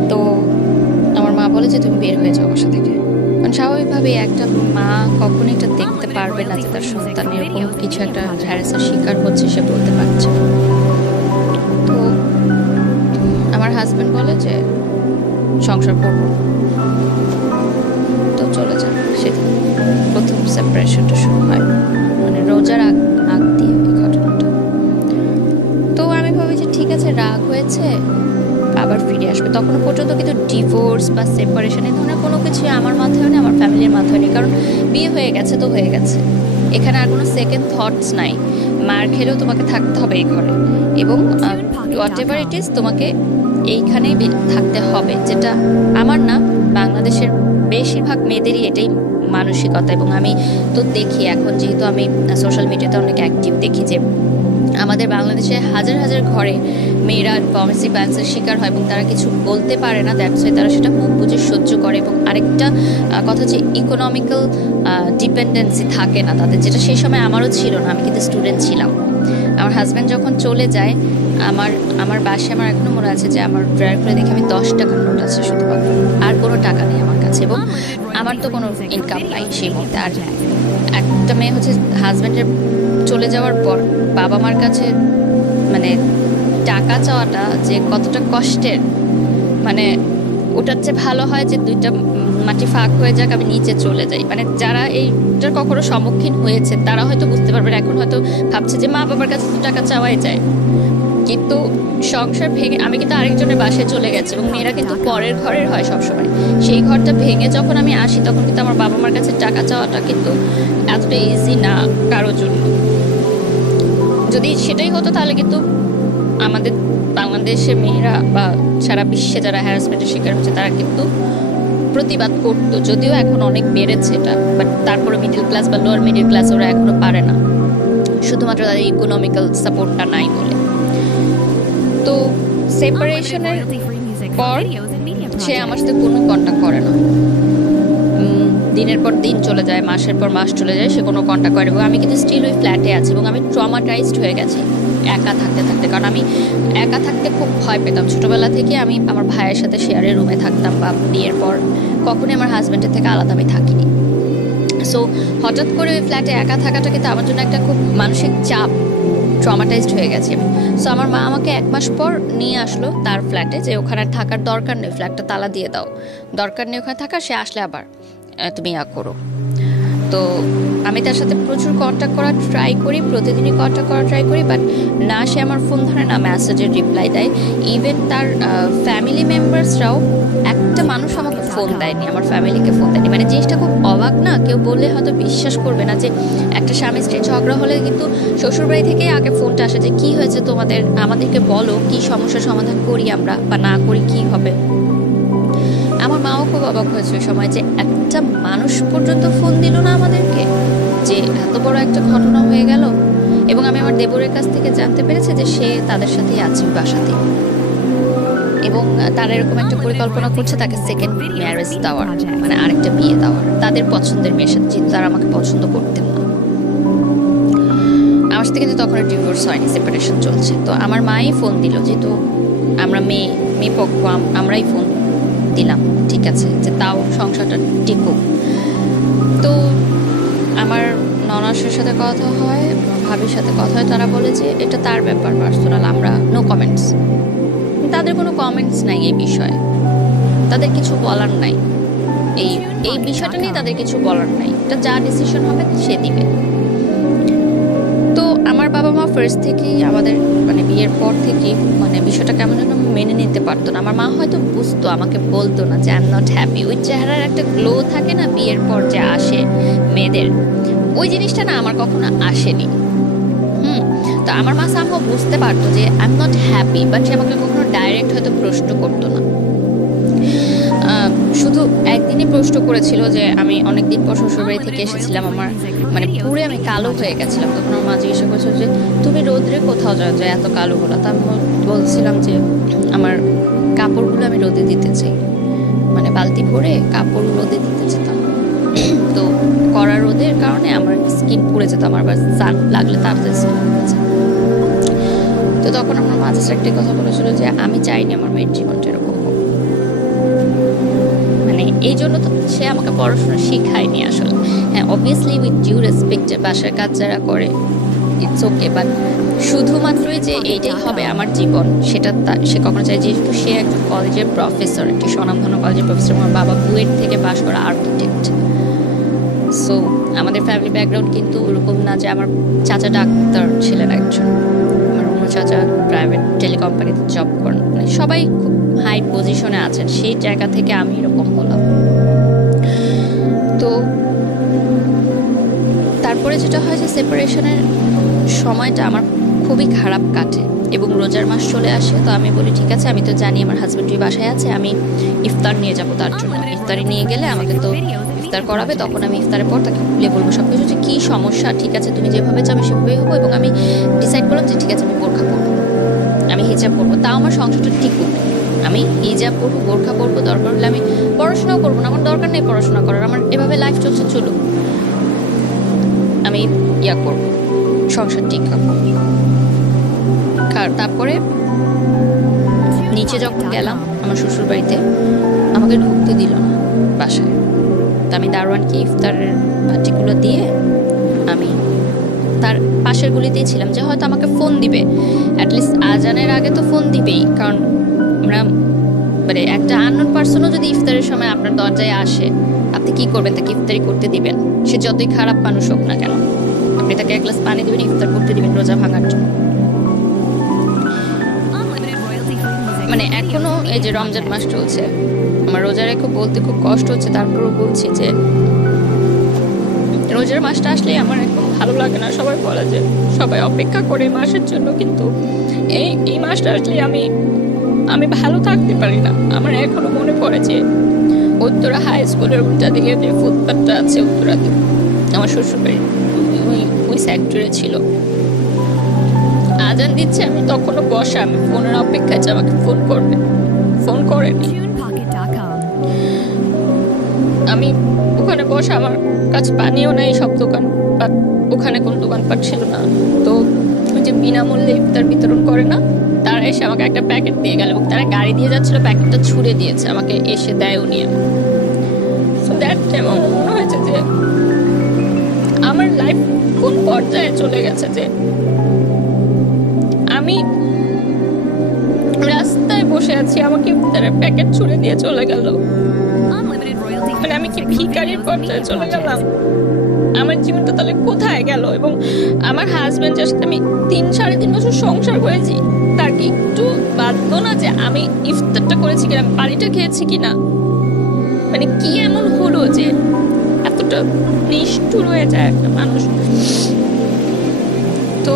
তো আমার মা বলে যে তুমি বের হয়ে যাও বাসা থেকে। মানে স্বাভাবিকভাবে একটা মা কখনোই এটা দেখতে পারবে না যে তার সন্তান এরকম কিছু একটা হ্যারাসের শিকার হচ্ছে, সে বলতে পারছে। তো আমার হাজব্যান্ড বলে যে সংসার করবো, তো চলে যান। সেদিন প্রথম সেপারেশনটা শুরু হয়, মানে রোজার আগ দিয়ে এই ঘটনাটা। তো আমি ভাবি যে ঠিক আছে, রাগ হয়েছে, আবার ফিরে আসবে। তখনও পর্যন্ত কিন্তু ডিভোর্স বা সেপারেশন এই ধরনের কোনো কিছু আমার মাথায় নেই, আমার ফ্যামিলির মাথায় নেই, কারণ বিয়ে হয়ে গেছে তো হয়ে গেছে। এখানে আর কোনো সেকেন্ড থটস নাই। মার খেলেও তোমাকে থাকতে হবে এই ঘরে, এবং হোয়াট এভার ইট ইজ তোমাকে এইখানেই থাকতে হবে, যেটা আমার না, বাংলাদেশের বেশিরভাগ মেয়েদেরই এটাই মানসিকতা। এবং আমি তো দেখি এখন, যেহেতু আমি সোশ্যাল মিডিয়াতে অনেক অ্যাক্টিভ, দেখি যে আমাদের বাংলাদেশে হাজার হাজার ঘরে মেয়েরা ডোমেস্টিক ভায়োলেন্সের শিকার হয় এবং তারা কিছু বলতে পারে না, দ্যাটস ওয়াই তারা সেটা মুখ বুঝে সহ্য করে। এবং আরেকটা কথা হচ্ছে ইকোনমিক্যাল ডিপেন্ডেন্সি থাকে না তাদের, যেটা সেই সময় আমারও ছিল না, আমি কিন্তু স্টুডেন্ট ছিলাম। আমার হাজব্যান্ড যখন চলে যায়, আমার বাসায় আমার এখনও মনে আছে যে আমার ড্রয়ার খুলে দেখে আমি 10 টাকার নোট আছে শুধুমাত্র, আর কোনো টাকা নেই আমার কাছে, এবং আমার তো কোনো ইনকাম নাই সেই মুহূর্তে। আর একটা মেয়ে হচ্ছে হাজব্যান্ডের চলে যাওয়ার পর বাবা মার কাছে মানে টাকা চাওয়াটা যে কতটা কষ্টের, মানে ওটার চেয়ে ভালো হয় যে 2টা মাটি ফাঁক হয়ে যাক, আমি নিচে চলে যাই। মানে যারা এইটার কখনো সম্মুখীন হয়েছে তারা হয়তো বুঝতে পারবে, এখন হয়তো ভাবছে যে মা বাবার কাছে তো টাকা চাওয়াই যায়, কিন্তু সংসার ভেঙে আমি কিন্তু আরেকজনের বাসায় চলে গেছি এবং মেয়েরা কিন্তু পরের ঘরের হয় সবসময়। সেই ঘরটা ভেঙে যখন আমি আসি তখন কিন্তু আমার বাবা মার কাছে টাকা চাওয়াটা কিন্তু এতটা ইজি না কারোর জন্য। যদি সেটাই হতো তাহলে কিন্তু আমাদের বাংলাদেশে মেয়েরা বা সারা বিশ্বে যারা হ্যারাসমেন্টের শিকার হচ্ছে তারা কিন্তু প্রতিবাদ করতো, যদিও এখন অনেক বেড়েছে এটা, বাট তারপরে মিডল ক্লাস বা লোয়ার মিডল ক্লাস ওরা এখনো পারে না, শুধুমাত্র তাদের ইকোনমিক্যাল সাপোর্টটা নাই বলে। তো সেপারেশনের পর সে আমার সাথে কোনো কন্ট্যাক্ট করে না, দিনের পর দিন চলে যায়, মাসের পর মাস চলে যায়, সে কোনো কন্ট্যাক্ট করে। এবং আমি কিন্তু স্টিল ওই ফ্ল্যাটে আছি এবং আমি ট্রমাটাইজড হয়ে গেছি একা থাকতে থাকতে, কারণ আমি একা থাকতে খুব ভয় পেতাম ছোটোবেলা থেকে। আমি আমার ভাইয়ের সাথে শেয়ারের রুমে থাকতাম বা বিয়ের পর কখনোই আমার হাজব্যান্ডের থেকে আলাদা আমি থাকিনি। সো হঠাৎ করে ওই ফ্ল্যাটে একা থাকাটা কিন্তু আমার জন্য একটা খুব মানসিক চাপ, ট্রমাটাইজড হয়ে গেছি আমি। সো আমার মা আমাকে 1 মাস পর নিয়ে আসলো তার ফ্ল্যাটে, যে ওখানে থাকার দরকার নেই, ফ্ল্যাটটা তালা দিয়ে দাও, দরকার নেই ওখানে থাকার, সে আসলে আবার তুমি করো। তো আমি তার সাথে প্রচুর কন্ট্যাক্ট করার ট্রাই করি, প্রতিদিনই কন্ট্যাক্ট করার ট্রাই করি, বাট না সে আমার ফোন ধরে, না মেসেজের রিপ্লাই দেয়। ইভেন তার ফ্যামিলি মেম্বার্সরাও, একটা মানুষ আমাকে ফোন দেয়নি, আমার ফ্যামিলিকে ফোন দেয়নি। মানে জিনিসটা খুব অবাক না? কেউ বললে হয়তো বিশ্বাস করবে না যে একটা স্বামী স্ত্রীর ঝগড়া হলে কিন্তু শ্বশুরবাড়ি থেকে আগে ফোনটা আসে যে কী হয়েছে তোমাদের, আমাদেরকে বলো কী সমস্যার সমাধান করি আমরা, বা না করি কী হবে। আমার মাও খুব অবাক হয়েছে ওই সময় যে একটা মানুষ পর্যন্ত ফোন দিল না আমাদেরকে, যে এত বড় একটা ঘটনা হয়ে গেল। এবং আমি আমার দেবরের কাছ থেকে জানতে পেরেছি যে সে তাদের সাথেই আছে বাসাতে, এবং তারা এরকম একটা পরিকল্পনা করছে তাকে সেকেন্ড ম্যারেজ দেওয়ার, মানে আরেকটা বিয়ে দেওয়ার তাদের পছন্দের মেয়ের সাথে, যেহেতু তারা আমাকে পছন্দ করতেন না। আমার সাথে কিন্তু তখন ডিভোর্স হয়নি, সেপারেশন চলছে। তো আমার মাই ফোন দিল, যেহেতু আমরা মেয়ে পক্ষ, আমরাই ফোন দিলাম, ঠিক আছে, যে তাও সংসারটা টিকুক। তো আমার ননাসের সাথে কথা হয়, ভাবির সাথে কথা হয়, তারা বলে যে এটা তার ব্যাপার পার্সোনাল, আমরা নো কমেন্টস। তাদের কোনো কমেন্টস নাই এই বিষয়ে, তাদের কিছু বলার নাই, এই বিষয়টা নিয়ে তাদের কিছু বলার নাই, এটা যা ডিসিশন হবে সে দিবে। তো আমার বাবা মা ফার্স্ট থেকেই আমাদের মানে বিয়ের পর থেকেই মানে বিষয়টা কেমন যেন মেনে নিতে পারতো না। আমার মা হয়তো বুঝতো, আমাকে বলতো না যে আই এম নট হ্যাপি। ওই চেহারার একটা গ্লো থাকে না বিয়ের পর যে আসে মেয়েদের, ওই জিনিসটা না আমার কখনো আসেনি। তো আমার মা সামহাও বুঝতে পারতো যে I am not happy, but সে আমাকে কখনো ডাইরেক্ট হয়তো প্রশ্ন করতো না। শুধু একদিনই প্রশ্ন করেছিল যে আমি অনেকদিন পর শ্বশুরবাড়ি থেকে এসেছিলাম, আমার মানে পুরো আমি কালো হয়ে গেছিলাম। তখন আমার মা জিজ্ঞাসা করেছিল যে তুমি রোদ্রে কোথাও যাও যে এত কালো হলো। তা আমি বলছিলাম যে আমার কাপড়গুলো আমি রোদে দিতে চাই, মানে বালতি ভরে কাপড় রোদে দিতে যেতাম। তো কড়া রোদের কারণে আমার স্কিন পুড়ে যেত, আমার আবার সান লাগলে তাড়াতাড়ি স্কিন পুড়ে যেত। তো তখন আমার মা জাস্ট একটি কথা বলেছিল যে আমি চাইনি আমার মেয়ের জীবনটা এরকম হোক। মানে এই জন্য তো সে আমাকে পড়াশোনা শেখায়নি আসলে। হ্যাঁ, অবভিয়াসলি উইথ ডিউ রেসপেক্ট, বাসার কাজ যারা করে ইটস ওকে, বাট শুধুমাত্রই যে এইটাই হবে আমার জীবন সেটা সে কখনো চায়। যেহেতু সে একজন কলেজের প্রফেসর, একটি স্বনামধন্য কলেজের প্রফেসর, আমার বাবা বুয়েট থেকে পাশ করা আর্কিটেক্ট। সো আমাদের ফ্যামিলি ব্যাকগ্রাউন্ড কিন্তু ওরকম না যে আমার চাচা ডাক্তার ছিলেন একজন, আমার অন্য চাচা প্রাইভেট টেলিকোম্পানিতে জব করেন, মানে সবাই খুব হাই পজিশনে আছেন। সেই জায়গা থেকে আমি এরকম হলাম। তো তারপরে যেটা হয় যে সেপারেশনের সময়টা আমার খুবই খারাপ কাটে এবং রোজার মাস চলে আসে। তো আমি বলি ঠিক আছে, আমি তো জানি আমার হাজব্যান্ড বাসায় আছে, আমি ইফতার নিয়ে যাব তার জন্য। ইফতারে নিয়ে গেলে আমাকে তো ইফতার করাবে, তখন আমি ইফতারের পর তাকে খুলে বলবো সব কিছু, যে কী সমস্যা, ঠিক আছে তুমি যেভাবে চাও আমি সেভাবেই হবো। এবং আমি ডিসাইড করলাম যে ঠিক আছে আমি বোরখা পরবো, আমি হিজাব পরবো, তাও আমার সংসারটা টিকুক। আমি হিজাব পরবো, বোরখা পরবো, দরকার হলে আমি পড়াশোনাও করবো না, আমার দরকার নেই পড়াশোনা করার, আমার এভাবে লাইফ চলছে, চলো আমি করবো, সংসার টিকাবো। তারপরে নিচে যখন গেলাম আমার শ্বশুর বাড়িতে, আমাকে ঢুকতে দিল না বাসায়। তো আমি দারোয়ানকে ইফতারের ভাটিগুলো দিয়ে আমি তার পাশের গুলিতেই ছিলাম, যে হয়তো আমাকে ফোন দিবে, অ্যাটলিস্ট আজানের আগে তো ফোন দিবেই, কারণ আমরা মানে একটা আননোন পার্সনও যদি ইফতারের সময় আপনার দরজায় আসে, আপনি কি করবেন? তাকে ইফতারি করতে দিবেন, সে যতই খারাপ মানুষ হোক না কেন। আপনি তাকে এক গ্লাস পানি দিবেন, ইফতার করতে দিবেন রোজা ভাঙার জন্য। মানে এখনো এই যে রমজান মাস চলছে, আমার রোজা রেখে বলতে খুব কষ্ট হচ্ছে, তারপরেও বলছি যে রোজার মাসটা আসলেই আমার একদম ভালো লাগে না। সবাই বলে যে সবাই অপেক্ষা করে মাসের জন্য, কিন্তু এই মাসটা আসলে আমি ভালো থাকতে পারি না। আমার এখনো মনে পড়ে যে উত্তরা হাই স্কুলের উল্টা দিকে যে ফুটপাথটা আছে উত্তরাতে, আমার শ্বশুরবাড়ি ওই সেক্টরে ছিল। আজান দিচ্ছে, আমি তখনও বসা, আমি ফোনের অপেক্ষায় যে আমাকে ফোন করবে, ফোন করেনি। আমি ওখানে বসা, আমার কাছে পানিও নাই, সব দোকানপাট, ওখানে কোনো দোকানপাট ছিল না। তো ওই যে বিনামূল্যে ইফতার বিতরণ করে না, তারা এসে আমাকে একটা প্যাকেট দিয়ে গেল এবং তারা গাড়ি দিয়ে যাচ্ছিল, প্যাকেটটা ছুঁড়ে দিয়েছে, আমাকে এসে দেয়ও নিয়ে। সো দ্যাট টাইম আমার মনে হয়েছে যে আমার লাইফ কোন পর্যায়ে চলে গেছে, যে আমি রাস্তায় বসে আছি, আমাকে ইফতারের প্যাকেট ছুঁড়ে দিয়ে চলে গেল। মানে আমি কি ভিখারির পর্যায়ে চলে গেলাম? আমার জীবনটা তাহলে কোথায় গেল? এবং আমার হাজবেন্ড, যার সাথে আমি 3-3.5 বছর সংসার করেছি, তার কি একটু বাধ্য না যে আমি ইফতারটা করেছি কিনা, আমি পানিটা খেয়েছি কিনা? মানে কি এমন হলো যে এতটা নিষ্ঠুর হয়ে যায় একটা মানুষ? তো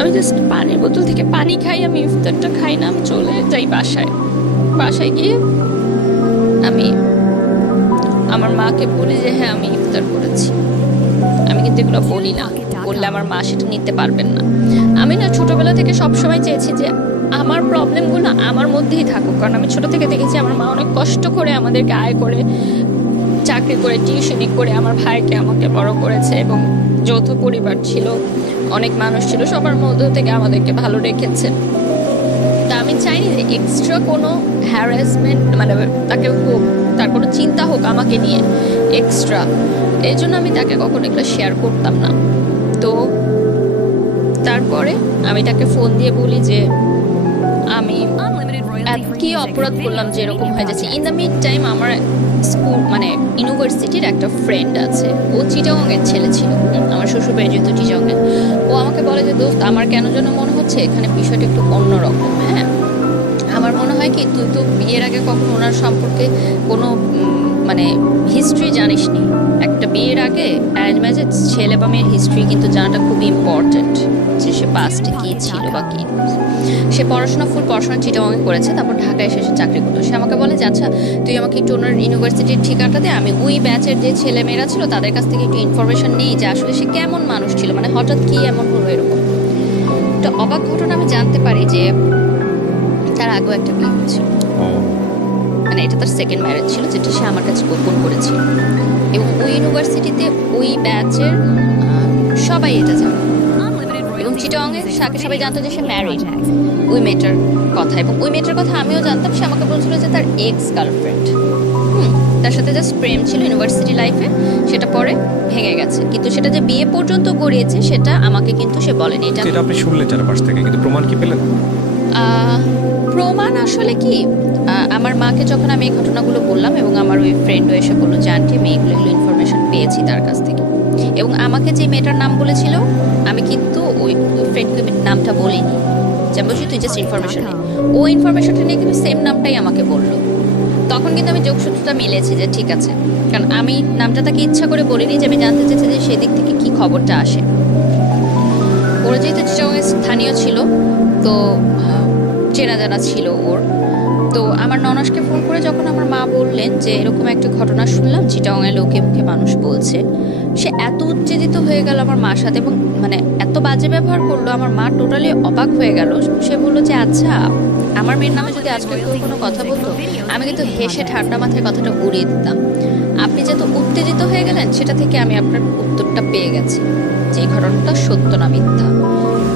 আমি জাস্ট পানির বোতল থেকে পানি খাই, আমি ইফতারটা খাই না, আমি চলে যাই বাসায় গিয়ে আমি আমার মাকে বলি যে হ্যাঁ আমি ইফতার করেছি। আমি কিন্তু এগুলো বলি না, বললে আমার মা সেটা নিতে পারবেন না। আমি না ছোটবেলা থেকে সবসময় চেয়েছি যে আমার প্রবলেমগুলো আমার মধ্যেই থাকুক, কারণ আমি ছোট থেকে দেখেছি আমার মা অনেক কষ্ট করে আমাদেরকে আয় করে, চাকরি করে, টিউশনি করে আমার ভাইকে আমাকে বড় করেছে, এবং যৌথ পরিবার ছিল, অনেক মানুষ ছিল, সবার মধ্য থেকে আমাদেরকে ভালো রেখেছে। তা আমি চাইনি যে এক্সট্রা কোনো হ্যারাসমেন্ট, মানে তাকে হোক, তার কোনো চিন্তা হোক আমাকে নিয়ে এক্সট্রা। এই জন্য আমি তাকে কখনো এগুলো শেয়ার করতাম না। তো তারপরে আমি তাকে ফোন দিয়ে বলি যে আমি কি অপরাধ করলাম যে এরকম হয়ে যাচ্ছে। ইন দ্য মিড টাইম আমার স্কুল, মানে ইউনিভার্সিটির একটা ফ্রেন্ড আছে, ও চিটাগংয়ের ছেলে ছিল, আমার শ্বশুরবাড়ি যেহেতু চিটাগংয়ে। ও আমাকে বলে যে দোস্ত, আমার কেন যেন মনে হচ্ছে এখানে বিষয়টা একটু অন্যরকম। হ্যাঁ, আমার মনে হয় কি, তুই তো বিয়ের আগে কখনো ওনার সম্পর্কে কোনো মানে হিস্ট্রি জানিস নি। একটা বিয়ের আগে অ্যারেঞ্জ ম্যারেজে ছেলে বা মেয়ের হিস্ট্রি কিন্তু জানাটা খুবই ইম্পর্টেন্ট, যে সে পাস্টে কী ছিল বা কী। সে ফুল পড়াশোনা চিটাগংয়ে করেছে, তারপর ঢাকায় এসে সে চাকরি করতো। সে আমাকে বলে যে আচ্ছা তুই আমাকে একটু ওনার ইউনিভার্সিটির ঠিকানাটা দে, আমি ওই ব্যাচের যে ছেলে মেয়েরা ছিল তাদের কাছ থেকে একটু ইনফরমেশন নিই যে আসলে সে কেমন মানুষ ছিল, মানে হঠাৎ কী এমন হলো এরকম। একটা অবাক ঘটনা আমি জানতে পারি যে তার আগেও একটা বিয়ে হয়েছিল, মানে এটা তার সেকেন্ড ম্যারেজ ছিল, যেটা সে আমার কাছে গোপন করেছিল। এবং ওই ইউনিভার্সিটিতে ওই ব্যাচের সবাই এটা জানে, এবং চিটাগংয়ে তাকে সবাই জানতো যে সে ম্যারিড, ওই মেয়েটার কথা। এবং ওই মেয়েটার কথা আমিও জানতাম। সে আমাকে বলছিল যে তার এক্স গার্লফ্রেন্ড, তার সাথে জাস্ট প্রেম ছিল ইউনিভার্সিটি লাইফে, সেটা পরে ভেঙে গেছে, কিন্তু সেটা যে বিয়ে পর্যন্ত গড়িয়েছে সেটা আমাকে কিন্তু সে বলেনি। এটা আপনি শুনলেন চারপাশ থেকে, কিন্তু প্রমাণ কি পেলেন? প্রমাণ আসলে কি, আমার মাকে যখন আমি এই ঘটনাগুলো বললাম, এবং আমার ওই ফ্রেন্ডও এসে বললো যে আন্টি আমি এগুলো ইনফরমেশন পেয়েছি তার কাছ থেকে। এবং আমাকে যে মেয়েটার নাম বলেছিল, আমি কিন্তু ওই ফ্রেন্ডকে নামটা বলিনি, যে বলছি তুই জাস্ট ইনফরমেশন নে। ও ইনফরমেশনটা নিয়ে কিন্তু সেম নামটাই আমাকে বললো। তখন কিন্তু আমি যোগসূত্রটা মিলেছি যে ঠিক আছে, কারণ আমি নামটা তাকে ইচ্ছা করে বলিনি, যে আমি জানতে চেয়েছি যে সেদিক থেকে কি খবরটা আসে। ওরা যেহেতু চিটাগংয়ে স্থানীয় ছিল, তো চেনা জানা ছিল ওর। তো আমার ননাসকে ফোন করে যখন আমার মা বললেন যে এরকম একটা ঘটনা শুনলাম, চিটাগংয়ে লোকে মুখে মানুষ বলছে, সে এত উত্তেজিত হয়ে গেল আমার মার সাথে, এবং মানে এত বাজে ব্যবহার করলো, আমার মা টোটালি অবাক হয়ে গেল। সে বললো যে আচ্ছা, আমার মেয়ের নামে যদি আজকে কেউ কোনো কথা বলতো, আমি কিন্তু হেসে ঠান্ডা মাথায় কথাটা উড়িয়ে দিতাম। আপনি যেহেতু উত্তেজিত হয়ে গেলেন, সেটা থেকে আমি আপনার উত্তরটা পেয়ে গেছি যে এই ঘটনাটা সত্য না মিথ্যা।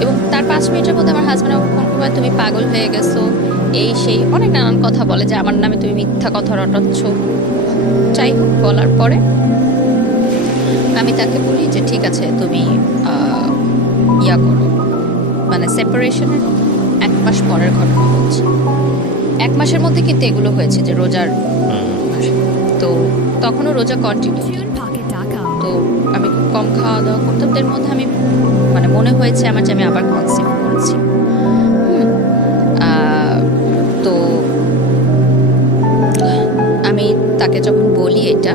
এবং তার 5 মিনিটের মধ্যে আমার হাজব্যান্ড আমাকে ফোন করে, তুমি পাগল হয়ে গেছো, এই সেই অনেক নানান কথা বলে, যে আমার নামে তুমি মিথ্যা কথা রটাচ্ছ। যাই হোক, বলার পরে আমি তাকে বলি যে ঠিক আছে, তুমি ইয়া করো, মানে সেপারেশনের 1 মাস পরের ঘটনা বলছি। 1 মাসের মধ্যে কিন্তু এগুলো হয়েছে যে রোজার মাস। তো তখনও রোজা কন্টিনিউ, তো আমি খুব কম খাওয়া দাওয়া করতাম। এর মধ্যে আমি মানে মনে হয়েছে আমার যে আমি আবার কনসিভ করেছি। তো আমি তাকে যখন বলি, এটা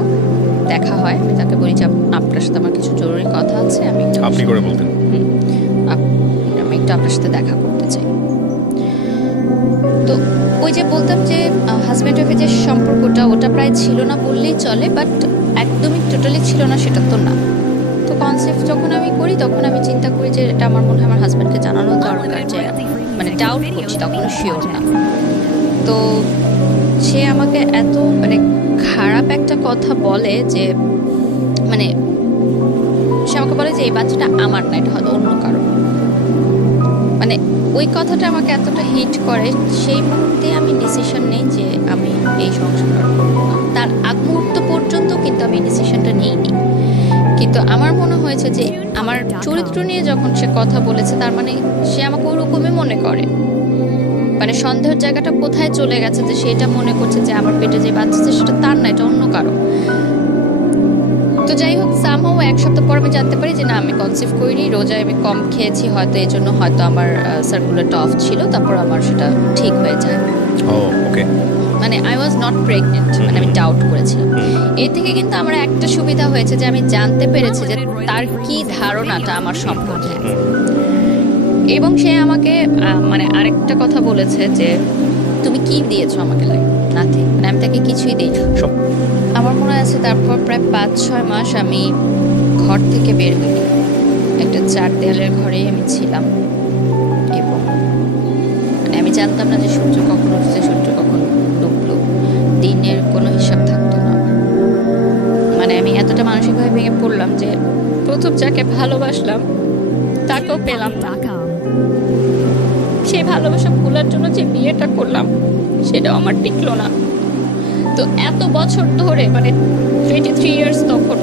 দেখা হয়, আমি তাকে বলি যে আপনার সাথে আমার কিছু জরুরি কথা আছে, আমি আপনি করে বলতেন আমি একটু আপনার সাথে দেখা করতে চাই। তো ওই যে বলতাম যে হাজব্যান্ড ওয়াইফের যে সম্পর্কটা, ওটা প্রায় ছিল না বললেই চলে, বাট একদমই টোটালি ছিল না সেটা তো না। তো কনসেপ্ট যখন আমি করি তখন আমি চিন্তা করি যে এটা আমার মনে হয় আমার হাজব্যান্ডকে জানানো দরকার, যে মানে ডাউট করছি, তখন শিওর না। তো সে আমাকে এত মানে খারাপ একটা কথা বলে যে মানে সে আমাকে বলে যে এই বাচ্চাটা আমার না, এটা হয়তো অন্য কারো। মানে ওই কথাটা আমাকে এতটা হিট করে, সেই মুহূর্তে আমি ডিসিশন নেই যে আমি এই সংসারটা করবো না। তার আগ মুহূর্ত পর্যন্ত কিন্তু আমি ডিসিশনটা নিইনি, কিন্তু আমার মনে হয়েছে যে আমার চরিত্র নিয়ে যখন সে কথা বলেছে, তার মানে সে আমাকে ওরকমই মনে করে। মানে সন্দেহের জায়গাটা কোথায় চলে গেছে, যে সেটা মনে করছে যে আমার পেটে যে বাচ্চা সেটা তার না, এটা অন্য কারো। তো যাই হোক, সামহাও 1 সপ্তাহ পর আমি জানতে পারি যে না, আমি কনসিভ করিনি, রোজায় আমি কম খেয়েছি হয়তো, এই জন্য হয়তো আমার সার্কুলেটর অফ ছিল। তারপর আমার সেটা ঠিক হয়ে যায়। ওকে, মানে আই ওয়াজ নট প্রেগনেন্ট, মানে আমি ডাউট করেছিলাম। এর থেকে কিন্তু আমার একটা সুবিধা হয়েছে যে আমি জানতে পেরেছি যে তার কি ধারণাটা আমার সম্পর্কে। এবং সে আমাকে মানে আরেকটা কথা বলেছে যে তুমি কি দিয়েছো আমাকে, নাথিং, মানে আমি তাকে কিছুই দিই। আমার মনে আছে তারপর প্রায় 5-6 মাস আমি ঘর থেকে বের হইনি, একটা 4 দেয়ালের ঘরেই আমি ছিলাম। এবং মানে আমি জানতাম না যে সূর্য কখন উঠছে, সূর্য কখন ডুবলো, দিনের কোনো হিসাব থাকতো না আমার। মানে আমি এতটা মানসিকভাবে ভেঙে পড়লাম যে প্রথম যাকে ভালোবাসলাম তাকেও পেলাম না। সেই ভালোবাসা ভোলার জন্য যে বিয়েটা করলাম সেটাও আমার টিকলো না। তো এত বছর ধরে, মানে 23 ইয়ার্স তখন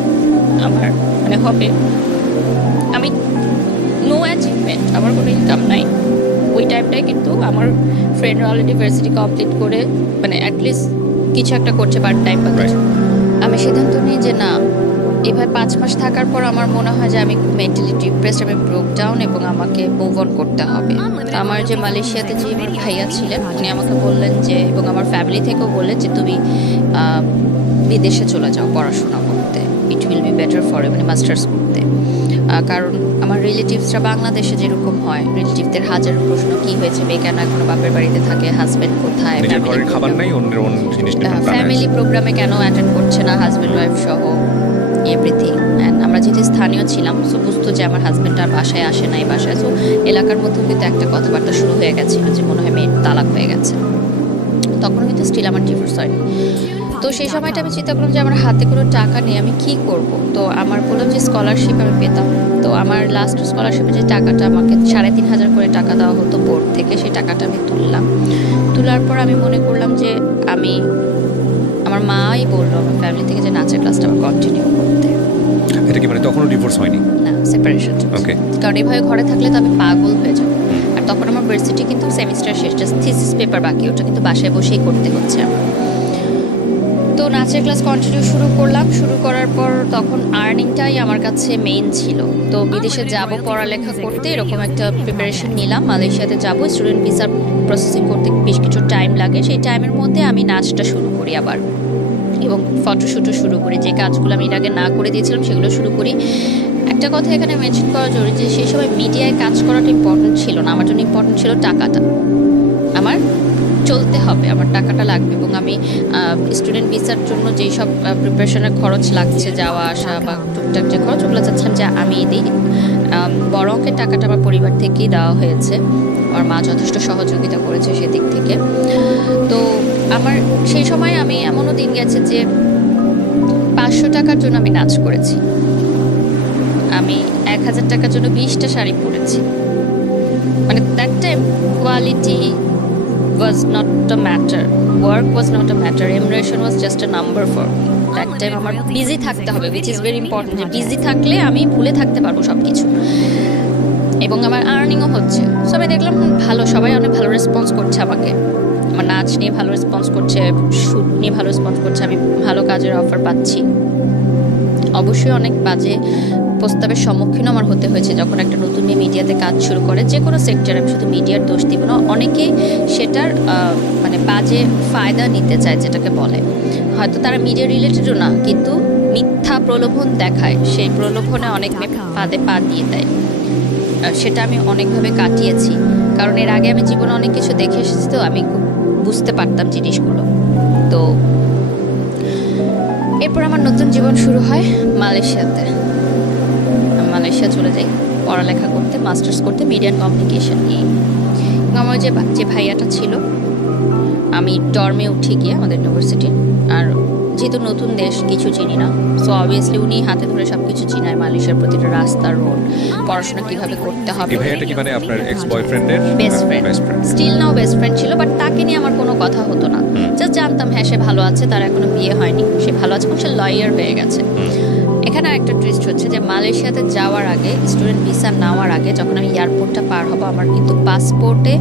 আমার মানে হবে, আমি নো অ্যাচিভমেন্ট, আমার কোনো ইনকাম নাই। ওই টাইমটাই কিন্তু আমার ফ্রেন্ডরা অলরেডি ইউনিভার্সিটি কমপ্লিট করে মানে অ্যাটলিস্ট কিছু একটা করছে পার্ট টাইম বা কিছু। আমি সিদ্ধান্ত নিই যে না, এভাবে 5 মাস থাকার পর আমার মনে হয় যে আমি মেন্টালি ডিপ্রেসড, আমি ব্রোক ডাউন, এবং আমাকে মুভ অন করতে হবে। আমার যে মালয়েশিয়াতে যে আমার ভাইয়া ছিলেন, উনি আমাকে বললেন যে, এবং আমার ফ্যামিলি থেকেও বললেন যে তুমি বিদেশে চলে যাও পড়াশোনা করতে, it will be better for মানে মাস্টার্স করতে। কারণ আমার রিলেটিভসরা বাংলাদেশে যেরকম হয়, রিলেটিভদের হাজারো প্রশ্ন, কি হয়েছে, মেয়ে কেন এখনো বাপের বাড়িতে থাকে, হাজব্যান্ড কোথায়, ফ্যামিলি প্রোগ্রামে কেন অ্যাটেন্ড করছে না, হাজব্যান্ড ওয়াইফ সহ এভরিথিং। অ্যান্ড আমরা যেহেতু স্থানীয় ছিলাম, সো বুঝতো যে আমার হাজব্যান্ড আর বাসায় আসে না, এই বাসায়। সো এলাকার মধ্যেও কিন্তু একটা কথাবার্তা শুরু হয়ে গেছিল যে মনে হয় মেয়ের তালাক হয়ে গেছে। তখনও কিন্তু স্টিল আমার ডিভোর্স হয়নি। তো সেই সময়টা আমি চিন্তা করলাম যে আমার হাতে কোনো টাকা নেই, আমি কি করব। তো আমার বললাম যে স্কলারশিপ আমি পেতাম। তো আমার লাস্ট স্কলারশিপে যে টাকাটা আমাকে 3,500 করে টাকা দেওয়া হতো বোর্ড থেকে, সেই টাকাটা আমি তুললাম। তোলার পর আমি মনে করলাম যে আমি, আমার মাই বললো আমার ফ্যামিলি থেকে যে নাচের ক্লাসটা আবার কন্টিনিউ করতে। এটা কি মানে তখনও ডিভোর্স হয়নি? না, সেপারেশন। ওকে। কারণ এভাবে ঘরে থাকলে তো আমি পাগল হয়ে যাব। আর তখন আমার ভার্সিটি কিন্তু সেমিস্টার শেষ, জাস্ট থিসিস পেপার বাকি, ওটা কিন্তু বাসায় বসেই করতে হচ্ছে আমার। তো নাচের ক্লাস কন্টিনিউ শুরু করলাম। শুরু করার পর তখন আর্নিংটাই আমার কাছে মেইন ছিল। তো বিদেশে যাব পড়ালেখা করতে, এরকম একটা প্রিপারেশন নিলাম। মালয়েশিয়াতে যাব, স্টুডেন্ট ভিসা প্রসেসিং করতে বেশ কিছু টাইম লাগে। সেই টাইমের মধ্যে আমি নাচটা শুরু করি আবার, এবং ফটোশ্যুটও শুরু করি। যে কাজগুলো আমি এর আগে না করে দিয়েছিলাম সেগুলো শুরু করি। একটা কথা এখানে মেনশন করা জরুরি যে সেই সময় মিডিয়ায় কাজ করাটা ইম্পর্টেন্ট ছিল না, আমার জন্য ইম্পর্টেন্ট ছিল টাকাটা। আমার চলতে হবে, আমার টাকাটা লাগবে। এবং আমি স্টুডেন্ট ভিসার জন্য যেই সব প্রিপারেশনের খরচ লাগছে, যাওয়া আসা বা টুকটাক যে খরচ, ওগুলো চাচ্ছিলাম যে আমি দিই। বড় অঙ্কের টাকাটা আমার পরিবার থেকেই দেওয়া হয়েছে, আমার মা যথেষ্ট সহযোগিতা করেছে সেদিক থেকে। তো আমার সেই সময় আমি এমনও দিন গেছে যে 500 টাকার জন্য আমি নাচ করেছি, আমি 1000 টাকার জন্য 20টা শাড়ি পরেছি। মানে that time quality was not a matter, work was not a matter, remuneration was just a number for me. That time আমার বিজি থাকতে হবে, which is very important, যে বিজি থাকলে আমি ভুলে থাকতে পারবো সব কিছু, এবং আমার আর্নিংও হচ্ছে। সো আমি দেখলাম ভালো, সবাই অনেক ভালো রেসপন্স করছে আমাকে, আমার নাচ নিয়ে ভালো রেসপন্স করছে, শ্যুট নিয়ে ভালো রেসপন্স করছে, আমি ভালো কাজের অফার পাচ্ছি। অবশ্যই অনেক বাজে প্রস্তাবের সম্মুখীন আমার হতে হয়েছে যখন একটা নতুন মেয়ে মিডিয়াতে কাজ শুরু করে, যে কোনো সেক্টরে, আমি শুধু মিডিয়ার দোষ দিব না। অনেকেই সেটার মানে বাজে ফায়দা নিতে চায়, যেটাকে বলে হয়তো তারা মিডিয়া রিলেটেডও না, কিন্তু মিথ্যা প্রলোভন দেখায়, সেই প্রলোভনে অনেক ফাঁদে পা দিয়ে দেয়। সেটা আমি অনেকভাবে কাটিয়েছি, কারণ এর আগে আমি জীবনে অনেক কিছু দেখে এসেছি, তো আমি খুব বুঝতে পারতাম জিনিসগুলো। তো এরপর আমার নতুন জীবন শুরু হয় মালয়েশিয়াতে। মালয়েশিয়া চলে যাই পড়ালেখা করতে, মাস্টার্স করতে মিডিয়া অ্যান্ড কমিউনিকেশন নিয়ে। আমার যে ভাইয়াটা ছিল, আমি ডর্মে উঠে গিয়ে আমাদের ইউনিভার্সিটি, আর যেহেতু নতুন দেশ কিছু চিনি না, সো অবভিয়াসলি উনি হাতে ধরে সব কিছু চিনায়, মালয়েশিয়ার প্রতিটা রাস্তা, রোড, পড়াশোনা কিভাবে করতে হবে। এই ভাইয়াটা কি মানে আপনার এক্স বয়ফ্রেন্ডের best friend, still now best friend ছিল, বাট তাকে নিয়ে আমার কোনো কথা হতো না। জাস্ট জানতাম হ্যাঁ সে ভালো আছে, তার এখনো বিয়ে হয়নি, সে ভালো আছে এবং সে লয়ার হয়ে গেছে। এখানে একটা টুইস্ট হচ্ছে যে মালয়েশিয়াতে যাওয়ার আগে, স্টুডেন্ট ভিসা নেওয়ার আগে, যখন আমি এয়ারপোর্টটা পার হবো, আমার কিন্তু পাসপোর্টে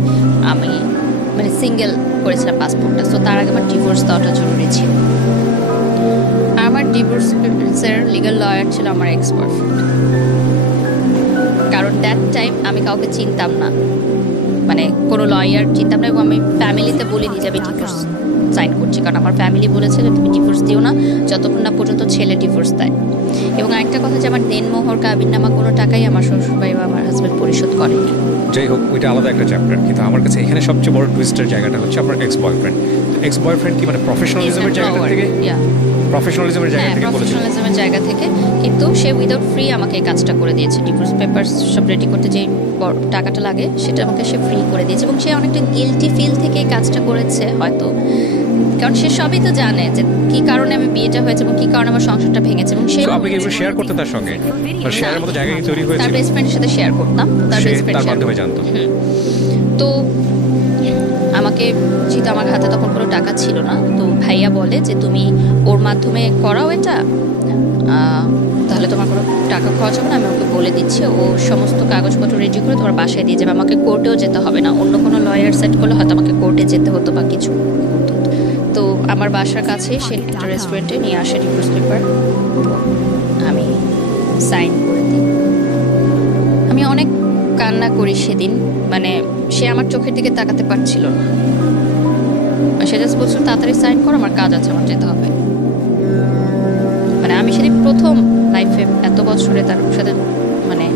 আমি মানে সিঙ্গেল করেছিলাম পাসপোর্টটা, সো তার আগে আমার ডিভোর্স দেওয়াটা জরুরি ছিল। আমার ডিভোর্সের লিগ্যাল লয়ার ছিল আমার এক্স বয়ফ্রেন্ড, কারণ দ্যাট টাইম আমি কাউকে চিনতাম না, মানে কোনো লয়ার চিনতাম না, এবং আমি ফ্যামিলিতে বলিনি যে আমি ডিভোর্স সাইন করছি, কারণ আমার ফ্যামিলি বলেছে যে তুমি ডিভোর্স দিও না যতক্ষণ না পর্যন্ত ছেলে ডিভোর্স দেয়। এবং আরেকটা কথা যে আমার দেনমোহর কাবিননামা কোনো টাকাই আমার শ্বশুরবাড়ি বা আমার হাজব্যান্ড পরিশোধ করেনি। যাই হোক, ওইটা আলাদা একটা চ্যাপ্টার, কিন্তু আমার কাছে এখানে সবচেয়ে বড় টুইস্টের জায়গাটা হচ্ছে আপনার এক্স বয়ফ্রেন্ড। এক্স বয়ফ্রেন্ড কি মানে প্রফেশনালিজমের জায়গা থেকে, প্রফেশনালিজমের জায়গা থেকে বলেছিল, প্রফেশনালিজমের জায়গা থেকে, কিন্তু সে উইদাউট ফ্রি আমাকে এই কাজটা করে দিয়েছে। ডিভোর্স পেপারস সব রেডি করতে যে টাকাটা লাগে সেটা আমাকে সে ফ্রি করে দিয়েছে, এবং সে অনেকটা গিলটি ফিল থেকে এই কাজটা করেছে হয়তো, কারণ সে সবই তো জানে যে কি কারণে আমি বিয়েটা হয়েছে এবং কি কারণে আমার সংসারটা ভেঙেছে। এবং সে আপনি কি শেয়ার করতে তার সঙ্গে, আর শেয়ারের মতো জায়গা তৈরি হয়েছে, তার বেস্ট ফ্রেন্ডের সাথে শেয়ার করতাম, তার বেস্ট ফ্রেন্ড তার মাধ্যমে জানতো। তো আমাকে, যেহেতু আমার হাতে তখন কোনো টাকা ছিল না, তো ভাইয়া বলে যে তুমি ওর মাধ্যমে করাও এটা, তাহলে তোমার কোনো টাকা খরচ হবে না, আমি ওকে বলে দিচ্ছি, ও সমস্ত কাগজপত্র রেডি করে তোমার বাসায় দিয়ে যাবে, আমাকে কোর্টেও যেতে হবে না, অন্য কোনো লয়ার সেট করলে হয়তো আমাকে কোর্টে যেতে হতো বা কিছু। তো আমার বাসার কাছে সে একটা রেস্টুরেন্টে নিয়ে আসে ডিভোর্স পেপার, আমি সাইন করে দিই। আমি অনেক কান্না করি সেদিন, মানে সে আমার চোখের দিকে তাকাতে পারছিল না, সে জাস্ট বলছিল তাড়াতাড়ি সাইন করো, আমার কাজ আছে, আমার যেতে হবে। মানে আমি সেদিন প্রথম লাইফে এত বছরে তার সাথে মানে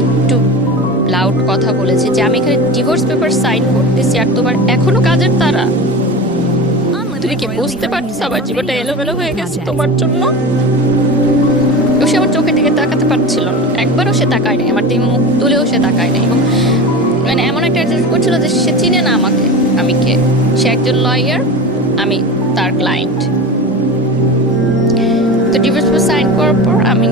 একটু লাউড কথা বলেছি যে আমি এখানে ডিভোর্স পেপার সাইন করতেছি আর তোমার এখনো কাজের তারা, তুমি কি বুঝতে পারছো আমার জীবনটা এলোমেলো হয়ে গেছে তোমার জন্য। সে আমার চোখের দিকে তাকাতে পারছিল না, একবারও সে তাকায় নাই, আমার দিকে মুখ তুলেও সে তাকায় নাই, এবং মানে এমন একটা অ্যাডজাস্ট করছিল যে সে চিনে না আমাকে, আমি কে, সে একজন লয়ার, আমি তার ক্লায়েন্ট। তো ডিভোর্স পেপার সাইন করার পর আমি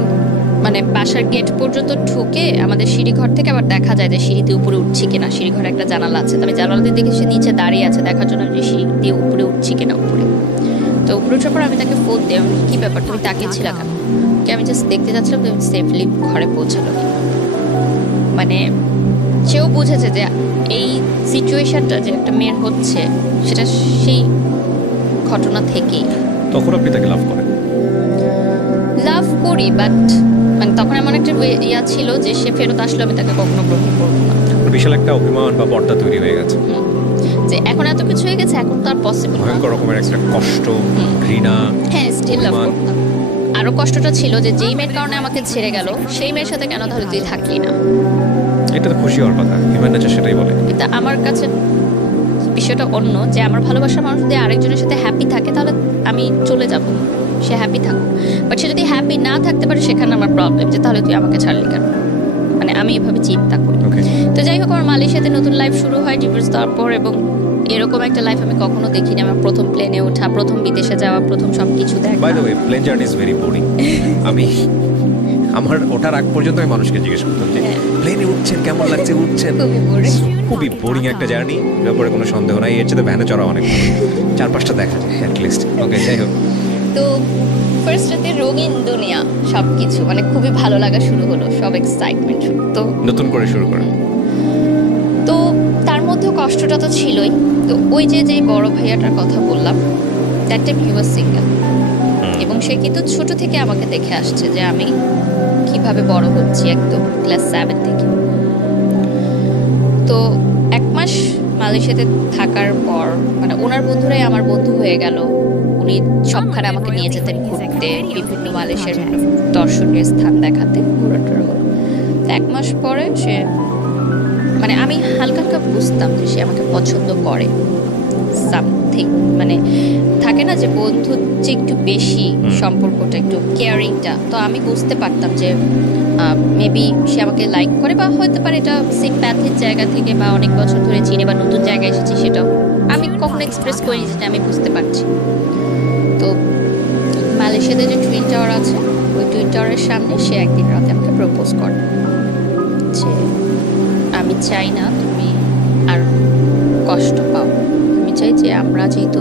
মানে বাসার গেট পর্যন্ত ঢুকে আমাদের সিঁড়িঘর থেকে আবার দেখা যায় যে সিঁড়িতে উপরে উঠছি কিনা, সিঁড়িঘরে একটা জানালা আছে, তবে জানালা দিয়ে দেখে সে নিচে দাঁড়িয়ে আছে দেখার জন্য যে সিঁড়ি দিয়ে উপরে উঠছি কিনা উপরে। তো উপরে ওঠার পর আমি তাকে ফোন দিই, কি ব্যাপার তুমি তাকিয়েছিল কেন, কি আমি জাস্ট দেখতে যাচ্ছিলাম তুমি সেফলি ঘরে পৌঁছালো কি। মানে সেও বুঝেছে যে এই সিচুয়েশনটা যে একটা মেয়ের হচ্ছে সেটা সেই ঘটনা থেকেই। তখন আপনি তাকে লাভ করেন? লাভ করি, বাট মানে তখন এমন একটা ইয়া ছিল যে সে ফেরত আসলে আমি তাকে কখনো গ্রহণ করবো না। বিশাল একটা অভিমান বা পর্দা তৈরি হয়ে গেছে যে এখন এত কিছু হয়ে গেছে, এখন তো আর পসিবল না। ভয়ঙ্কর রকমের একটা কষ্ট, ঘৃণা। হ্যাঁ, স্টিল লাভ করতাম। আরো কষ্টটা ছিল যে যেই মেয়ের কারণে আমাকে ছেড়ে গেল সেই মেয়ের সাথে কেন তাহলে তুই থাকলি না। এটা তো খুশি হওয়ার কথা, হিউম্যান নেচার সেটাই বলে। কিন্তু আমার কাছে বিষয়টা অন্য, যে আমার ভালোবাসার মানুষ যদি আরেকজনের সাথে হ্যাপি থাকে তাহলে আমি চলে যাব, সে হ্যাপি থাকুক। বাট সে যদি হ্যাপি না থাকতে পারে সেখানে আমার প্রবলেম, যে তাহলে তুই আমাকে ছাড়লি কেন, মানে আমি এভাবে চিন্তা করি। তো যাই হোক, আমার মালয়েশিয়াতে নতুন লাইফ শুরু হয় ডিভোর্স দেওয়ার পর, এবং এরকম একটা লাইফ আমি কখনো দেখিনি। আমার প্রথম প্লেনে ওঠা, প্রথম বিদেশে যাওয়া, প্রথম সবকিছু দেখা। By the way, plane journey is very boring. আমি আমার ওঠার আগ পর্যন্ত আমি মানুষকে জিজ্ঞেস করতাম যে প্লেনে উঠছেন কেমন লাগছে, উঠছেন, খুবই বোরিং একটা জার্নি, ব্যাপারে কোনো সন্দেহ নাই। এর চেয়ে ভ্যানে চড়া অনেক, 4-5টা দেখা যায় অ্যাটলিস্ট। ওকে, যাই হোক। তো ফার্স্ট রাতে রঙিন দুনিয়া, সবকিছু মানে খুবই ভালো লাগা শুরু হলো, সব এক্সাইটমেন্ট তো নতুন করে শুরু করেন। তো তার মধ্যে কষ্টটা তো ছিলই। তো ওই যে বড় ভাইয়াটার কথা বললাম, that time he was single, এবং সে কিন্তু ছোট থেকে আমাকে দেখে আসছে যে আমি কিভাবে বড় হচ্ছি একদম ক্লাস 7 থেকে। তো 1 মাস মালয়েশিয়াতে থাকার পর মানে ওনার বন্ধুরাই আমার বন্ধু হয়ে গেল। উনি সবখানে আমাকে নিয়ে যেতেন ঘুরতে, বিভিন্ন মালয়েশিয়ার দর্শনীয় স্থান দেখাতে, ঘোরাটোরা হলো। 1 মাস পরে সে মানে আমি হালকা হালকা বুঝতাম যে সে আমাকে পছন্দ করে সামথিং, মানে থাকে না যে বন্ধুর যে একটু বেশি সম্পর্কটা, একটু কেয়ারিংটা, তো আমি বুঝতে পারতাম যে মেবি সে আমাকে লাইক করে, বা হতে পারে এটা সিম্প্যাথির জায়গা থেকে, বা অনেক বছর ধরে চিনি, বা নতুন জায়গায় এসেছি, সেটাও আমি কখনো এক্সপ্রেস করিনি, যেটা আমি বুঝতে পারছি। তো মালয়েশিয়াতে যে টুইন টাওয়ার আছে, ওই টুইন টাওয়ারের সামনে সে একদিন রাতে আমাকে প্রপোজ করে যে আমি চাই না তুমি আর কষ্ট পাও, আমি চাই যে আমরা যেহেতু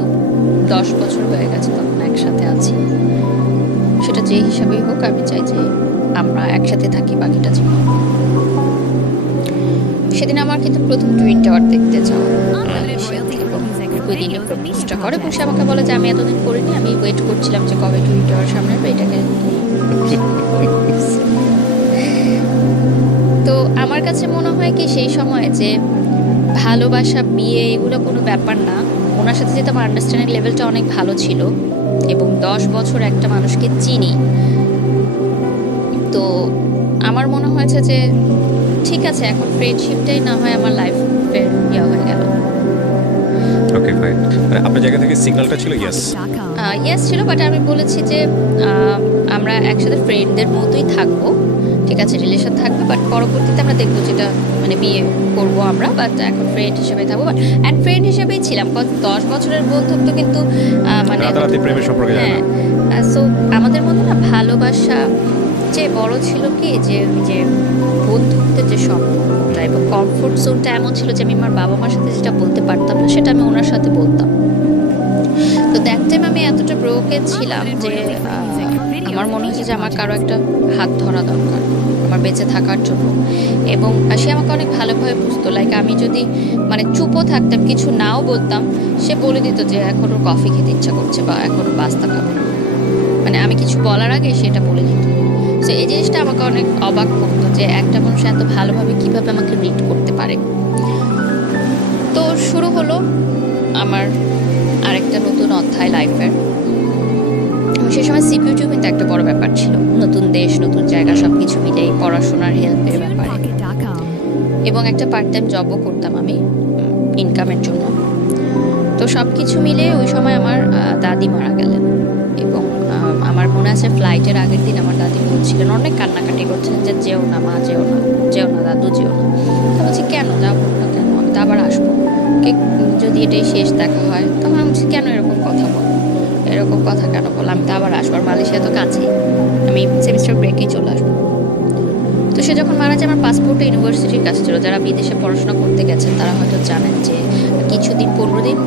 10 বছর হয়ে গেছে তখন একসাথে আছি, সেটা যে হিসাবেই হোক, আমি চাই যে আমরা একসাথে থাকি বাকিটা জীবন। সেদিন আমার কিন্তু প্রথম টুইন টাওয়ার দেখতে যাও, ওই দিনে প্রপোজটা করে, এবং সে আমাকে বলে যে আমি এতদিন করিনি, আমি ওয়েট করছিলাম যে কবে টুইন টাওয়ার সামনে আসবে, এটাকে। তো আমার কাছে মনে হয় কি সেই সময় যে ভালোবাসা, বিয়ে এগুলো কোনো ব্যাপার না। ওনার সাথে যেহেতু আমার আন্ডারস্ট্যান্ডিং লেভেলটা অনেক ভালো ছিল, এবং 10 বছর একটা মানুষকে চিনি, তো আমার মনে হয়েছে যে ঠিক আছে, এখন ফ্রেন্ডশিপটাই না হয় আমার লাইফের ইয়ে হয়ে গেল। ওকে ফাইন, মানে আপনার জায়গা থেকে সিগন্যালটা ছিল ইয়েস ছিল, বাট আমি বলেছি যে আমরা একসাথে ফ্রেন্ডদের মতোই থাকবো, ঠিক আছে, রিলেশন থাকবে, বাট পরবর্তীতে আমরা দেখবো যেটা মানে বিয়ে করবো আমরা, বাট এখন ফ্রেন্ড হিসেবে থাকবো, অ্যান্ড ফ্রেন্ড হিসেবেই ছিলাম। 10 বছরের বন্ধুত্ব কিন্তু মানে প্রেমের সম্পর্কে যায় না। সো আমাদের মধ্যে না ভালোবাসা যে বড় ছিল কি, যে বন্ধুত্বের যে সম্পর্কটা এবং কমফোর্ট জোনটা এমন ছিল যে আমি আমার বাবা মার সাথে যেটা বলতে পারতাম না, সেটা আমি ওনার সাথে বলতাম। তো দ্যাট টাইম আমি এতটা ব্রোকেন ছিলাম যে আমার মনে হচ্ছে যে আমার কারো একটা হাত ধরা দরকার আমার বেঁচে থাকার জন্য, এবং সে আমাকে অনেক ভালোভাবে বুঝতো। লাইক আমি যদি মানে চুপও থাকতাম, কিছু নাও বলতাম, সে বলে দিত যে এখনও কফি খেতে ইচ্ছা করছে, বা এখনও পাস্তা খাবো, মানে আমি কিছু বলার আগে সেটা বলে দিত। তো এই জিনিসটা আমাকে অনেক অবাক করতো যে একটা মানুষ এত ভালোভাবে কীভাবে আমাকে রিড করতে পারে। তো শুরু হলো আমার আরেকটা নতুন অধ্যায় লাইফের। সে সময় সিকিউরিটিও কিন্তু একটা বড় ব্যাপার ছিল, নতুন দেশ, নতুন জায়গা, সব কিছু মিলেই পড়াশোনার হেল্পের ব্যাপারে, এবং একটা পার্ট টাইম জবও করতাম আমি ইনকামের জন্য। তো সব কিছু মিলে ওই সময় আমার দাদি মারা গেলেন, এবং আমার মনে আছে ফ্লাইটের আগের দিন আমার দাদি বলছিলেন, অনেক কান্নাকাটি করছিলেন যে যেও না মা, যেও না, যেও না দাদু, যেও না। তো বলছি কেন যাবো না, কেন, আমি তো আবার আসবো, যদি এটাই শেষ দেখা হয়। তখন আমি বলছি কেন এরকম কথা বল, এরকম কথা কেন বল, আমি তো আবার আসবো, আর মালয়েশিয়া তো কাছেই, আমি সেমিস্টার ব্রেকেই চলে আসবো। তো সে যখন মারা যায়, আমার পাসপোর্টটা ইউনিভার্সিটির কাছে ছিল। যারা বিদেশে পড়াশোনা করতে গেছেন তারা হয়তো জানেন যে কিছুদিন 15 দিন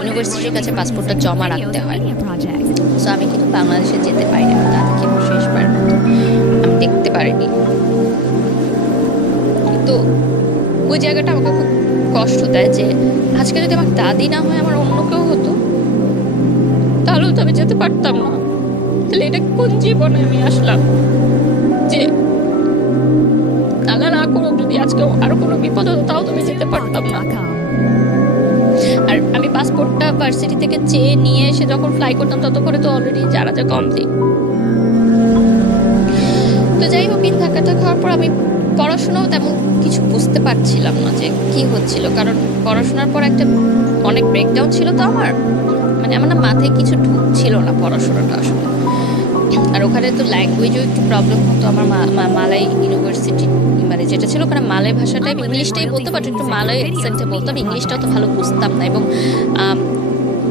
ইউনিভার্সিটির কাছে পাসপোর্টটা জমা রাখতে হয়। সো আমি কিন্তু বাংলাদেশে যেতে পারিনি, তাদেরকে আমার শেষবার মতো আমি দেখতে পারিনি। তো ওই জায়গাটা আমাকে খুব কষ্ট দেয় যে আজকে যদি আমার দাদি না হয়, আমার অন্য কেউ হতো, তাহলেও তো আমি যেতে পারতাম না। তাহলে এটা কোন জীবনে আমি আসলাম, যে আল্লাহ না করুক যদি আজকে আরো কোনো বিপদ হতো, তাও তুমি যেতে পারতাম না। আর আমি পাসপোর্টটা ভার্সিটি থেকে চেয়ে নিয়ে এসে যখন ফ্লাই করতাম, তত করে তো অলরেডি জানাজা কমপ্লিট। তো যাই হোক, ধাক্কাটা খাওয়ার পর আমি পড়াশোনাও তেমন কিছু বুঝতে পারছিলাম না যে কি হচ্ছিল, কারণ পড়াশোনার পর একটা অনেক ব্রেকডাউন ছিল। তো আমার মানে আমার না মাথায় কিছু ঢুকছিল না পড়াশোনাটা আসলে। আর ওখানে তো ল্যাঙ্গুয়েজও একটু প্রবলেম হতো। আমার মালয় ইউনিভার্সিটি মানে যেটা ছিল, ওখানে মালয় ভাষাটাই, ইংলিশটাই বলতে পারতো, একটু মালয় অ্যাকসেন্টে বলতাম, ইংলিশটাও তো ভালো বুঝতাম না। এবং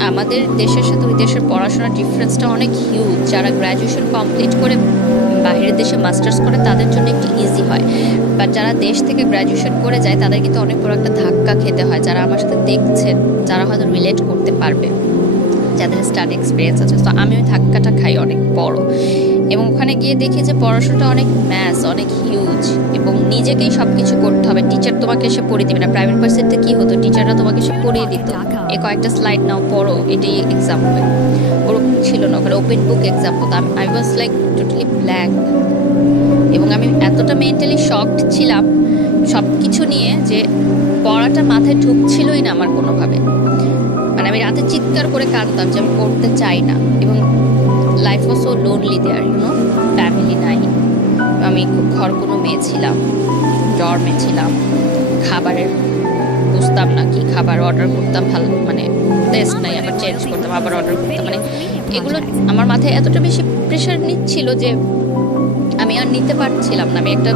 আমাদের দেশের সাথে ওই দেশের পড়াশোনার ডিফারেন্সটা অনেক হিউজ। যারা গ্র্যাজুয়েশন কমপ্লিট করে বাইরের দেশে মাস্টার্স করে তাদের জন্য একটু ইজি হয়, বাট যারা দেশ থেকে গ্র্যাজুয়েশন করে যায় তাদের কিন্তু অনেক বড় একটা ধাক্কা খেতে হয়। যারা আমার সাথে দেখছেন, যারা হয়তো রিলেট করতে পারবে, যাদের স্টাডি এক্সপিরিয়েন্স আছে। তো আমি ওই ধাক্কাটা খাই অনেক বড়। এবং ওখানে গিয়ে দেখি যে পড়াশোনাটা অনেক ম্যাথস, অনেক হিউজ, এবং নিজেকেই সব কিছু করতে হবে। টিচার তোমাকে এসে পড়িয়ে দেবে না। প্রাইভেট ভার্সিটিতে কি হতো, টিচাররা তোমাকে এসে পড়িয়ে দিত, এ কয়েকটা স্লাইড নাও, পড়ো, এটাই এক্সাম হবে। ওরকম ছিল না, ওখানে ওপেন বুক এক্সাম হতো। I was like totally blank, এবং আমি এতটা মেন্টালি শকড ছিলাম সব কিছু নিয়ে যে পড়াটা মাথায় ঢুকছিলই না আমার কোনোভাবে। মানে আমি রাতে চিৎকার করে কাঁদতাম যে আমি পড়তে চাই না। এবং life was so lonely there, you know, family নাই, আমি খুব ঘর কোনো মেয়ে ছিলাম, ডর্মে ছিলাম, খাবারের বুঝতাম না কি খাবার অর্ডার করতাম, ভালো মানে টেস্ট নাই, আবার চেঞ্জ করতাম, আবার অর্ডার করতাম। মানে এগুলো আমার মাথায় এতটা বেশি প্রেশার নিচ্ছিল যে আমি আর নিতে পারছিলাম না। আমি একটা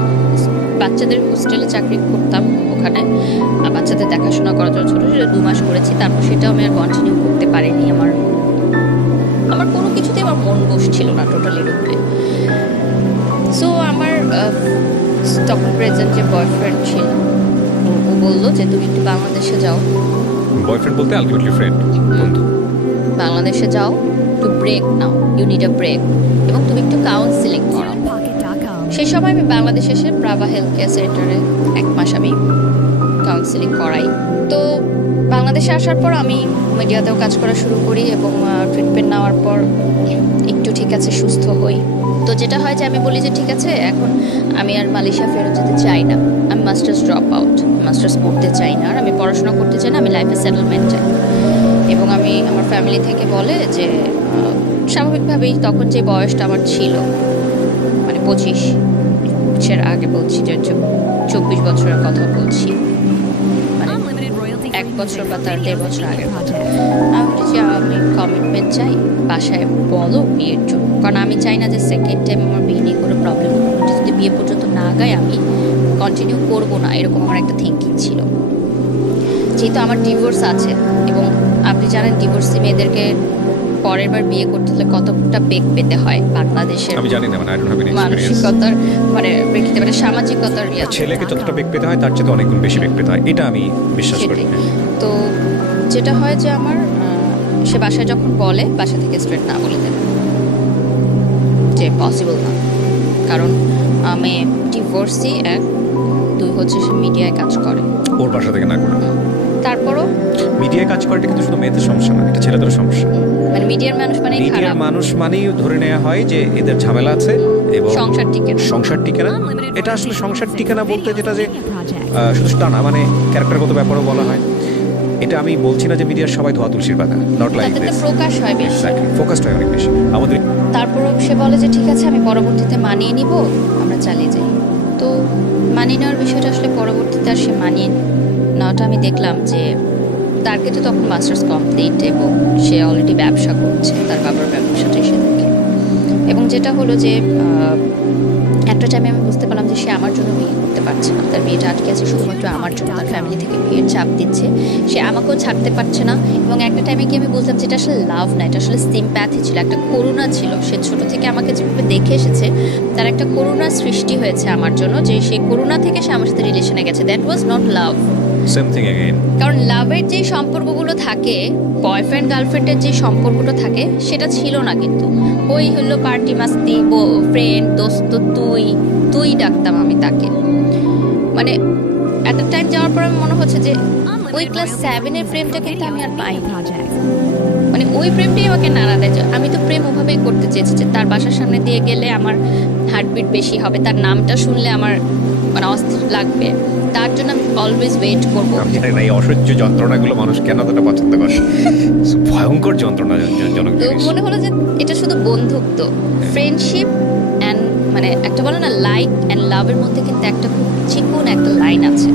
বাচ্চাদের হোস্টেলে চাকরি করতাম, ওখানে বাচ্চাদের দেখাশোনা করার জন্য ছোটো ছোটো 2 মাস করেছি। তারপর সেটাও আমি আর কন্টিনিউ করতে পারিনি। আমার কোনো কিছুতেই আমার মন বসছিল না টোটালি রূপে। সো আমার তখন প্রেজেন্ট যে বয়ফ্রেন্ড ছিল, ও বললো যে তুমি একটু বাংলাদেশে যাও। বয়ফ্রেন্ড বলতে আলটিমেটলি ফ্রেন্ড, বন্ধু। বাংলাদেশে যাও, একটু ব্রেক নাও, ইউ নিড আ ব্রেক, এবং তুমি একটু কাউন্সিলিং করো। সেই সময় আমি বাংলাদেশে এসে প্রাভা হেলথ কেয়ার সেন্টারে 1 মাস আমি কাউন্সিলিং করাই। তো বাংলাদেশে আসার পর আমি মিডিয়াতেও কাজ করা শুরু করি, এবং ট্রিটমেন্ট নেওয়ার পর একটু ঠিক আছে সুস্থ হই। তো যেটা হয় যে আমি বলি যে ঠিক আছে, এখন আমি আর মালয়েশিয়া ফেরত যেতে চাই না, আমি মাস্টার্স ড্রপ আউট, মাস্টার্স পড়তে চাই না, আর আমি পড়াশোনা করতে চাই না, আমি লাইফে সেটেলমেন্ট চাই। এবং আমি আমার ফ্যামিলি থেকে বলে যে স্বাভাবিকভাবেই তখন যে বয়সটা আমার ছিল, মানে 25-এর আগে বলছি, যে 24 বছরের কথা বলছি, মানে 1 বছর বা তার 1.5 বছর আগের কথা। আমি বলেছি আমি কমিটমেন্ট চাই, বাসায় বলো বিয়ের জন্য, কারণ আমি চাই না যে সেকেন্ড টাইম আমার বিয়ে নিয়ে কোনো প্রবলেম হবে। যদি বিয়ে পর্যন্ত না গায় আমি কন্টিনিউ করবো না, এরকম আমার একটা থিঙ্কিং ছিল। যেহেতু আমার ডিভোর্স আছে, এবং আপনি জানেন ডিভোর্সি মেয়েদেরকে পরের বার বিয়ে করতে হলে কতটা বেগ পেতে হয় বাংলাদেশের, আমি জানি না, মানে I don't have any experience. মানসিকতার মানে প্রেক্ষিতে, মানে সামাজিকতার ছেলেকে যতটা বেগ পেতে হয় তার চেয়ে অনেক গুণ বেশি বেগ পেতে হয়, এটা আমি বিশ্বাস করি। তো যেটা হয় যে আমার সে বাসায় যখন বলে, বাসা থেকে স্ট্রেট না বলে দেবে যে পসিবল না, কারণ আমি ডিভোর্সি 1, 2 হচ্ছে সে মিডিয়ায় কাজ করে, ওর বাসা থেকে না করে। তারপরও মিডিয়ায় কাজ করাটা কিন্তু শুধু মেয়েদের সমস্যা না, এটা ছেলেদেরও সমস্যা। মানে মিডিয়ার মানুষ মানে মিডিয়ার মানুষ মানেই ধরে নেওয়া হয় যে এদের ঝামেলা আছে এবং সংসার টিকে না। এটা আসলে সংসার টিকে না বলতে যেটা যে শুধু তা না, মানে ক্যারেক্টারগত ব্যাপারও বলা হয়। এটা আমি বলছি না যে মিডিয়ার সবাই ধোয়া তুলসীর পাতা, নট লাইক দিস, প্রকাশ হয় বেশি, ফোকাসড হয় অনেক বেশি আমাদের। তারপরও সে বলে যে ঠিক আছে আমি পরবর্তীতে মানিয়ে নিব, আমরা চালিয়ে যাই। তো মানিয়ে নেওয়ার বিষয়টা আসলে পরবর্তীতে আর সে মানিয়ে নেওয়াটা আমি দেখলাম যে তার কিন্তু তখন মাস্টার্স কমপ্লিট, এবং সে অলরেডি ব্যবসা করছে, তার বাবার ব্যবসাটাই সে দেখে। এবং যেটা হলো যে একটা টাইমে আমি বুঝতে পারলাম যে সে আমার জন্য বিয়ে করতে পারছে না, তার বিয়েটা আটকে আছে শুধুমাত্র আমার জন্য, তার ফ্যামিলি থেকে বিয়ের চাপ দিচ্ছে, সে আমাকেও ছাড়তে পারছে না। এবং একটা টাইমে গিয়ে আমি বুঝলাম যে এটা আসলে লাভ না, এটা আসলে সিম্প্যাথি ছিল, একটা করুণা ছিল। সে ছোট থেকে আমাকে যেভাবে দেখে এসেছে, তার একটা করুণার সৃষ্টি হয়েছে আমার জন্য, যে সেই করুণা থেকে সে আমার সাথে রিলেশনে গেছে। That was not love. Same thing again, কারণ লাভের যে সম্পর্কগুলো থাকে, বয়ফ্রেন্ড গার্লফ্রেন্ডের যে সম্পর্কটা থাকে, সেটা ছিল না। কিন্তু ওই হলো পার্টি মাস্তি, ফ্রেন্ড, দোস্ত, তুই ডাকতাম আমি তাকে। মানে একটা টাইম যাওয়ার পর আমি মনে হচ্ছে যে ওই ক্লাস 7-এর প্রেমটা কিন্তু আমি আর পাইনি। মানে ওই প্রেমটাই আমাকে নাড়া দেয়। আমি তো প্রেম ওভাবেই করতে চেয়েছি যে তার বাসার সামনে দিয়ে গেলে আমার হার্টবিট বেশি হবে, তার নামটা শুনলে আমার মানে অস্থির লাগবে, তার জন্য আমি অলওয়েজ ওয়েট করবো। আমি জানি না এই অসহ্য যন্ত্রণাগুলো মানুষ কেন এতটা পছন্দ করে, ভয়ঙ্কর যন্ত্রণাজনক জিনিস। মনে হলো যে এটা শুধু বন্ধুত্ব, ফ্রেন্ডশিপ অ্যান্ড মানে একটা বলে না লাইক অ্যান্ড লাভের মধ্যে কিন্তু একটা খুব চিকন একটা লাইন আছে।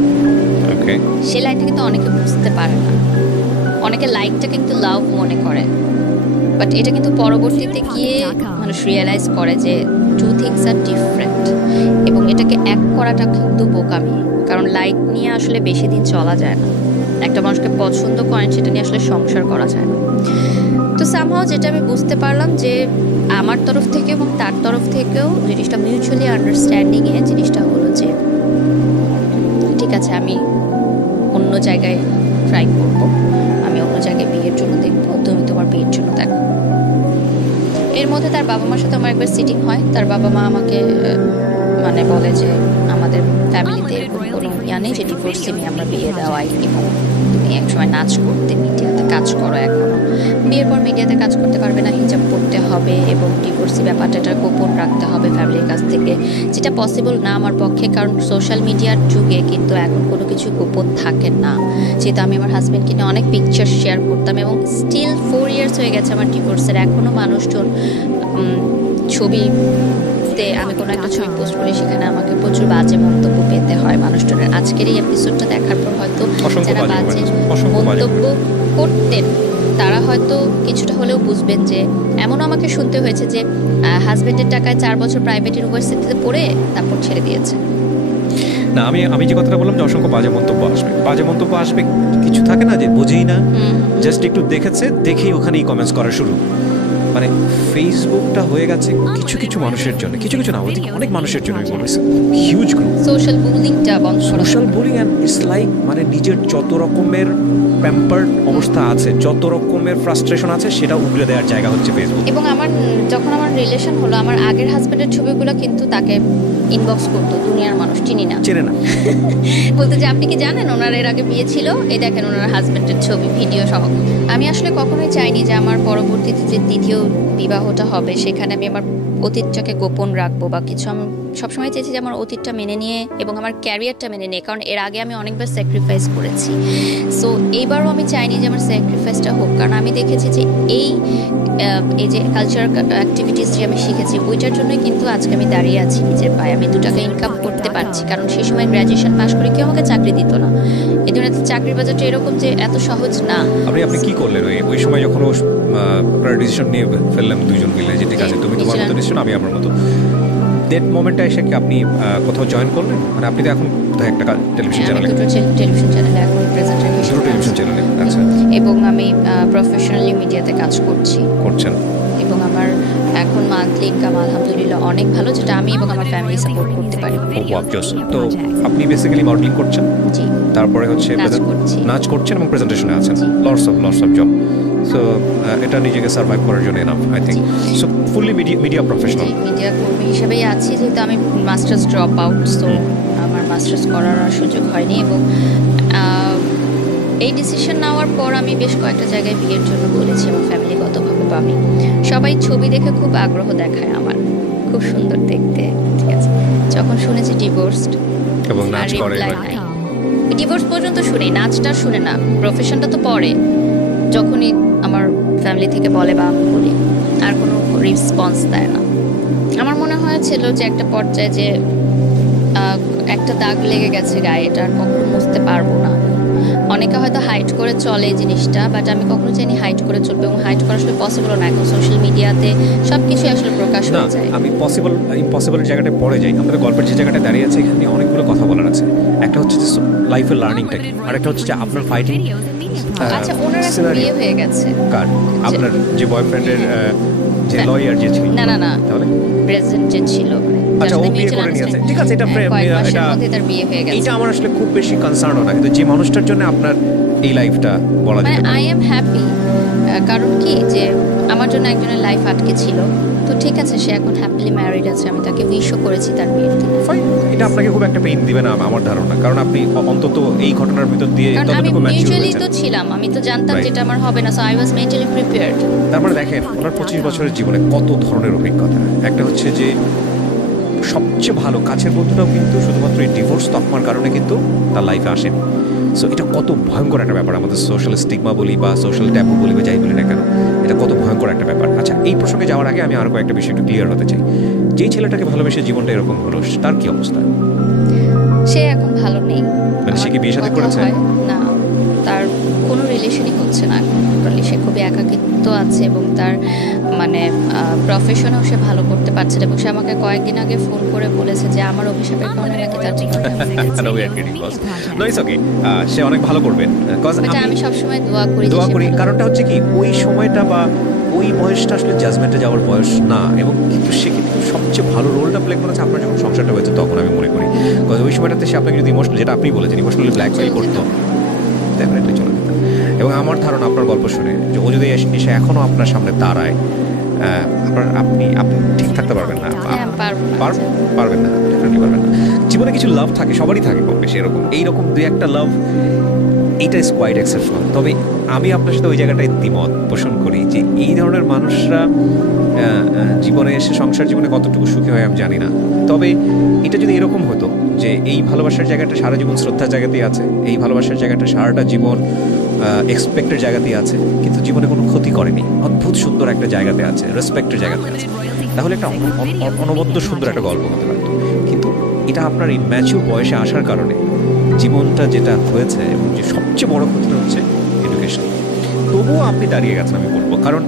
ওকে, সেই লাইনটা কিন্তু অনেকে বুঝতে পারে না। অনেকে লাইকটা কিন্তু লাভ মনে করে, বাট এটা কিন্তু পরবর্তীতে গিয়ে মানুষ রিয়েলাইজ করে যে টু থিংস আর ডিফারেন্ট, এবং এটাকে এক করাটা কিন্তু বোকামি। কারণ লাইক নিয়ে আসলে বেশি দিন চলা যায় না, একটা মানুষকে পছন্দ করেন সেটা নিয়ে আসলে সংসার করা যায় না। তো সামহাও যেটা আমি বুঝতে পারলাম যে আমার তরফ থেকে এবং তার তরফ থেকেও জিনিসটা মিউচুয়ালি আন্ডারস্ট্যান্ডিংয়ে জিনিসটা হলো যে ঠিক আছে আমি অন্য জায়গায় ট্রাই করব, আমি অন্য জায়গায় বিয়ের জন্য দেখবো, তুমি তোমার বিয়ের জন্য দেখো। এর মধ্যে তার বাবা মার সাথে আমার একবার সিটিং হয়, তার বাবা মা আমাকে মানে বলে যে আমাদের ফ্যামিলিতে এরকম কোনো ইয়া নেই যে ডিভোর্সে নিয়ে আমরা বিয়ে দেওয়াই, এবং তুমি একসময় নাচ করতে মিডিয়াতে কাজ করো, এখনো বিয়ের পর মিডিয়াতে কাজ করতে পারবে না, হিজাব পড়তে হবে এবং ডিভোর্সি ব্যাপারটা এটা গোপন রাখতে হবে ফ্যামিলির কাছ থেকে, যেটা পসিবল না আমার পক্ষে, কারণ সোশ্যাল মিডিয়ার যুগে কিন্তু এখন কোনো কিছু গোপন থাকে না। যেহেতু আমি আমার হাজব্যান্ডকে নিয়ে অনেক পিকচার শেয়ার করতাম এবং স্টিল 4 ইয়ার্স হয়ে গেছে আমার ডিভোর্সের, এখনও মানুষজন ছবিতে আমি কোনো একটা ছবি পোস্ট করি সেখানে আমাকে প্রচুর বাজে মন্তব্য পেতে হয় মানুষজনের। আজকের এই এপিসোডটা দেখার পর হয়তো যারা বাজে মন্তব্য করতেন তারা হয়তো কিছুটা হলেও বুঝবেন যে এমনও আমাকে শুনতে হয়েছে যে হাজব্যান্ডের টাকায় 4 বছর প্রাইভেট ইউনিভার্সিটিতে পড়ে তারপর ছেড়ে দিয়েছে। না, আমি যে কথাটা বললাম যে অসংখ্য বাজে মন্তব্য আসবে, কিছু থাকে না যে বোঝেই না, জাস্ট একটু দেখেছে, দেখেই ওখানেই কমেন্টস করা শুরু। মানে ফেসবুকটা হয়ে গেছে কিছু মানুষের জন্য, কিছু না অনেক মানুষের জন্য হিউজ গ্রুপ। সোশ্যাল বুলিংটা বন্ধ করা, social bullying and it's like মানে নিজের যত রকমের প্যাম্পার্ড অবস্থা আছে, যত রকমের ফ্রাস্ট্রেশন আছে সেটা উগলে দেওয়ার জায়গা হচ্ছে ফেসবুক। এবং যখন আমার রিলেশন হলো, আমার আগের হাজবেন্ডের ছবিগুলো কিন্তু তাকে ইনবক্স করতো দুনিয়ার মানুষ, চেনে না বলতে যে আপনি কি জানেন ওনার এর আগে বিয়ে ছিল, এই দেখেন ওনার হাজবেন্ডের ছবি ভিডিও সহ। আমি আসলে কখনোই চাইনি যে আমার পরবর্তীতে যে দ্বিতীয় বিবাহটা হবে সেখানে আমি আমার অতীতটাকে গোপন রাখবো বা কিছু। আমি সবসময় চেয়েছি যে আমার অতীতটা মেনে নিয়ে এবং আমার ক্যারিয়ারটা মেনে নিয়ে, কারণ এর আগে আমি অনেকবার স্যাক্রিফাইস করেছি। সো এইবারও আমি চাইনি যে আমার স্যাক্রিফাইসটা হোক, কারণ আমি দেখেছি যে এই যে কালচারাল অ্যাক্টিভিটিস যে আমি শিখেছি ওইটার জন্যই কিন্তু আজকে আমি দাঁড়িয়ে আছি নিজের পায়ে, আমি 2 টাকা ইনকাম করতে পারছি। কারণ সেই সময় গ্র্যাজুয়েশন পাস করে কেউ আমাকে চাকরি দিত না, এই জন্য চাকরির বাজারটা এরকম যে এত সহজ না। আপনি কি করলেন ওই সময় যখন আপনারা ডিসিশন নিয়ে ফেললাম দুজন মিলে যে ঠিক আছে তুমি তোমার মতো ডিসিশন, আমি আমার মতো, ডেট মোমেন্টটা এসে কি আপনি কোথাও জয়েন করলেন? মানে আপনি তো এখন কোথায় একটা টেলিভিশন চ্যানেলে, টেলিভিশন চ্যানেলে এখন প্রেজেন্টার হিসেবে টেলিভিশন চ্যানেলে, আচ্ছা, এবং আমি প্রফেশনালি মিডিয়াতে কাজ করছেন এবং আমার এখন মান্থলি ইনকাম আলহামদুলিল্লাহ অনেক ভালো, যেটা আমি এবং আমার ফ্যামিলি সাপোর্ট করতে পারি। তো আপনি বেসিক্যালি মডেলিং করছেন, জি, তারপরে হচ্ছে নাচ করছেন এবং প্রেজেন্টেশনে আছেন, লটস অফ জব। সো এটা নিজেকে সার্ভাইভ করার জন্য enough, I think. So fully media professional, media কর্মী হিসেবেই আছি, যেহেতু আমি মাস্টার্স ড্রপ আউট, সো আমার মাস্টার্স করার সুযোগ হয়নি। এবং এই ডিসিশন নেওয়ার পর আমি বেশ কয়েকটা জায়গায় বিয়ের জন্য বলেছি এবং ফ্যামিলিগতভাবে পাবি, সবাই ছবি দেখে খুব আগ্রহ দেখায়, আমার খুব সুন্দর দেখতে, ঠিক আছে। যখন শুনেছি ডিভোর্সড এবং নাচ করে, ডিভোর্স পর্যন্ত শুনি, নাচটা শুনে না, প্রফেশনটা তো পরে, যখনই আমার ফ্যামিলি থেকে বলে বা আমি বলি আর কোনো রেসপন্স দেয় না। আমার মনে হয়েছিল যে একটা পর্যায়ে যে একটা দাগ লেগে গেছে গায়ে, এটা আর কখনো মুছতে পারবো না। অনেকে হয়তো হাইড করে চলে এই জিনিসটা, বাট আমি কখনো চাইনি হাইড করে চলবে, এবং হাইড করা আসলে পসিবল না। এখন সোশ্যাল মিডিয়াতে সব কিছুই আসলে প্রকাশ হয়ে যায়। আমি ইম্পসিবলের জায়গাটায় পড়ে যাই। আমাদের গল্পের যে জায়গাটা দাঁড়িয়ে আছে এখানে অনেকগুলো কথা বলার আছে। একটা হচ্ছে যে লাইফের লার্নিংটা কি, আর একটা হচ্ছে যে আপনার ফাইটিং। আচ্ছা, ওনার এখন বিয়ে হয়ে গেছে? কার? আপনার যে বয়ফ্রেন্ডের যে লয়ার যে ছিল? না, তাহলে প্রেজেন্ট যে ছিল। আচ্ছা, ও বিয়ে করে নিয়েছে, ঠিক আছে, এটা এটা আমার আসলে খুব বেশি কনসার্ন না, কিন্তু যে মানুষটার জন্য আপনার এই লাইফটা বলা যায়, আই এম হ্যাপি। কারণ কি যে আমার জন্য একজনের লাইফ আটকে ছিল, তো ঠিক আছে, সে এখন হ্যাপিলি ম্যারিড আছে, আমি তাকে উইশও করেছি তার বিয়ের দিনে। এটা আপনাকে খুব একটা পেইন দিবে না আমার ধারণা, কারণ আপনি অন্তত এই ঘটনার ভিতর দিয়ে ততটুকু ম্যাচিউরলি তো ছিলাম, আমি তো জানতাম যেটা আমার হবে না, so I was mentally prepared. তারপরে দেখেন ওনার 25 বছরের জীবনে কত ধরনের অভিজ্ঞতা। একটা হচ্ছে যে সবচেয়ে ভালো কাছের বন্ধুটাও কিন্তু শুধুমাত্র এই ডিভোর্স তকমার কারণে কিন্তু তার লাইফে আসেনি। সো এটা কত ভয়ঙ্কর একটা ব্যাপার, আমাদের সোশ্যাল স্টিগমা বলি বা সোশ্যাল ট্যাবু বলি বা যাই বলি না কেন, এটা কত ভয়ঙ্কর একটা ব্যাপার। আচ্ছা, এই প্রসঙ্গে যাওয়ার আগে আমি আরও কয়েকটা বিষয় একটু ক্লিয়ার হতে চাই। যেই ছেলেটাকে ভালোবেসে জীবনটা এরকম হলো, তার কি অবস্থা? সে এখন ভালো নেই। মানে সে কি বিয়ে শাদী করেছে? না, তার কোনো রিলেশনই হচ্ছে না এখন। সে খুবই একাকিত্ব আছে এবং তার মানে প্রফেশনেও সে ভালো করতে পারছে না, এবং সে আমাকে কয়েকদিন আগে ফোন করে বলেছে যে আমার অভিশাপের কারণে নাকি তার জীবনটা ভেঙে গেছে। সে অনেক ভালো করবে, আমি সবসময় দোয়া করি। কারণটা হচ্ছে কি, ওই সময়টা বা ওই বয়সটা আসলে জাজমেন্টে যাওয়ার বয়স না, এবং কিন্তু সে কিন্তু সবচেয়ে ভালো রোলটা প্লে করেছে আপনার যখন সংসারটা হয়েছে তখন, আমি মনে করি। ওই সময়টাতে সে আপনাকে যদি ইমোশনাল, যেটা আপনি বলেছেন, ইমোশনালি ব্ল্যাকমেইল করতো, ডেফিনেটলি চলে যেত। এবং আমার ধারণা আপনার গল্প শুনে যে ও যদি এসে এখনও আপনার সামনে দাঁড়ায়, আপনি ঠিক থাকতে পারবেন না, হ্যাঁ, পারবো না। পারবেন না, ডেফিনেটলি পারবেন না। জীবনে কিছু লাভ থাকে, সবারই থাকে কম বেশি এরকম, এইরকম দুই একটা লাভ, এইটা ইজ কোয়াইট এক্সেপশনাল। তবে আমি আপনার সাথে ওই জায়গাটায় দ্বিমত পোষণ করি যে এই ধরনের মানুষরা জীবনে এসে সংসার জীবনে কতটুকু সুখী হয় আমি জানি না। তবে এটা যদি এরকম হতো যে এই ভালোবাসার জায়গাটা সারা জীবন শ্রদ্ধার জায়গাতেই আছে, এই ভালোবাসার জায়গাটা সারাটা জীবন এক্সপেক্টের জায়গাতেই আছে, কিন্তু জীবনে কোনো ক্ষতি করেনি, অদ্ভুত সুন্দর একটা জায়গাতে আছে, রেসপেক্টের জায়গাতে আছে, তাহলে একটা অনবদ্য সুন্দর একটা গল্প হতে পারত। কিন্তু এটা আপনার এই ম্যাচিউর বয়সে আসার কারণে জীবনটা যেটা হয়েছে, এবং যে সবচেয়ে বড় ক্ষতিটা হচ্ছে এডুকেশন। তবুও আপনি দাঁড়িয়ে গেছেন আমি বলবো, কারণ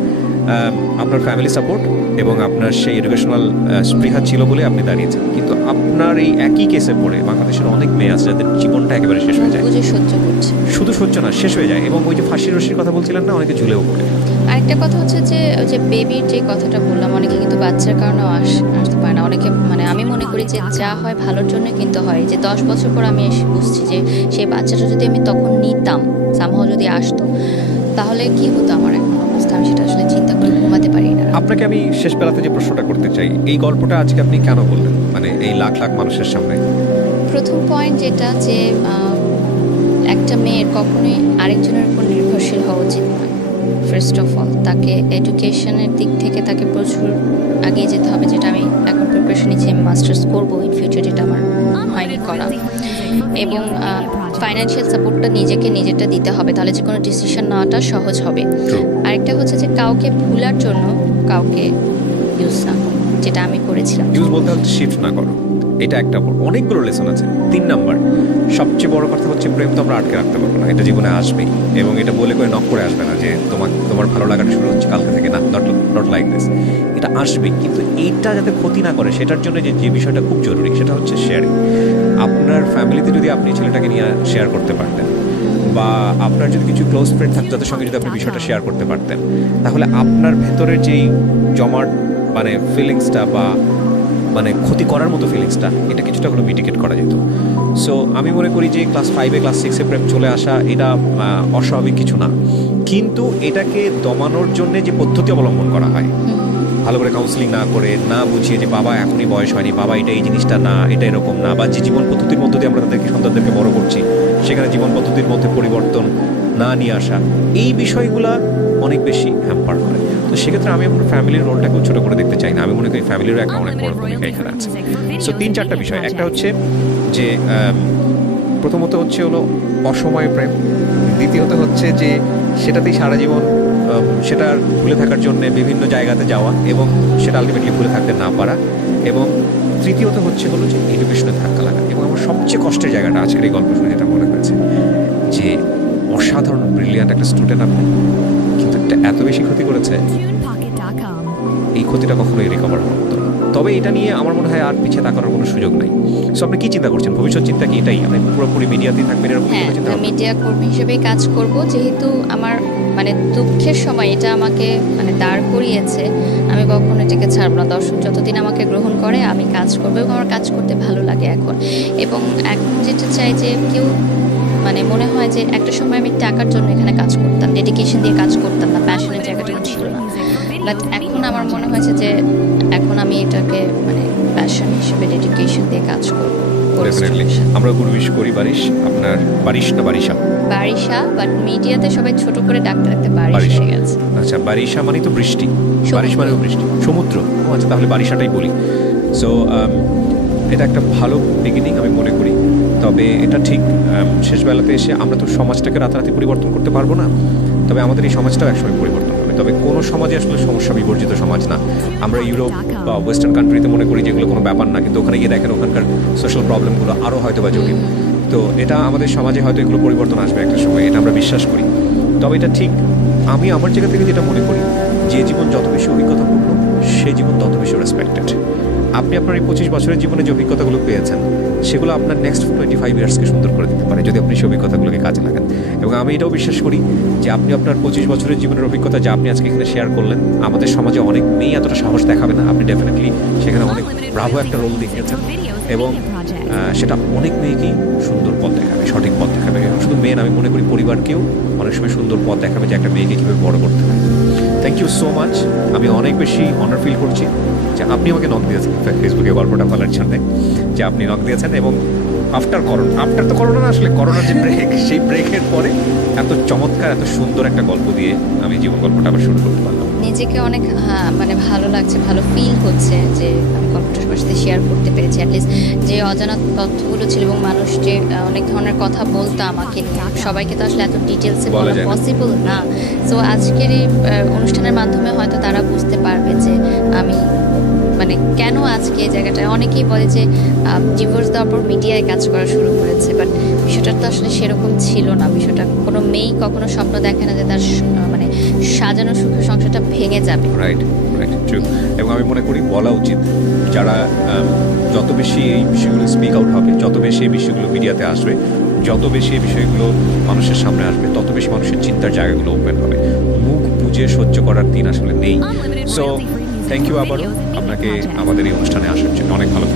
আপনার ফ্যামিলি সাপোর্ট এবং আপনার সেই এডুকেশনাল স্পৃহা ছিল বলে আপনি দাঁড়িয়েছেন। কিন্তু আপনার এই একই কেসে পড়ে বাংলাদেশের অনেক মেয়ে আছে যাদের জীবনটা একেবারে শেষ হয়ে যায়, সহ্য করছে, শুধু সহ্য না, শেষ হয়ে যায়। এবং ওই যে ফাঁসির রশির কথা বলছিলেন না, অনেকে ঝুলেও পড়ে। আরেকটা কথা হচ্ছে যে ওই যে বেবির যে কথাটা বললাম, অনেকে কিন্তু বাচ্চার কারণেও আসতে পারে না। অনেকে মানে আমি মনে করি যে যা হয় ভালোর জন্য কিন্তু হয়। যে 10 বছর পর আমি এসে বুঝছি যে সেই বাচ্চাটা যদি আমি তখন নিতাম, সামহাও যদি আসতো, তাহলে কি হতো আমার এখন অবস্থা, আমি সেটা আসলে চিন্তা করে ঘুমাতে পারি না। আপনাকে আমি শেষ বেলাতে যে প্রশ্নটা করতে চাই, এই গল্পটা আজকে আপনি কেন বললেন, মানে এই লাখ লাখ মানুষের সামনে? প্রথম পয়েন্ট যেটা, যে একটা মেয়ের কখনোই আরেকজনের উপর নির্ভরশীল হওয়া উচিত নয়। ফার্স্ট অফ অল তাকে এডুকেশনের দিক থেকে তাকে প্রচুর এগিয়ে যেতে হবে, যেটা আমি এখন প্রিপারেশন নিচ্ছি, আমি মাস্টার্স করবো ইন ফিউচার, যেটা আমার হয়নি করা। এবং ফাইন্যান্সিয়াল সাপোর্টটা নিজেরটা দিতে হবে, তাহলে যে কোনো ডিসিশন নেওয়াটা সহজ হবে। আরেকটা হচ্ছে যে কাউকে ভুলার জন্য কাউকে ইউজ না করো, যেটা আমি করেছিলাম। ইউজ বলতে হচ্ছে শিফট না করো, এটা একটা অনেকগুলো লেসন আছে। 3 নাম্বার, সবচেয়ে বড় কথা হচ্ছে প্রেম তো আমরা আটকে রাখতে পারবো না, এটা জীবনে আসবেই, এবং এটা বলে করে নক করে আসবে না যে তোমার ভালো লাগাটা শুরু হচ্ছে কালকে থেকে, না, নট লাইক দিস, এটা আসবে। কিন্তু এইটা যাতে ক্ষতি না করে সেটার জন্য যে বিষয়টা খুব জরুরি, সেটা হচ্ছে শেয়ারিং। আপনার ফ্যামিলিতে যদি আপনি ছেলেটাকে নিয়ে শেয়ার করতে পারতেন, বা আপনার যদি কিছু ক্লোজ ফ্রেন্ড থাকতো যাদের সঙ্গে যদি আপনি বিষয়টা শেয়ার করতে পারতেন, তাহলে আপনার ভেতরের যেই জমাট মানে ফিলিংসটা বা মানে ক্ষতি করার মতো ফিলিংসটা, এটা কিছুটা হলো মিটিগেট করা যেত। সো আমি মনে করি যে ক্লাস 5-এ ক্লাস 6-এ প্রেম চলে আসা এটা অস্বাভাবিক কিছু না, কিন্তু এটাকে দমানোর জন্য যে পদ্ধতি অবলম্বন করা হয়, ভালো করে কাউন্সিলিং না করে, না বুঝিয়ে যে বাবা এখনই বয়স হয়নি, বাবা এটা এই জিনিসটা না, এটা এরকম না, বা যে জীবন পদ্ধতির মধ্য দিয়ে আমরা তাদেরকে সন্তানদেরকে বড় করছি সেখানে জীবন পদ্ধতির মধ্যে পরিবর্তন না নিয়ে আসা, এই বিষয়গুলা অনেক বেশি হ্যাম্পার করে। তো সেক্ষেত্রে আমি আমার ফ্যামিলির রোলটাকেও ছোটো করে দেখতে চাই না, আমি মনে করি ফ্যামিলিরও একটা অনেক বড় ভূমিকা এখানে আছে। সো 3-4টা বিষয়, একটা হচ্ছে যে প্রথমত হচ্ছে হলো অসময়ে প্রেম, দ্বিতীয়ত হচ্ছে যে সেটাতেই সারা জীবন সেটা ভুলে থাকার জন্য বিভিন্ন জায়গাতে যাওয়া এবং সেটা আলটিমেটলি ভুলে থাকতে না পারা, এবং তৃতীয়ত হচ্ছে হলো যে এডুকেশনে ধাক্কা লাগা। এবং আমার সবচেয়ে কষ্টের জায়গাটা আজকের এই গল্প শুনে যেটা মনে হয়েছে যে অসাধারণ ব্রিলিয়ান্ট একটা স্টুডেন্ট আপনি, কিন্তু একটা এত বেশি ক্ষতি করেছে, এই ক্ষতিটা কখনোই রিকভার হওয়ার মতো না। তবে এটা নিয়ে আমার মনে হয় আর পিছিয়ে তাকানোর কোনো সুযোগ নাই। সো আপনি কি চিন্তা করছেন, ভবিষ্যৎ চিন্তা কি এটাই, আপনি পুরোপুরি মিডিয়াতেই থাকবেন এরকম চিন্তা? হ্যাঁ, মিডিয়া কর্মী হিসেবেই কাজ করব, যেহেতু আমার মানে দুঃখের সময় এটা আমাকে মানে দাঁড় করিয়েছে, আমি কখনো এটাকে ছাড়বো না। দর্শক যতদিন আমাকে গ্রহণ করে আমি কাজ করবো, এবং আমার কাজ করতে ভালো লাগে এখন। এবং এখন যেটা চাই যে কেউ মানে মনে হয় যে একটা সময় আমি টাকার জন্য এখানে কাজ করতাম, ডেডিকেশন দিয়ে কাজ করতাম না, প্যাশনের জায়গাটা ছিল না, বাট এখন আমার মনে হয়েছে যে এখন আমি এটাকে মানে প্যাশন হিসেবে ডেডিকেশন দিয়ে কাজ করবো। ডেফিনেটলি আমরা গুরুবিশ করি বারিশ, আপনার বারিশ না বারিশা? বারিশা, বাট মিডিয়াতে সবাই ছোট করে ডাকতে ডাকতে বারিশ হয়ে গেছে। আচ্ছা, বারিশা মানে তো বৃষ্টি, বারিশ মানেও বৃষ্টি, সমুদ্র। ও আচ্ছা, তাহলে বারিশাটাই বলি। সো এটা একটা ভালো বিগিনিং আমি মনে করি। তবে এটা ঠিক শেষবেলাতে এসে আমরা তো সমাজটাকে রাতারাতি পরিবর্তন করতে পারবো না, তবে আমাদের এই সমাজটাও একসময় পরিবর্তন হবে। তবে কোনো সমাজে আসলে সমস্যা বিবর্জিত সমাজ না। আমরা ইউরোপ বা ওয়েস্টার্ন কান্ট্রিতে মনে করি যেগুলো কোনো ব্যাপার না, কিন্তু ওখানে গিয়ে দেখেন ওখানকার সোশ্যাল প্রবলেমগুলো আরও হয়তো বা জটিল। তো এটা আমাদের সমাজে হয়তো এগুলো পরিবর্তন আসবে একটা সময়, এটা আমরা বিশ্বাস করি। তবে এটা ঠিক আমি আমার জায়গা থেকে যেটা মনে করি, যে জীবন যত বেশি অভিজ্ঞতাপূর্ণ সে জীবন তত বেশি রেসপেক্টেড। আপনি আপনার এই 25 বছরের জীবনে যে অভিজ্ঞতাগুলো পেয়েছেন সেগুলো আপনার নেক্সট 25 ইয়ার্সকে সুন্দর করে দিতে পারে যদি আপনি সেই অভিজ্ঞতাগুলোকে কাজে লাগান। এবং আমি এটাও বিশ্বাস করি যে আপনি আপনার 25 বছরের জীবনের অভিজ্ঞতা যা আপনি আজকে এখানে শেয়ার করলেন, আমাদের সমাজে অনেক মেয়ে এতটা সাহস দেখাবে না, আপনি ডেফিনেটলি সেখানে অনেক ব্রাভো একটা রোল দেখিয়েছেন, এবং সেটা অনেক মেয়েকেই সুন্দর পথ দেখাবে, সঠিক পথ দেখাবে। এবং শুধু মেয়ে না, আমি মনে করি পরিবারকেও অনেক সময় সুন্দর পথ দেখাবে যে একটা মেয়েকে কীভাবে বড় করতে হয়। Thank you so much. আমি অনেক বেশি অনার ফিল করছি যে আপনি আমাকে নক দিয়েছেন ফেসবুকে গল্পটা বলার জন্য, যে আপনি নক দিয়েছেন। এবং আফটার তো করোনা না, আসলে করোনার যে ব্রেক, সেই ব্রেকের পরে এত চমৎকার এত সুন্দর একটা গল্প দিয়ে আমি জীবন গল্পটা আবার শুরু করতে পারলাম। নিজেকে অনেক মানে ভালো লাগছে, ভালো ফিল হচ্ছে যে আমি গল্পটা সবার সাথে শেয়ার করতে পেরেছি। অ্যাটলিস্ট যে অজানা তথ্যগুলো ছিল এবং মানুষ যে অনেক ধরনের কথা বলতো আমাকে নিয়ে, সবাইকে তো আসলে এত ডিটেলসে বলা পসিবল না। সো আজকের এই অনুষ্ঠানের মাধ্যমে হয়তো তারা বুঝতে পারবে যে আমি মানে কেন আজকে এই জায়গাটায়। অনেকেই বলে যে ডিভোর্স দেওয়ার পর মিডিয়ায় কাজ করা শুরু করেছে, বাট বিষয়টা তো আসলে সেরকম ছিল না। বিষয়টা কোনো মেয়েই কখনো স্বপ্ন দেখে না যে তার মানে সাজানো সুখের সংসারটা ভেঙে যাবে। Right right true. এবং আমি মনে করি বলা উচিত, যারা যত বেশি এই বিষয়গুলো স্পিক আউট হবে, যত বেশি এই বিষয়গুলো মিডিয়াতে আসবে, যত বেশি এই বিষয়গুলো মানুষের সামনে আসবে, তত বেশি মানুষের চিন্তার জায়গাগুলো ওপেন হবে। মুখ বুঝে সহ্য করার দিন আসলে নেই। সো থ্যাংক ইউ আবারও আপনাকে আমাদের এই অনুষ্ঠানে আসার জন্য। অনেক ভালো।